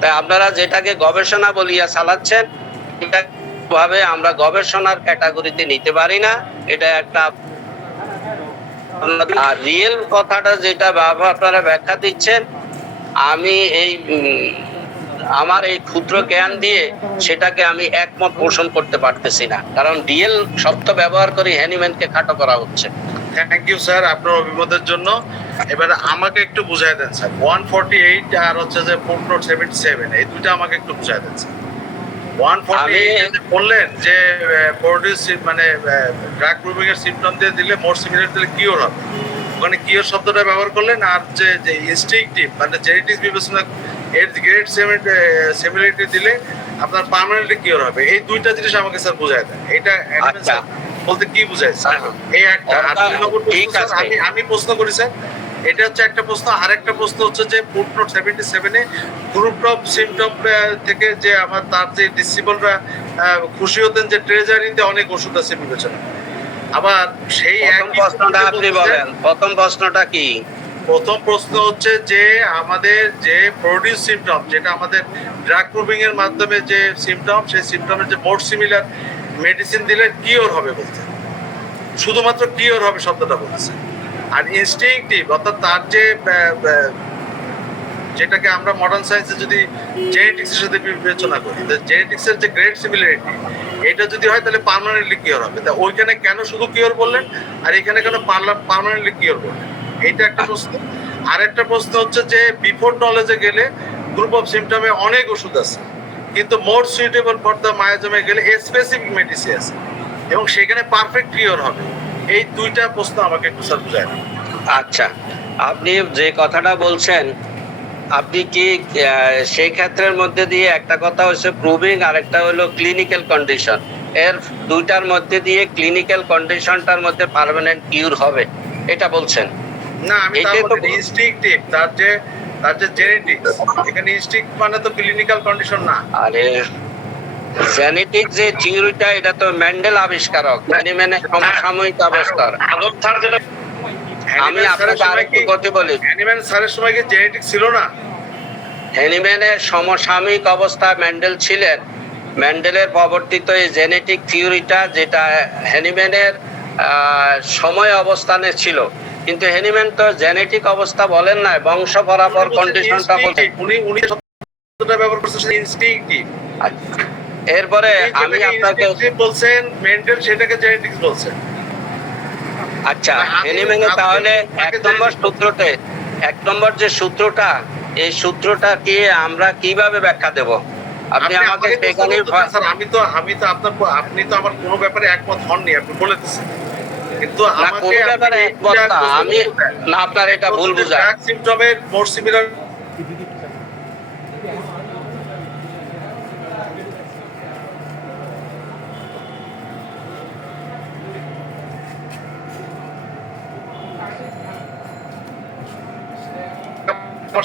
তাই আপনারা যেটাকে গবেষণা বলিয়া চালাচ্ছেন, এটা ভাবে আমরা গবেষণার ক্যাটাগরিতে নিতে পারি না। এটা একটা আর রিয়েল কথাটা যেটা আপনারা ব্যাখ্যা দিচ্ছেন, আমি এই আমার এই ক্ষুদ্র জ্ঞান দিয়ে সেটাকে আমি একমত পোষণ করতে পারতেছি না, কারণ রিয়েল শব্দ ব্যবহার করে হ্যানিম্যানকে খাটো করা হচ্ছে। থ্যাংক ইউ স্যার আপনার অভিমতের জন্য। এবারে আমাকে একটু বুঝাই দেন স্যার, 148 আর হচ্ছে যে ফুটনোট 77, এই দুটো আমাকে একটু বুঝাই দেন স্যার। 148 বললেন যে প্রোডিউস মানে ড্রাগ গ্রুপিং এর সিম্পটম দিয়ে দিলে মোর সিমিলার দিলে কিওর হবে, ওখানে কিওর শব্দটা ব্যবহার করলেন। আর যে ইনস্টিংটিভ মানে জেনেটিক্স বিবেচনা এর গ্রেড সিমিলারিটি দিলে আপনার পার্মানেন্টলি কিওর হবে। এই দুইটা জিনিস আমাকে স্যার বুঝাই দেন। এটা বলতে কি বুঝায় স্যার? এই একটা। আর 2 নম্বর প্রশ্ন স্যার, আমি প্রশ্ন করি স্যার, এটা হচ্ছে একটা প্রশ্ন। আর একটা প্রশ্ন হচ্ছে যে ফুটনোট 77 গ্রুপ অফ সিমটম থেকে যে আমার তার যে ডিসিবলরা খুশি হতেন যে ট্রেজারিতে অনেক ওষুধ আছে বিবেচনা। আবার সেই প্রশ্নটা আপনি বলেন, প্রথম প্রশ্নটা কি? প্রথম প্রশ্ন হচ্ছে যে আমাদের যে প্রোডিউস সিমটম, যেটা আমাদের ড্রাগ গ্রুপিং এর মাধ্যমে যে সিমটম, সেই সিমটমের যে মোর সিমিলার মেডিসিন দিলে কিওর হবে বলতে, শুধুমাত্র কিওর হবে শব্দটা বলছে। আর ইনস্টিংটিভ অর্থাৎ তার যে যেটাকে আমরা মডার্ন সায়েন্সে যদি জেনেটিক্সের সাথে বিবেচনা করি, জেনেটিক্সের যে গ্রেড সিমিলারিটি, এটা যদি হয় তাহলে পার্মানেন্টলি কিওর হবে। তা ওইখানে কেন শুধু কিওর বললেন আর এখানে কেন পার্মানেন্টলি কিওর বললেন? এইটা একটা প্রশ্ন। আর একটা প্রশ্ন হচ্ছে যে বিফোর নলেজে গেলে গ্রুপ অফ সিমটমে অনেক ওষুধ আছে, কিন্তু মোর সুইটেবল ফর দ্য মায়াজমে গেলে স্পেসিফিক মেডিসিন আছে এবং সেখানে পারফেক্ট কিওর হবে। এই দুইটা প্রশ্ন আমাকে একটু স্যার বুঝায়। আচ্ছা, আপনি যে কথাটা বলছেন, আপনি কি সেই ক্ষেত্রের মধ্যে দিয়ে একটা কথা হচ্ছে প্রুভিং আর একটা হলো ক্লিনিক্যাল কন্ডিশন, এর দুইটার মধ্যে দিয়ে ক্লিনিক্যাল কন্ডিশনটার মধ্যে পার্মানেন্ট কিউর হবে এটা বলছেন? না, আমি ইনস্টিংটিভ তার যে জেনেটিক্স, এখানে ইনস্টিংক্ট মানে তো ক্লিনিক্যাল কন্ডিশন না। আরে জেনেটিক যে থিওরিটা, এটা তো মেন্ডেল আবিষ্কারক, হ্যানিম্যানের সমসাময়িক অবস্থার। আমি আপনাকে আরেকটু কথা বলি, হ্যানিম্যান স্যারের সময় কি জেনেটিক্স ছিল না? হ্যানিম্যানের সমসাময়িক অবস্থা মেন্ডেল ছিলেন। মেন্ডেলের প্রবর্তিত এই জেনেটিক থিওরিটা, যেটা হ্যানিম্যানের সময় অবস্থানে ছিল, কিন্তু হ্যানিম্যান তো জেনেটিক অবস্থা বলেন না, বংশ পরাপর কন্ডিশনটা বলেন। উনি শব্দটা ব্যবহার করছেন ইনস্টিংটিভ। এরপরে আমি আপনাকে বলছেন মেন্ডেল সেটাকে জেনেটিক্স বলছেন। আচ্ছা, হ্যানিম্যানের তাহলে এক নম্বর যে সূত্রটা, এই সূত্রটা কি আমরা কিভাবে ব্যাখ্যা দেব? আপনি আমাকে সেখানে স্যার, আমি তো আপনি তো আমার কোনো ব্যাপারে একমত হননি, আপনি বলে দিচ্ছেন, কিন্তু আমাকে ব্যাপারে একমত না আমি, না আপনার এটা ভুল বুঝা। সিমটমের মোর সিমিলার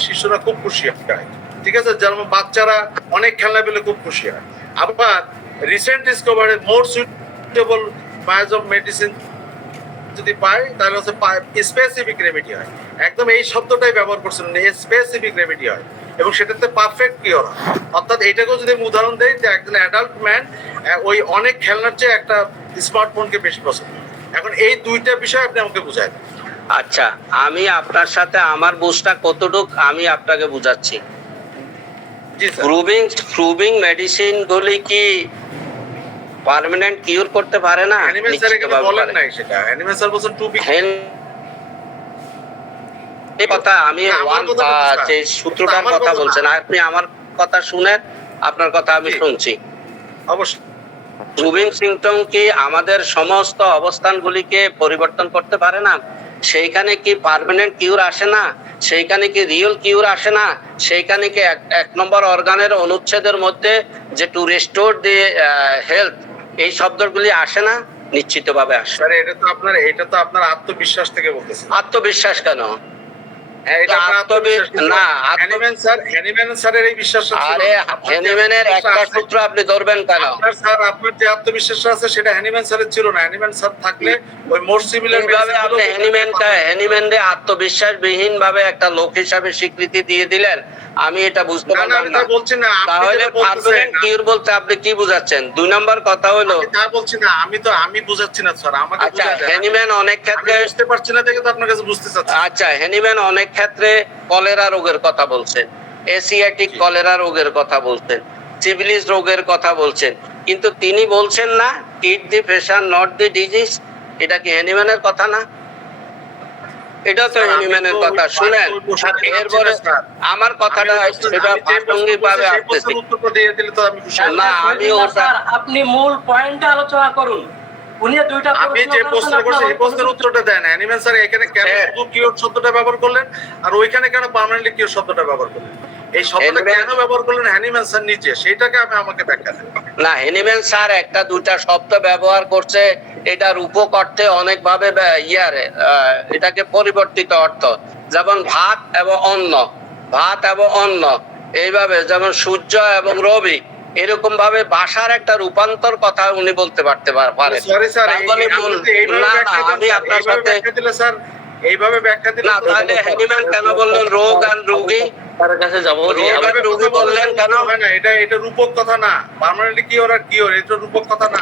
শিশুরা খুব খুশি হয়, ঠিক আছে, যেমন বাচ্চারা অনেক খেলনা পেলে খুব খুশি হয়। আবার recent Discovery more suitable miasm medicine যদি পায় তাহলে হচ্ছে স্পেসিফিক রেমেডি হয়। একদম এই শব্দটাই ব্যবহার করছেন, স্পেসিফিক রেমেডি হয় এবং সেটাতে পারফেক্ট কিওর হয়। অর্থাৎ এইটাকেও যদি আমি উদাহরণ দেই যে একজন অ্যাডাল্ট ম্যান ওই অনেক খেলনার চেয়ে একটা স্মার্টফোনকে বেশি পছন্দ। এখন এই দুইটা বিষয় আপনি আমাকে বুঝায় দেন। আচ্ছা, আমি আপনার সাথে আমার বুঝটা কতটুক আমি আপনাকে বুঝাচ্ছি। প্রুভিং মেডিসিন গুলি কি পার্মানেন্ট কিউর করতে পারে না? বলেন নাই সেটা, অ্যানিমেল স্যার বলছেন টু বি এই কথা আমি যে সূত্রটার কথা বলছেন, আপনি আমার কথা শুনেন, আপনার কথা আমি শুনছি। অবশ্যই প্রুভিং সিম্পটম কি আমাদের সমস্ত অবস্থানগুলিকে পরিবর্তন করতে পারে না? সেইখানে কি পার্মানেন্ট কিউর আসে না? সেইখানে কি রিয়েল কিউর আসে না? সেইখানে কি এক নম্বর অর্গানের অনুচ্ছেদের মধ্যে যে টু রেস্টোর দি হেলথ, এই শব্দগুলি আসে না? নিশ্চিতভাবে আসে। এটা তো আপনার আত্মবিশ্বাস থেকে বলতেছেন। আত্মবিশ্বাস কেন? হ্যাঁ, এটা আপনার আত্মবিশ্বাস। না হ্যানিম্যান স্যার, হ্যানিম্যান স্যারের এই বিশ্বাসটা ছিল আরে না। আপনার যে হ্যানিম্যানের একটা আত্মবিশ্বাস সূত্র আপনি ধরবেন কেন? আপনার স্যার, আপনার যে আত্মবিশ্বাসটা আছে সেটা হ্যানিম্যান স্যারের ছিল না। হ্যানিম্যান স্যার থাকলে ওই মোর সিমিলার কিভাবে আপনি হ্যানিম্যানকে আত্মবিশ্বাস বিহীন ভাবে একটা লোক হিসাবে স্বীকৃতি দিয়ে দিলেন? আমি এটা বুঝতে না, না, পারলাম আমি না। তা বলছি না। আপনি তাহলে যেটা বলতেছেন, পার্মানেন্ট কিউর বলতে আপনি কি বুঝাচ্ছেন? 2 নাম্বার কথা হলো, আমি তা বলছি না। আমি বুঝাচ্ছি না স্যার, আমাকে আচ্ছা বুঝায় দেন। হ্যানিম্যান অনেক আমি ক্ষেত্রে বুঝতে পারছি না দেখে তো আপনার কাছে বুঝতে চাচ্ছি। আচ্ছা হ্যানিম্যান অনেক ক্ষেত্রে কলেরা রোগের কথা বলছেন, এশিয়াটিক কলেরা রোগের কথা বলছেন, সিফিলিস রোগের কথা বলছেন, কিন্তু তিনি বলছেন না treat the patient not the disease. এটা কি হ্যানিম্যানের কথা না? এটা তো স্যার, আমি হ্যানিম্যানের তো কথা। ওই শুনেন, ওই প্রশ্নটা যাচ্ছি না, এরপরে স্যার। আমার কথাটা আমি সেটা যে প্রশ্ন প্রাসঙ্গিক করছি, ভাবে সেই আসতেছি প্রশ্নের উত্তরটা দিয়ে দিলে তো আমি খুশি হব। না। আমি ওটা আপনি মূল পয়েন্টে আলোচনা করুন। উনি দুইটা আপনি যে প্রশ্ন করছেন এই প্রশ্নের উত্তরটা দেন। অ্যানিম্যাল স্যার এখানে কেন শুধু কিওর শব্দটা ব্যবহার করলেন আর ওইখানে কেন পার্মানেন্টলি কিওর শব্দটা ব্যবহার করলেন? এই শব্দটা কেন ব্যবহার করলেন হ্যানিম্যান স্যার নিজে, সেটাকে আমাকে ব্যাখ্যা দেন। না, হ্যানিম্যান স্যার একটা দুইটা শব্দ ব্যবহার করছে, এটা রূপক অর্থে অনেক ভাবে এটাকে পরিবর্তিত অর্থ, যেমন ভাত এবং অন্ন, ভাত এবং অন্ন, এইভাবে যেমন সূর্য এবং রবি, এরকম ভাবে ভাষার একটা রূপান্তর কথা উনি বলতে পারেন। সরি স্যার, তাহলে না না, আমি আপনার সাথে স্যার এইভাবে ব্যাখ্যা দিলে না, তাহলে হ্যানিম্যান কেন বললেন রোগ আর রোগী? তার কাছে যাবো রোগ আর রোগী বললেন কেন? হয় না, এটা রূপক কথা না। পার্মানেন্টলি কিওর আর কিওর এটা রূপক কথা না।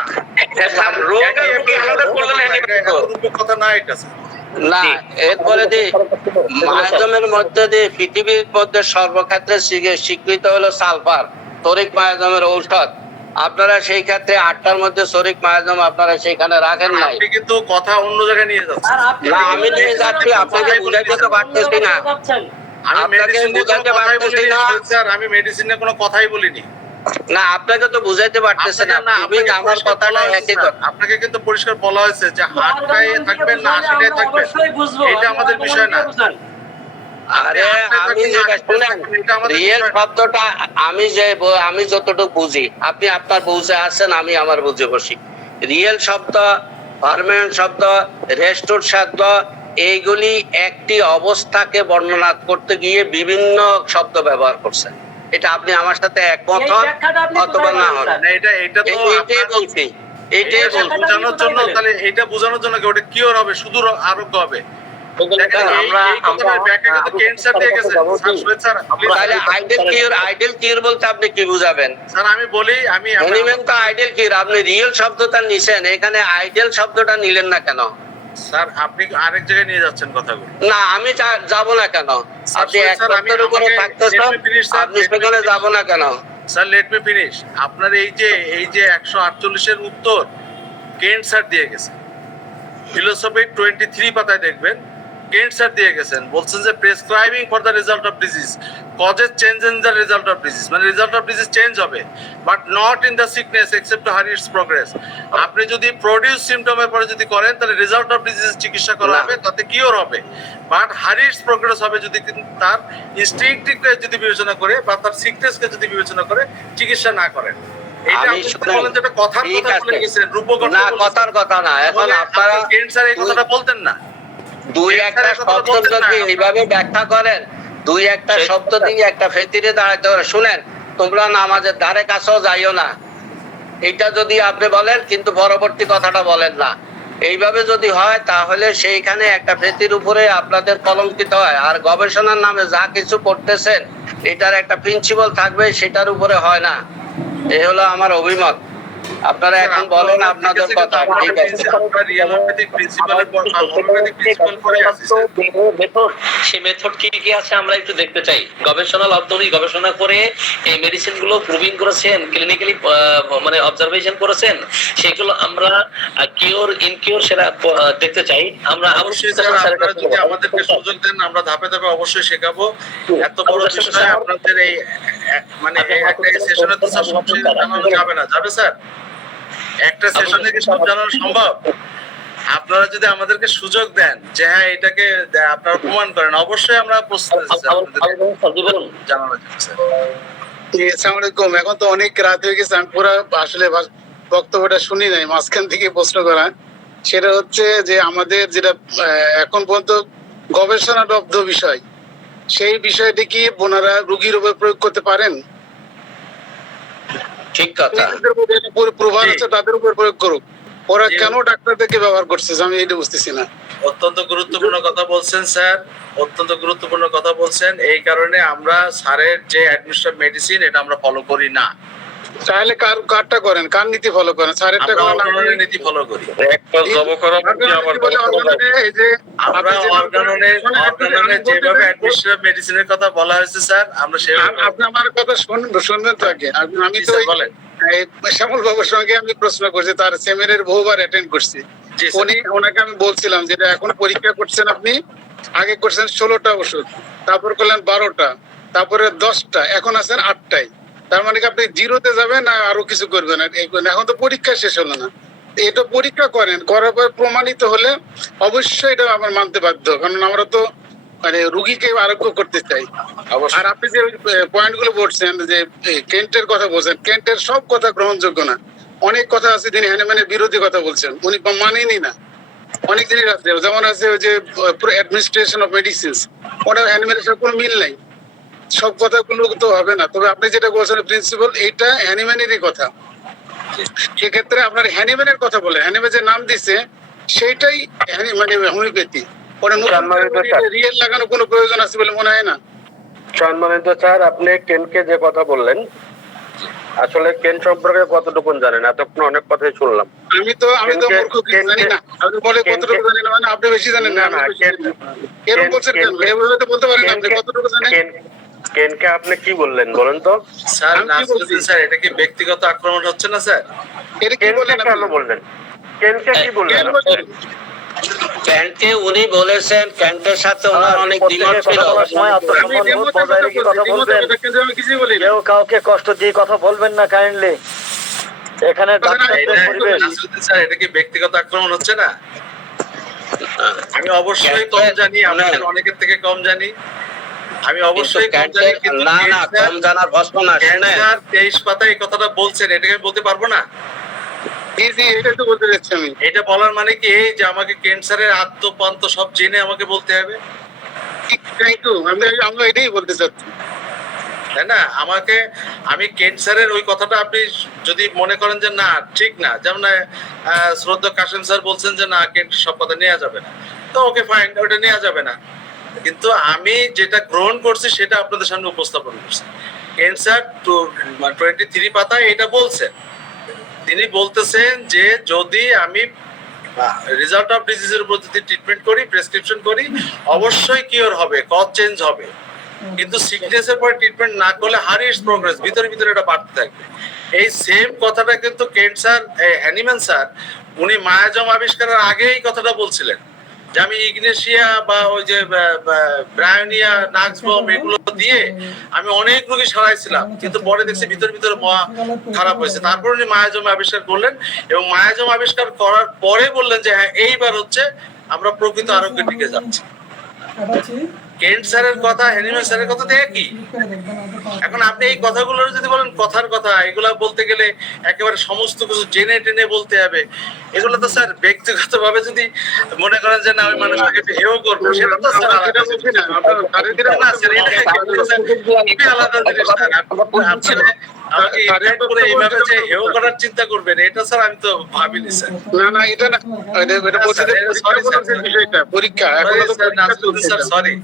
রোগ আর রোগী আলাদা করলেন এটা রূপক কথা না এটা স্যার। না, এরপরে মায়াজমের মধ্যে দিয়ে পৃথিবীর মধ্যে সর্বক্ষেত্রে স্বীকৃত হলো সালফার, তরিক মায়াজমের ঔষধ। আপনারা সেই ক্ষেত্রে 8টার মধ্যে সরিক মায়াজম আপনারা সেখানে রাখেন নাই। আপনি কিন্তু কথা অন্য জায়গায় নিয়ে যাচ্ছেন। না, আমি নিয়ে যাচ্ছি, আপনাকে বুঝাইতে তো পারতেছি না। আমি আপনাকে মেডিসিন নিয়ে বুঝাইতে কোনো কথাই পারতেছি বলিনি না। স্যার, আমি মেডিসিন নিয়ে কোনো কথাই বলিনি। না, আপনাকে তো বুঝাইতে পারতেছে না। আপনাকে আমার কথাটা একই কথা। আপনাকে কিন্তু পরিষ্কার বলা হয়েছে যে হাতটাই থাকবেন না হাসিটাই থাকবেন, এটা আমাদের বিষয় না। আরে আমি যেটা শুনেন, রিয়েল শব্দটা আমি যতটুকু বুঝি, আপনি আপনার বুঝে আছেন, আমি আমার বুঝে বসি। রিয়েল শব্দ, পার্মানেন্ট শব্দ, রেস্টোর শব্দ, এইগুলি একটি অবস্থাকে বর্ণনা করতে গিয়ে বিভিন্ন শব্দ ব্যবহার করছেন। এটা আপনি আমার সাথে একমত হন অথবা না হন। এটা তো এইটাই বলছি, এইটাই বলছি। বোঝানোর জন্য, তাহলে এটা বোঝানোর জন্য কি ওটা কিওর হবে, শুধু আরোগ্য হবে? আইডেল কিউর বলতে আপনি কি বুঝাবেন? স্যার আমি বলি, আমি হ্যানিম্যান তো আইডেল কিউর, আপনি রিয়েল শব্দটা নিছেন, এখানে আইডেল শব্দটা নিলেন না কেন? স্যার আপনি আরেক জায়গায় নিয়ে যাচ্ছেন কথাগুলো। না, আমি যাব না কেন? আপনি এক শব্দের উপরে থাকতেছেন, আপনি সেখানে যাব না কেন? Sir let me finish. আপনার এই যে 148 এর উত্তর কেন্ট স্যার দিয়ে গেছে, ফিলোসফি 23 পাতায় দেখবেন কেন্ট স্যার দিয়ে গেছেন, বলছেন যে prescribing for the result of disease causes change in the result of disease, মানে রেজাল্ট অফ ডিজিজ চেঞ্জ হবে but not in the sickness except two হারি ইটস প্রোগ্রেস। আপনি যদি প্রডিউস সিমটমের পরে যদি করেন তাহলে রেজাল্ট অফ ডিজিজ চিকিৎসা করা হবে, তাতে কিওর হবে, বাট হারি ইটস প্রোগ্রেস হবে যদি তার ইনস্টিংক্টিভকে যদি বিবেচনা করে বা তার সিকনেসকে যদি বিবেচনা করে চিকিৎসা না করেন। এটা আপনি বলেন যেটা কথার কথা বলে গেছেন, রূপক না, কথার কথা না। এখন আপনারা কেন্ট স্যার এই কথাটা বলতেন না। দুই একটা শব্দ যদি এইভাবে ব্যাখ্যা করেন, দুই একটা শব্দ দিয়ে একটা ফেতিরে দাঁড়াতে পারে। শুনেন, তোমরা নামাজের ধারে কাছেও যাইও না, এটা যদি আপনি বলেন কিন্তু পরবর্তী কথাটা বলেন না, এইভাবে যদি হয় তাহলে সেইখানে একটা ফেতির উপরে আপনাদের কলঙ্কিত হয়। আর গবেষণার নামে যা কিছু করতেছেন এটার একটা প্রিন্সিপাল থাকবে, সেটার উপরে হয় না। এই হলো আমার অভিমত। আপনারা এখন বলেন আপনাদের কথা। ঠিক আছে, সেই মেথড কি কি আছে আমরা একটু দেখতে চাই। গবেষণাল অধ্যয়ন গবেষণা করে এই মেডিসিন গুলো প্রুভিং করেছেন, ক্লিনিক্যালি মানে অবজারভেশন করেছেন, সেগুলো আমরা কিওর ইনকিওর সেটা দেখতে চাই। আমরা অবশ্যই যদি আমাদেরকে সুযোগ দেন আমরা ধাপে ধাপে অবশ্যই শেখাবো। এত বড় বিষয় আপনাদের এই মানে একটা সেশনে তো স্যার সব কিছু জানানো যাবে না, যাবে স্যার? একটা সেশনে কি সব জানানো সম্ভব? আপনারা যদি আমাদেরকে সুযোগ দেন যে হ্যাঁ এটাকে আপনারা প্রমাণ করেন, অবশ্যই আমরা প্রস্তুত আছি জানানোর জন্য। স্যার আসসালামু আলাইকুম। এখন তো অনেক রাত হয়ে গেছে, আমি পুরো আসলে বক্তব্যটা শুনি নাই, মাঝখান থেকে প্রশ্ন করা। সেটা হচ্ছে যে আমাদের যেটা এখন পর্যন্ত গবেষণালব্ধ বিষয়, সেই বিষয়টি কি ওনারা রোগীর উপর প্রয়োগ করতে পারেন? ঠিক কথা। প্রভাব আছে তাদের উপর প্রয়োগ করুক, ওরা কেন ডাক্তারদেরকে ব্যবহার করছে আমি এটা বুঝতেছি না। অত্যন্ত গুরুত্বপূর্ণ কথা বলছেন স্যার, অত্যন্ত গুরুত্বপূর্ণ কথা বলছেন। এই কারণে আমরা স্যারের যে অ্যাডমিনিস্ট্রেটিভ মেডিসিন এটা আমরা ফলো করি না। তাহলে কারটা করেন, কার নীতি ফলো করেন? স্যারেরটা আমরা করেন না? অর্গাননের নীতি ফলো করি। একটা জব করা আমার বলে অর্গাননে এই যে আমরা অর্গাননের যেভাবে অ্যাডমিনিস্ট্রেটিভ মেডিসিনের কথা বলা হয়েছে স্যার, আমরা সেভাবে আপনি আমার কথা শুনবেন তো আগে। আমি জি তো স্যার, বলেন। এই শ্যামল বাবুর সঙ্গে আমি প্রশ্ন করছি, তার সেমিনার বহুবার অ্যাটেন্ড করছি। জি স্যার। ওনাকে আমি বলছিলাম যেটা এখন পরীক্ষা করছেন আপনি, আগে করছেন 16টা ওষুধ, তারপর করলেন 12টা, তারপরে 10টা, এখন আছেন 8টায়। তার মানে কি আপনি জিরোতে যাবেন না আরো কিছু করবেন? এখন তো পরীক্ষা শেষ হলো না, এটা পরীক্ষা করেন, করার পর প্রমাণিত হলে অবশ্যই এটা আমার মানতে বাধ্য, কারণ আমরা তো মানে রুগীকে আরোগ্য করতে চাই। আর আপনি যে পয়েন্ট গুলো বলছেন যে কেন্টের কথা বলছেন, কেন্টের সব কথা গ্রহণযোগ্য না। অনেক কথা আছে তিনি হ্যানিম্যানের বিরোধী কথা বলছেন, উনি মানেনি না। অনেক জিনিস আছে, যেমন আছে ওই যে অ্যাডমিনিস্ট্রেশন অফ মেডিসিনস, ওটা হ্যানিম্যানের সাথে কোনো মিল নাই। সব কথাগুলো তো হবে না, তবে আপনি যেটা বলছেন প্রিন্সিপাল, এইটা হ্যানিম্যানেরই কথা। সেক্ষেত্রে আপনার হ্যানিম্যানের কথা বলে, হ্যানিম্যান যে নাম দিছে সেইটাই মানে হোমিওপ্যাথি, ওটা রিয়েল লাগানো কোনো প্রয়োজন আছে বলে মনে হয় না। সম্মানিত স্যার, আপনি কেনকে যে কথা বললেন, আসলে কেন সম্পর্কে কতটুকু জানেন? এতক্ষণ অনেক কথাই শুনলাম। আমি তো মূর্খ, কিছু জানি না। আপনি বলে কতটুকু জানেন, মানে আপনি বেশি জানেন না। এরকম বলছেন কেন? এভাবে তো বলতে পারেন আপনি কতটুকু জানেন। কেনকে আপনি কি বললেন বলেন তো? স্যার নাসিরুদ্দিন স্যার, এটা কি ব্যক্তিগত আক্রমণ হচ্ছে না স্যার? এটা কি বলেন কেন বললেন? কেনকে কি বললেন? ক্যান্টে উনি বলেছেন, ক্যান্টের সাথে ওনার অনেক দ্বিমত ছিল। কেউ কাউকে কষ্ট দিয়ে কথা বলবেন না কাইন্ডলি। এখানে ডাক্তারদের পরিবেশ। নাসিরুদ্দিন স্যার, এটা কি ব্যক্তিগত আক্রমণ হচ্ছে না? আমি অবশ্যই কম জানি, আপনাদের অনেকের থেকে কম জানি। আমি অবশ্যই কম জানি, কিন্তু না না, কম জানার প্রশ্ন না। শুনেন, 23 পাতায় এই কথাটা বলছেন, এটাকে আমি বলতে পারবো না। এটা তো বলতে চাচ্ছি আমি। এটা বলার মানে কি এই যে আমাকে ক্যান্সারের আত্মপান্ত সব জেনে আমাকে বলতে হবে, আমরা এটাই বলতে চাচ্ছি, তাই না? আমি ক্যান্সারের ওই কথাটা আপনি যদি মনে করেন যে না ঠিক না, যেমন শ্রদ্ধা কাশেম স্যার বলছেন যে না সব কথা নেওয়া যাবে না, তো ওকে ফাইন, ওটা নেওয়া যাবে না। কিন্তু আমি যেটা গ্রহণ করছি সেটা আপনাদের সামনে উপস্থাপন করছি। ক্যান্সার 23 পাতায় এটা বলছেন, তিনি বলতেছেন যে যদি আমি রেজাল্ট অফ ডিজিজের উপর যদি ট্রিটমেন্ট করি, প্রেসক্রিপশন করি, অবশ্যই কিওর হবে, কজ চেঞ্জ হবে। কিন্তু সিকনেসের পরে ট্রিটমেন্ট না করলে হারিস প্রোগ্রেস, ভিতরে ভিতরে এটা বাড়তে থাকবে। এই সেম কথাটা কিন্তু ক্যান্সার হ্যানিম্যান স্যার উনি মায়াজম আবিষ্কারের আগে এই কথাটা বলছিলেন যে আমি ইগনেশিয়া বা ওই যে ব্রায়োনিয়া, নাক্সবম এগুলো দিয়ে আমি অনেক রোগী সারাইছিলাম, কিন্তু পরে দেখছি ভিতরে ভিতরে খারাপ হয়েছে। তারপর উনি মায়াজম আবিষ্কার করলেন এবং মায়াজম আবিষ্কার করার পরে বললেন যে হ্যাঁ এইবার হচ্ছে আমরা প্রকৃত আরোগ্যের দিকে যাচ্ছি। ক্যান্সারের কথা হ্যানিম্যান স্যারের কথা তো একই। এখন আপনি এই কথাগুলো যদি বলেন কথার কথা, এগুলা বলতে গেলে একেবারে সমস্ত কিছু জেনে টেনে বলতে হবে। এগুলো তো স্যার ব্যক্তিগত ভাবে যদি মনে করেন যে না আমি মানুষটাকে হেও করবো, সেটা তো স্যার আলাদা জিনিস। না স্যার, এটা খুবই আলাদা জিনিস স্যার। আমাকে ইনভাইট করে এইভাবে যে হেও করার চিন্তা করবেন, এটা স্যার আমি তো ভাবিনি স্যার। না এটা না, এটা বলতে বিষয়টা পরীক্ষা, এখনো তো পরীক্ষা চলছে স্যার, সরি।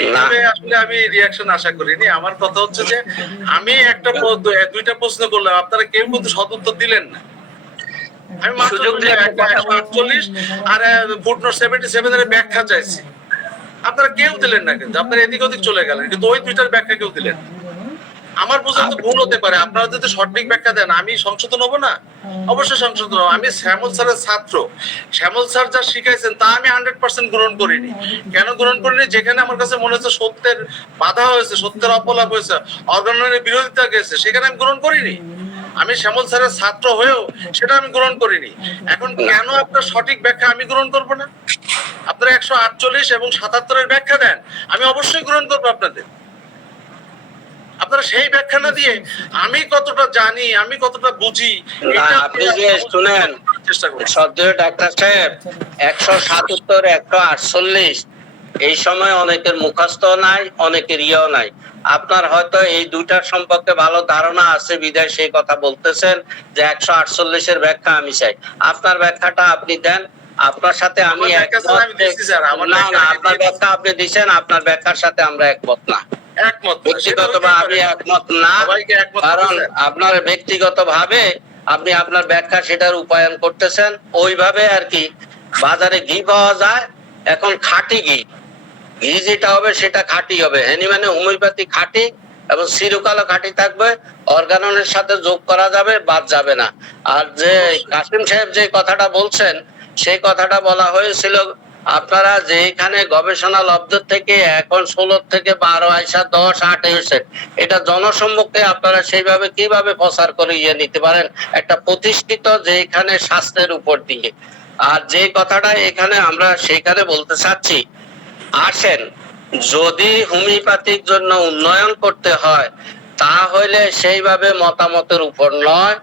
এইভাবে আসলে আমি রিঅ্যাকশন আশা করিনি। আমার কথা হচ্ছে যে আমি দুইটা প্রশ্ন করলাম, আপনারা কেউ কিন্তু সদুত্তর দিলেন না। আমি মাত্র 148 আর ফুটনোট 77 এর ব্যাখ্যা চাইছি, আপনারা কেউ দিলেন না। কিন্তু আপনারা এদিক ওদিক চলে গেলেন, কিন্তু ওই দুইটার ব্যাখ্যা কেউ দিলেন না। আমার বোঝা তো ভুল হতে পারে, আপনারা যদি সঠিক ব্যাখ্যা দেন আমি সংশোধন হবো না? অবশ্যই সংশোধন হবো। আমি শ্যামল স্যারের ছাত্র, শ্যামল স্যার যা শিখাইছেন তা আমি 100% গ্রহণ করিনি। কেন গ্রহণ করিনি? যেখানে আমার কাছে মনে হচ্ছে সত্যের বাধা হয়েছে, সত্যের অপলাপ হয়েছে, অর্গাননের বিরোধিতা গেছে, সেখানে আমি গ্রহণ করিনি। আমি শ্যামল স্যারের ছাত্র হয়েও সেটা আমি গ্রহণ করিনি। এখন কেন আপনার সঠিক ব্যাখ্যা আমি গ্রহণ করবো না? আপনারা 148 এবং 77 এর ব্যাখ্যা দেন, আমি অবশ্যই গ্রহণ করবো আপনাদের। আপনারা সেই ব্যাখ্যা না দিয়ে আমি কতটা জানি, আমি কতটা বুঝি, আপনি যে শুনেন চেষ্টা করুন। সদ্য ডাক্তার সাহেব 177, 148 এই সময় অনেকের মুখস্থ নাই, অনেকের ইয়েও নাই। আপনার হয়তো এই দুইটার সম্পর্কে ভালো ধারণা আছে বিধায় সেই কথা বলতেছেন যে 148-এর ব্যাখ্যা আমি চাই। আপনার ব্যাখ্যাটা আপনি দেন, আপনার সাথে আমি একমত। না না, আপনার ব্যাখ্যা আপনি দিচ্ছেন, আপনার ব্যাখ্যার সাথে আমরা একমত না। ব্যক্তিগতভাবে আমি একমত না, কারণ আপনার ব্যক্তিগতভাবে আপনি আপনার ব্যাখ্যা সেটার রূপায়ণ করতেছেন ওইভাবে আর কি। বাজারে ঘি পাওয়া যায়, এখন খাঁটি ঘি, ঘি যেটা হবে সেটা খাঁটি হবে। মানে হোমিওপ্যাথি খাঁটি এবং চিরকালও খাঁটি থাকবে, অর্গাননের সাথে যোগ করা যাবে, বাদ যাবে না। আর যে কাসিম সাহেব যে কথাটা বলছেন, সেই কথাটা বলা হয়েছিল আপনারা যে এখানে গবেষণা লব্ধ থেকে এখন 16 থেকে 12 আইসা 10, 8 হয়েছে, এটা জনসম্মুখে আপনারা সেইভাবে কিভাবে প্রচার করে নিতে পারেন একটা প্রতিষ্ঠিত যে এখানে স্বাস্থ্যের উপর দিয়ে। আর যে কথাটা এখানে আমরা সেইখানে বলতে চাচ্ছি, আসেন যদি হোমিওপ্যাথিক জন্য উন্নয়ন করতে হয় তাহলে সেইভাবে মতামতের উপর নয়,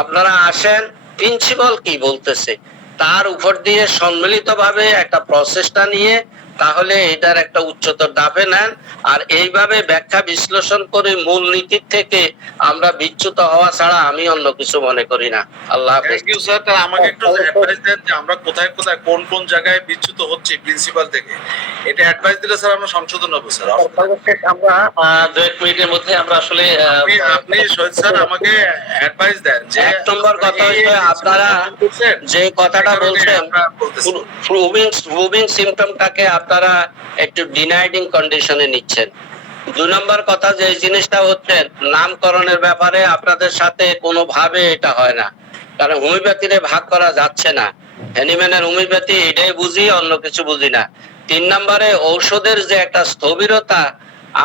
আপনারা আসেন প্রিন্সিপাল কি বলতেছে তার উপর দিয়ে সম্মিলিতভাবে একটা প্রচেষ্টা নিয়ে তাহলে এটার একটা উচ্চতর ধাপে নেন। আর এইভাবে ব্যাখ্যা বিশ্লেষণ করে মূল নীতির থেকে আমরা বিচ্যুত হওয়া ছাড়া আমি অন্য কিছু মনে করি না। আল্লাহ হাফেজ। Thank you sir. তাহলে আমাকে একটু অ্যাডভাইস দেন যে আমরা কোথায় কোথায় কোন কোন জায়গায় বিচ্যুত হচ্ছে প্রিন্সিপাল থেকে, এটা অ্যাডভাইস দিলে স্যার আমরা সংশোধন হবো স্যার। আমরা 2-1 মিনিটের মধ্যে আমরা আসলে আপনি শহীদ স্যার আমাকে অ্যাডভাইস দেন যে এক নম্বর কথা হচ্ছে আপনারা যে কথাটা বলছেন প্রুভিং সিম্পটমটাকে আপনারা একটু ডিনাইডিং কন্ডিশনে নিচ্ছেন। 2 নম্বর কথা যে জিনিসটা হচ্ছে নামকরণের ব্যাপারে আপনাদের সাথে কোনোভাবে এটা হয় না, কারণ হোমিওপ্যাথিতে ভাগ করা যাচ্ছে না। হ্যানিম্যানের হোমিওপ্যাথি এটাই বুঝি, অন্য কিছু বুঝি না। 3 নম্বরে ঔষধের যে একটা স্থবিরতা,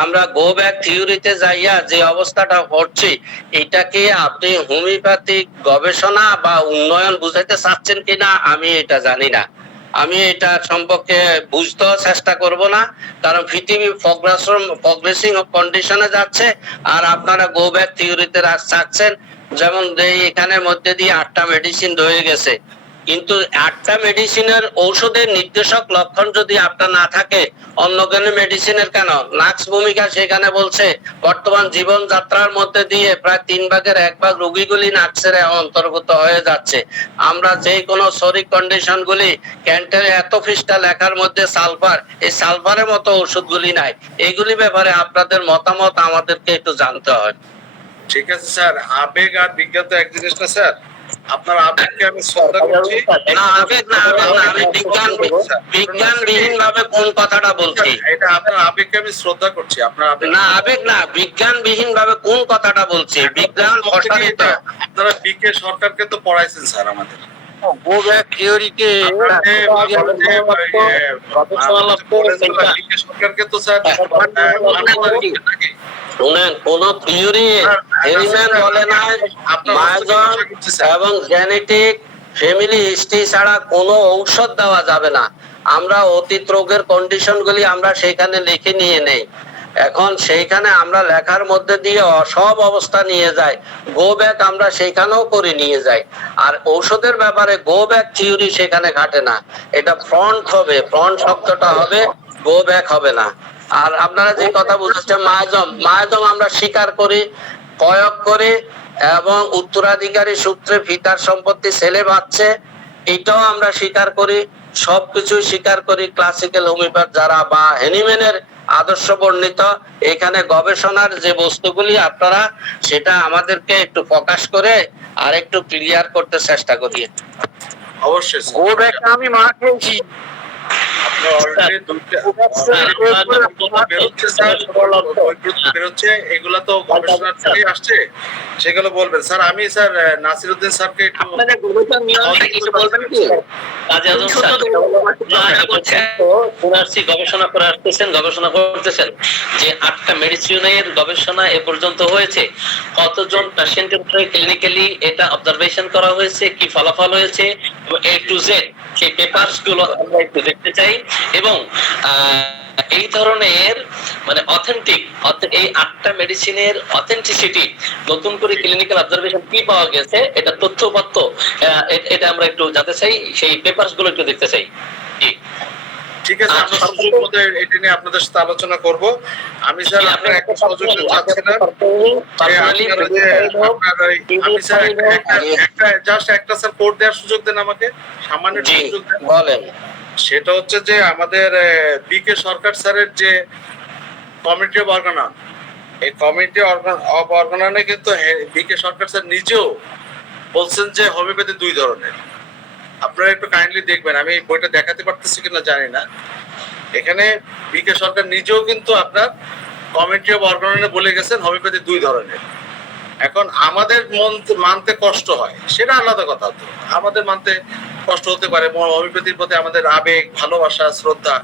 আমরা গো ব্যাক থিওরিতে যাইয়া যে অবস্থাটা হচ্ছে, এটাকে আপনি হোমিওপ্যাথিক গবেষণা বা উন্নয়ন বুঝাইতে চাচ্ছেন কিনা আমি এটা জানি না। আমি এটা সম্পর্কে বুঝতেও চেষ্টা করব না, কারণ পৃথিবী প্রগ্রেসিং কন্ডিশনে যাচ্ছে আর আপনারা গো ব্যাক থিওরিতে চাচ্ছেন। যেমন এখানের মধ্যে দিয়ে 8টা মেডিসিন রয়ে গেছে, কিন্তু 8টা মেডিসিনের ঔষধের নির্দেশক লক্ষণ যদি আপনার না থাকে, অন্য কোনো মেডিসিনের কেন নাক্স ভূমিকা সেখানে বলছে বর্তমান জীবন যাত্রার মধ্যে দিয়ে প্রায় 3/1 রোগীগুলি নাক্সের অন্তর্ভুক্ত হয়ে যাচ্ছে। আমরা যে কোনো শরীর কন্ডিশন গুলি ক্যান্টের এত পৃষ্ঠা লেখার মধ্যে সালফার, এই সালফারের মতো ওষুধগুলি নাই। এইগুলি ব্যাপারে আপনাদের মতামত আমাদেরকে একটু জানতে হয়। ঠিক আছে স্যার, আবেগ আর বিজ্ঞান তো এক জিনিস না স্যার। আপনার আবেগকে আমি শ্রদ্ধা করছি। না আবেগ না, আমি বিজ্ঞানবিহীন ভাবে কোন কথাটা বলছি, এটা আপনার আবেগকে আমি শ্রদ্ধা করছি। আপনার আবেগ না, আবেগ না, বিজ্ঞানবিহীন ভাবে কোন কথাটা বলছি, বিজ্ঞান প্রসারিত। আপনারা বিকে সরকারকে তো পড়াইছেন স্যার আমাদের গো ব্যাক থিওরিতে সরকারকে তো স্যার শুনেন, কোন থিওরি হেরিম্যান বলে না মায়োজন এবং জেনেটিক ফ্যামিলি হিস্ট্রি ছাড়া কোনো ঔষধ দেওয়া যাবে না। আমরা অতীত রোগের কন্ডিশন গুলি আমরা সেখানে লিখে নিয়ে নেই, এখন সেইখানে আমরা লেখার মধ্যে দিয়ে সব অবস্থা নিয়ে যাই। গো ব্যাক আমরা সেখানেও করে নিয়ে যাই। আর ঔষধের ব্যাপারে গো ব্যাক থিওরি সেখানে ঘাটে না, এটা ফ্রন্ট হবে, ফ্রন্ট শব্দটা হবে, গো ব্যাক হবে না। আর আপনারা যে কথা বুঝছেন মায়াজম আমরা স্বীকার করি, প্রয়োগ করি এবং উত্তরাধিকারী সূত্রে পিতার সম্পত্তি ছেলে পাচ্ছে, এটাও আমরা স্বীকার করি, সবকিছুই স্বীকার করি। ক্লাসিক্যাল হোমিওপ্যাথ যারা বা হ্যানিম্যানের আদর্শ বর্ণিত এখানে গবেষণার যে বস্তুগুলি আপনারা সেটা আমাদেরকে একটু প্রকাশ করে আর একটু ক্লিয়ার করতে চেষ্টা করি। অবশ্যই গো ব্যাক আমি মা খেয়েছি, এগুলা তো গবেষণা থেকে আসছে, সেগুলো বলবেন স্যার। আমি স্যার নাসিরউদ্দিন স্যারকে একটু গবেষণা করে আসতেছেন, গবেষণা করতেছেন যে 8টা মেডিসিনের গবেষণা এ পর্যন্ত হয়েছে, কতজন পেশেন্টের উপরে ক্লিনিক্যালি এটা অবজারভেশন করা হয়েছে, কি ফলাফল হয়েছে, A to Z সেই পেপারস গুলো আমরা একটু দেখতে চাই। এবং এই ধরনের মানে অথেন্টিক এই 8টা মেডিসিনের অথেন্টিসিটি, নতুন করে ক্লিনিক্যাল অবজারভেশন কি পাওয়া গেছে, এটা তথ্যপত্র, এটা আমরা একটু জানতে চাই, সেই পেপারস গুলো একটু দেখতে চাই। ঠিক আছে, আমরা সুযোগ মতো এটা নিয়ে আপনাদের সাথে আলোচনা করব। আমি স্যার আপনার একটা সহযোগিতা চাচ্ছিলাম আমি স্যার একটা জাস্ট একটা স্যার কোড দেওয়ার সুযোগ দেন আমাকে, সামান্য সুযোগ দেন। বলেন। সেটা হচ্ছে যে আমাদের বিকে সরকার স্যারের যে কমিটি অফ অর্গানান, এই কমিটি অফ অর্গানানে কিন্তু বিকে সরকার স্যার নিজেও বলছেন যে হোমিওপ্যাথি 2 ধরনের। আপনারা একটু কাইন্ডলি দেখবেন, আমি বইটা দেখাতে পারতেছি কিনা জানি না। এখানে বিকে সরকার নিজেও কিন্তু আপনার কমিটি অফ অর্গানানে বলে গেছেন হোমিওপ্যাথি 2 ধরনের। এখন আমাদের মানতে কষ্ট হয়, সেটা আলাদা কথা। তো আমাদের মানতে কষ্ট হতে পারে, হোমিওপ্যাথির প্রতি আমাদের আবেগ, ভালোবাসা, শ্রদ্ধা,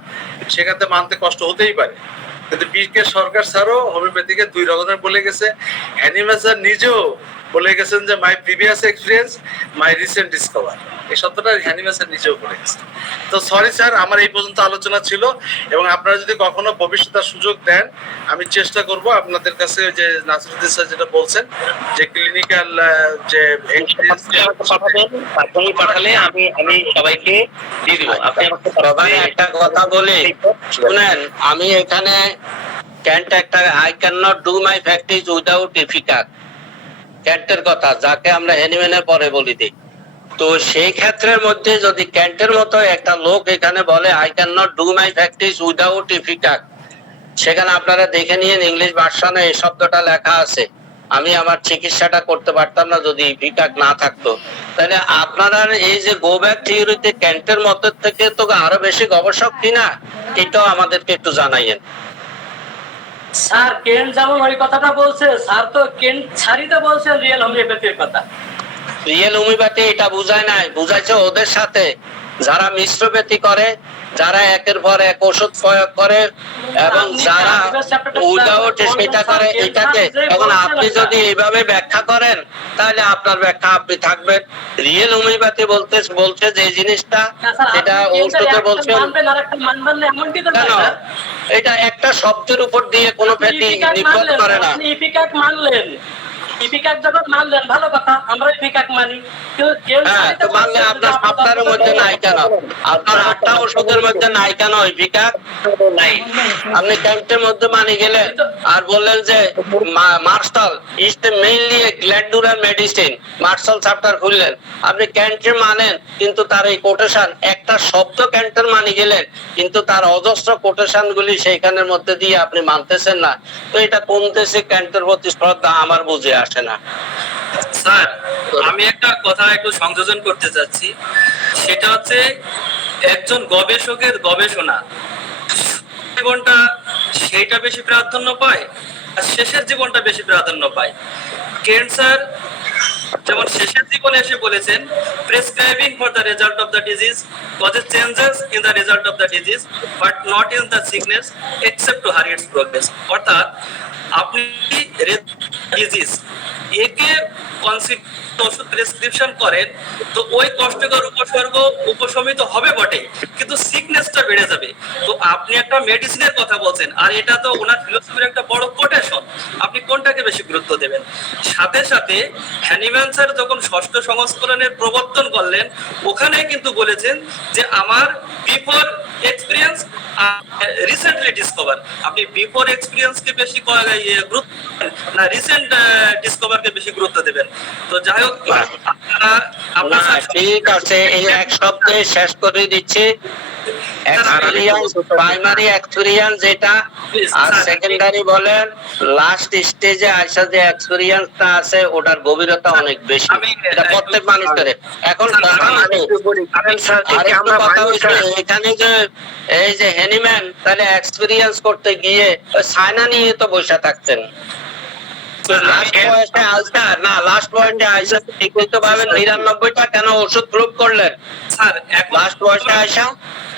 সেখানে মানতে কষ্ট হতেই পারে। কিন্তু বিকে সরকার স্যারও হোমিওপ্যাথিকে 2 রকমের বলে গেছে। অ্যানিমা স্যার নিজেও বলে গেছেন যে my previous experience, my recent discover. এই শব্দটা অ্যানিমা স্যার নিজেও বলে গেছে। তো সরি স্যার, আমার এই পর্যন্ত আলোচনা ছিল, এবং আপনারা যদি কখনো ভবিষ্যতে সুযোগ দেন, আমি চেষ্টা করব আপনাদের কাছে যে নাসিরুদ্দিন স্যার যেটা বলছেন যে ক্লিনিক্যাল যে এক্সপেরিয়েন্স পাঠালে আমি সবাইকে দিয়ে দিব। আপনি আমাকে সবাই একটা কথা বলি শুনেন, আমি এখানে I can not do my practice without ipecac, ক্যান্টের কথা যাকে আমরা হ্যানিম্যানের পরে বলি দিই। তো সেই ক্ষেত্রের মধ্যে যদি ক্যান্টের মতো একটা লোক এখানে বলে I can not do my practice without ipecac, সেখানে আপনারা দেখে নিন ইংলিশ ভার্সনে এই শব্দটা লেখা আছে। আমি আমার চিকিৎসাটা করতে পারতাম না যদি ইফিকাক না থাকতো। তাহলে আপনারা এই যে গো ব্যাক থিওরিতে ক্যান্টের মতো থেকে তো আরো বেশি গবেষক কিনা, এটাও আমাদেরকে একটু জানাইয়েন। স্যার কেন্ট যেমন ওই কথাটা বলছে, স্যার তো কেন্ট ছাড়িতে বলছেন রিয়েল হোমিওপ্যাথির কথা। রিয়েল হোমিওপ্যাথি এটা বুঝায় নাই, বুঝাইছে ওদের সাথে যারা মিশ্রপ্যাথি করে, যারা একের পর এক ওষুধ প্রয়োগ করে, এবং যারা উইদাউট সেটা করে এটাকে। এখন আপনি যদি এইভাবে ব্যাখ্যা করেন তাহলে আপনার ব্যাখ্যা আপনি থাকবেন। রিয়েল হোমিওপ্যাথি বলছে যে জিনিসটা এটা ঔষধে বলছে কেন, এটা একটা শব্দের উপর দিয়ে কোনো প্যাথি নির্ভর করে না। ইফিকাক মানলেন, ইফিকাক যখন মানলেন ভালো কথা, আমরা ইফিকাক মানি। মানলে আপনার সপ্তাহের মধ্যে নাই কেন, আপনার 8টা ওষুধের মধ্যে নাই কেন ইফিকাক নাই? আপনি ক্যাম্পের মধ্যে মানি গেলেন আর বললেন যে Marshall is the mainly a glandular medicine, Marshall chapter খুললেন। আপনি ক্যান্টের মানেন, কিন্তু তার এই কোটেশন একটা শব্দ ক্যান্টের মানি গেলেন, কিন্তু তার অজস্র কোটেশন গুলি সেইখানের মধ্যে দিয়ে আপনি মানতেছেন না। তো এটা কোন দেশে ক্যান্টের প্রতি শ্রদ্ধা আমার বুঝে আসে না। স্যার আমি একটা কথা একটু সংযোজন করতে চাচ্ছি, সেটা হচ্ছে একজন গবেষকের গবেষণা জীবনটা সেইটা বেশি প্রাধান্য পায় আর শেষের জীবনটা বেশি প্রাধান্য পায়। কেন্ট স্যার যেমন শেষের জীবনে এসে বলেছেন prescribing for the result of the disease causes changes in the result of the disease but not in the sickness except two হারি ইটস প্রোগ্রেস। অর্থাৎ আপনি ডিজিজ একে ওষুধ প্রেসক্রিপশন করেন তো ওই কষ্টকর উপসর্গ উপশমিত হবে বটে, কিন্তু সিকনেসটা বেড়ে যাবে। তো আপনি একটা মেডিসিনের কথা বলছেন, আর এটা তো ওনার ফিলোসফির একটা বড় কোটেশন। আপনি কোনটাকে বেশি গুরুত্ব দেবেন? সাথে সাথে হ্যানিম্যান স্যার যখন 6ষ্ঠ সংস্করণের প্রবর্তন করলেন, ওখানে কিন্তু বলেছেন যে আমার বিফোর এক্সপিরিয়েন্স রিসেন্টলি ডিসকভার। আপনি বিফোর এক্সপিরিয়েন্সকে বেশি গুরুত্ব না রিসেন্ট ডিসকভারকে বেশি গুরুত্ব দেবেন? তো যাই হোক, ঠিক আছে, এই এক শব্দে শেষ করে দিচ্ছি। প্রাইমারি এক্সপেরিয়েন্স যেটা, আর সেকেন্ডারি বলেন লাস্ট স্টেজে আসা যে এক্সপেরিয়েন্সটা আছে ওটার গভীরতা অনেক বেশি, এটা প্রত্যেক মানুষের। এখন এখানে যে এই যে হ্যানিম্যান তাহলে এক্সপেরিয়েন্স করতে গিয়ে সাইনা নিয়ে তো বসে থাকতেন। লাস্ট পয়েন্টে আইসা ঠিকমতো ভাবে 99টা কেন ওষুধ প্রুভ করলেন স্যার? লাস্ট পয়েন্টে আইসা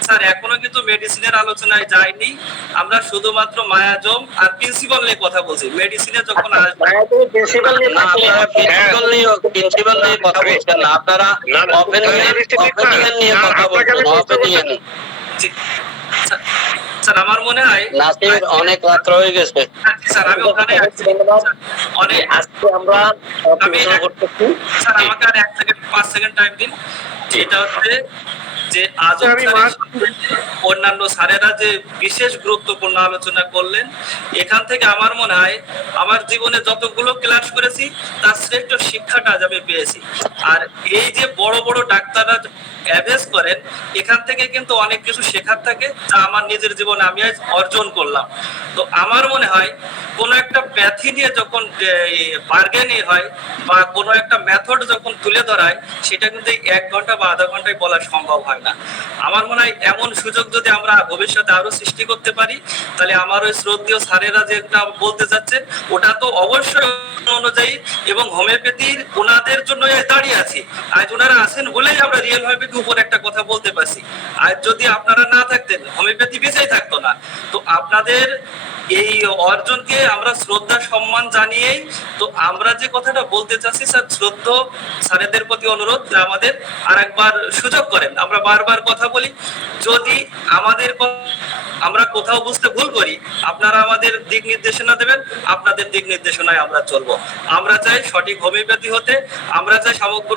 স্যার এখনো কিন্তু মেডিসিনের আলোচনায় যায়নি, আমরা শুধুমাত্র মায়াজম আর প্রিন্সিপাল নিয়ে কথা বলছি। মেডিসিনে যখন প্রিন্সিপাল নিয়ে কথা বলছেন না, আপনারা অপিনিয়ন নিয়ে কথা বলছেন। অপিনিয়ন স্যার আমার মনে হয় নাসির অনেক রাত হয়ে গেছে স্যার, আমি ওখানে অনেক আজকে আমরা স্যার আমাকে আর 1 সেকেন্ড 5 সেকেন্ড টাইম দিন। এটা হচ্ছে যে আজম অন্যান্য স্যারেরা যে বিশেষ গুরুত্বপূর্ণ আলোচনা করলেন, এখান থেকে আমার মনে হয় আমার জীবনে যতগুলো ক্লাস করেছি তার শ্রেষ্ঠ শিক্ষাটা আজ আমি পেয়েছি। আর এই যে বড় বড় ডাক্তাররা অ্যাভেজ করেন, এখান থেকে কিন্তু অনেক কিছু শেখার থাকে যা আমার নিজের জীবনে আমি আজ অর্জন করলাম। তো আমার মনে হয় কোনো একটা প্যাথি নিয়ে যখন বার্গেনিং হয় বা কোনো একটা মেথড যখন তুলে ধরায়, সেটা কিন্তু 1 ঘন্টা বা আধা ঘন্টায় বলা সম্ভব হয় না। আমার মনে হয় এমন সুযোগ যদি আমরা ভবিষ্যতে আরো সৃষ্টি করতে পারি, তাহলে আমার ওই শ্রদ্ধেয় স্যারেরা যেটা বলতে চাচ্ছেন ওটা তো অবশ্যই অনুযায়ী এবং হোমিওপ্যাথির ওনাদের জন্য দাঁড়িয়ে আছি। আজ ওনারা আছেন বলেই আমরা রিয়েল হোমিওপ্যাথি উপর একটা কথা বলতে পারছি। আজ যদি আপনারা না থাকতেন হোমিওপ্যাথি বেঁচেই থাকতো না। তো আপনাদের এই অর্জনকে আমরা শ্রদ্ধা সম্মান জানিয়েই তো আমরা যে কথাটা বলতে চাচ্ছি স্যার, শ্রদ্ধা স্যারেদের প্রতি অনুরোধ যে আমাদের আরেকবার সুযোগ করেন। আমরা বারবার কথা বলি, যদি আমাদের আমরা কোথাও বুঝতে ভুল করি আপনারা আমাদের দিক নির্দেশনা দেবেন, আপনাদের দিক নির্দেশনায় আমরা চলবো। আমরা চাই সঠিক হোমিওপ্যাথি হতে, আমরা চাই সমগ্র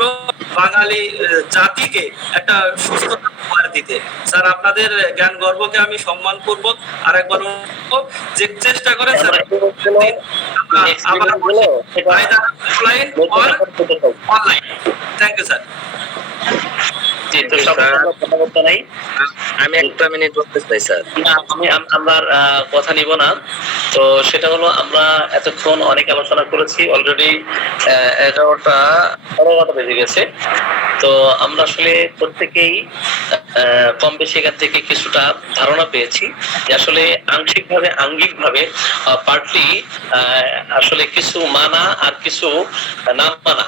বাঙালি জাতিকে একটা সুস্থতা উপহার দিতে। স্যার আপনাদের জ্ঞান গর্বকে আমি সম্মান পূর্বক আরেকবার যে চেষ্টা করেন sir online. Thank you sir. আমি একটা মিনিট বলতে চাই স্যার। আমার কথা নিব না। তো সেটা হলো আমরা এতক্ষণ অনেক আলোচনা করেছি, অলরেডি 11টা বেজে গেছে। তো আমরা আসলে প্রত্যেকেই কম বেশি এখান থেকে কিছুটা ধারণা পেয়েছি যে আসলে আংশিকভাবে আঙ্গিকভাবে পার্টলি আসলে কিছু মানা আর কিছু না মানা,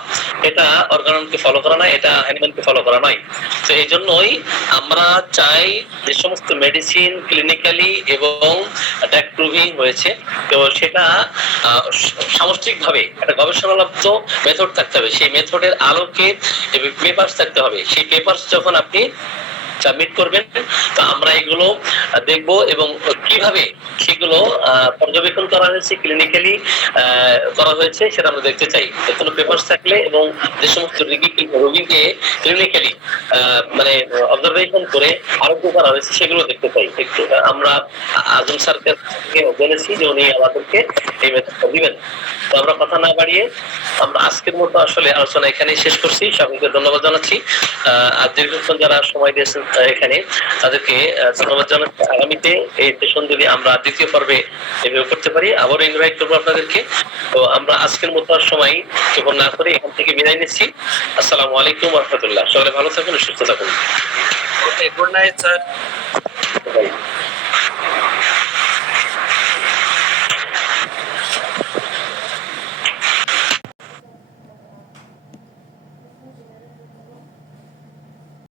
এটা অর্গাননকে ফলো করা নয়, এটা হ্যানিম্যানকে ফলো করা নয়। তো এই জন্যই আমরা চাই যে সমস্ত মেডিসিন ক্লিনিক্যালি এবং প্রুভিং হয়েছে, তো সেটা সামষ্টিকভাবে একটা গবেষণালব্ধ মেথড থাকতে হবে। সেই মেথডের আলোকে পেপারস থাকতে হবে। সেই পেপারস যখন আপনি সাবমিট করবেন, তো আমরা এগুলো দেখব এবং কিভাবে সেগুলো পর্যবেক্ষণ করা হয়েছে, ক্লিনিক্যালি করা হয়েছে সেটা আমরা দেখতে চাই। কোনো পেপারস থাকলে এবং যে সমস্ত রোগীকে ক্লিনিক্যালি মানে অবজারভেশন করে আরোগ্য করা হয়েছে সেগুলো দেখতে চাই। একটু আমরা আজম স্যারকে জেনেছি যে উনি আমাদেরকে এই মেথডটা দিবেন। তো আমরা কথা না বাড়িয়ে আমরা আজকের মতো আসলে আলোচনা এখানেই শেষ করছি। সকলকে ধন্যবাদ জানাচ্ছি। আর দীর্ঘক্ষণ যারা সময় দিয়েছেন এখানে তাদেরকে ধন্যবাদ জানাচ্ছি। আগামীতে এই সেশন যদি আমরা দ্বিতীয় পর্বে এভাবে করতে পারি আবারও ইনভাইট করবো আপনাদেরকে। তো আমরা আজকের মতো আর সময় কেবল না করে এখান থেকে বিদায় নিচ্ছি। আসসালামু আলাইকুম ওয়া রাহমাতুল্লাহ। সবাই ভালো থাকুন, সুস্থ থাকুন। ওকে, গুড নাইট স্যার।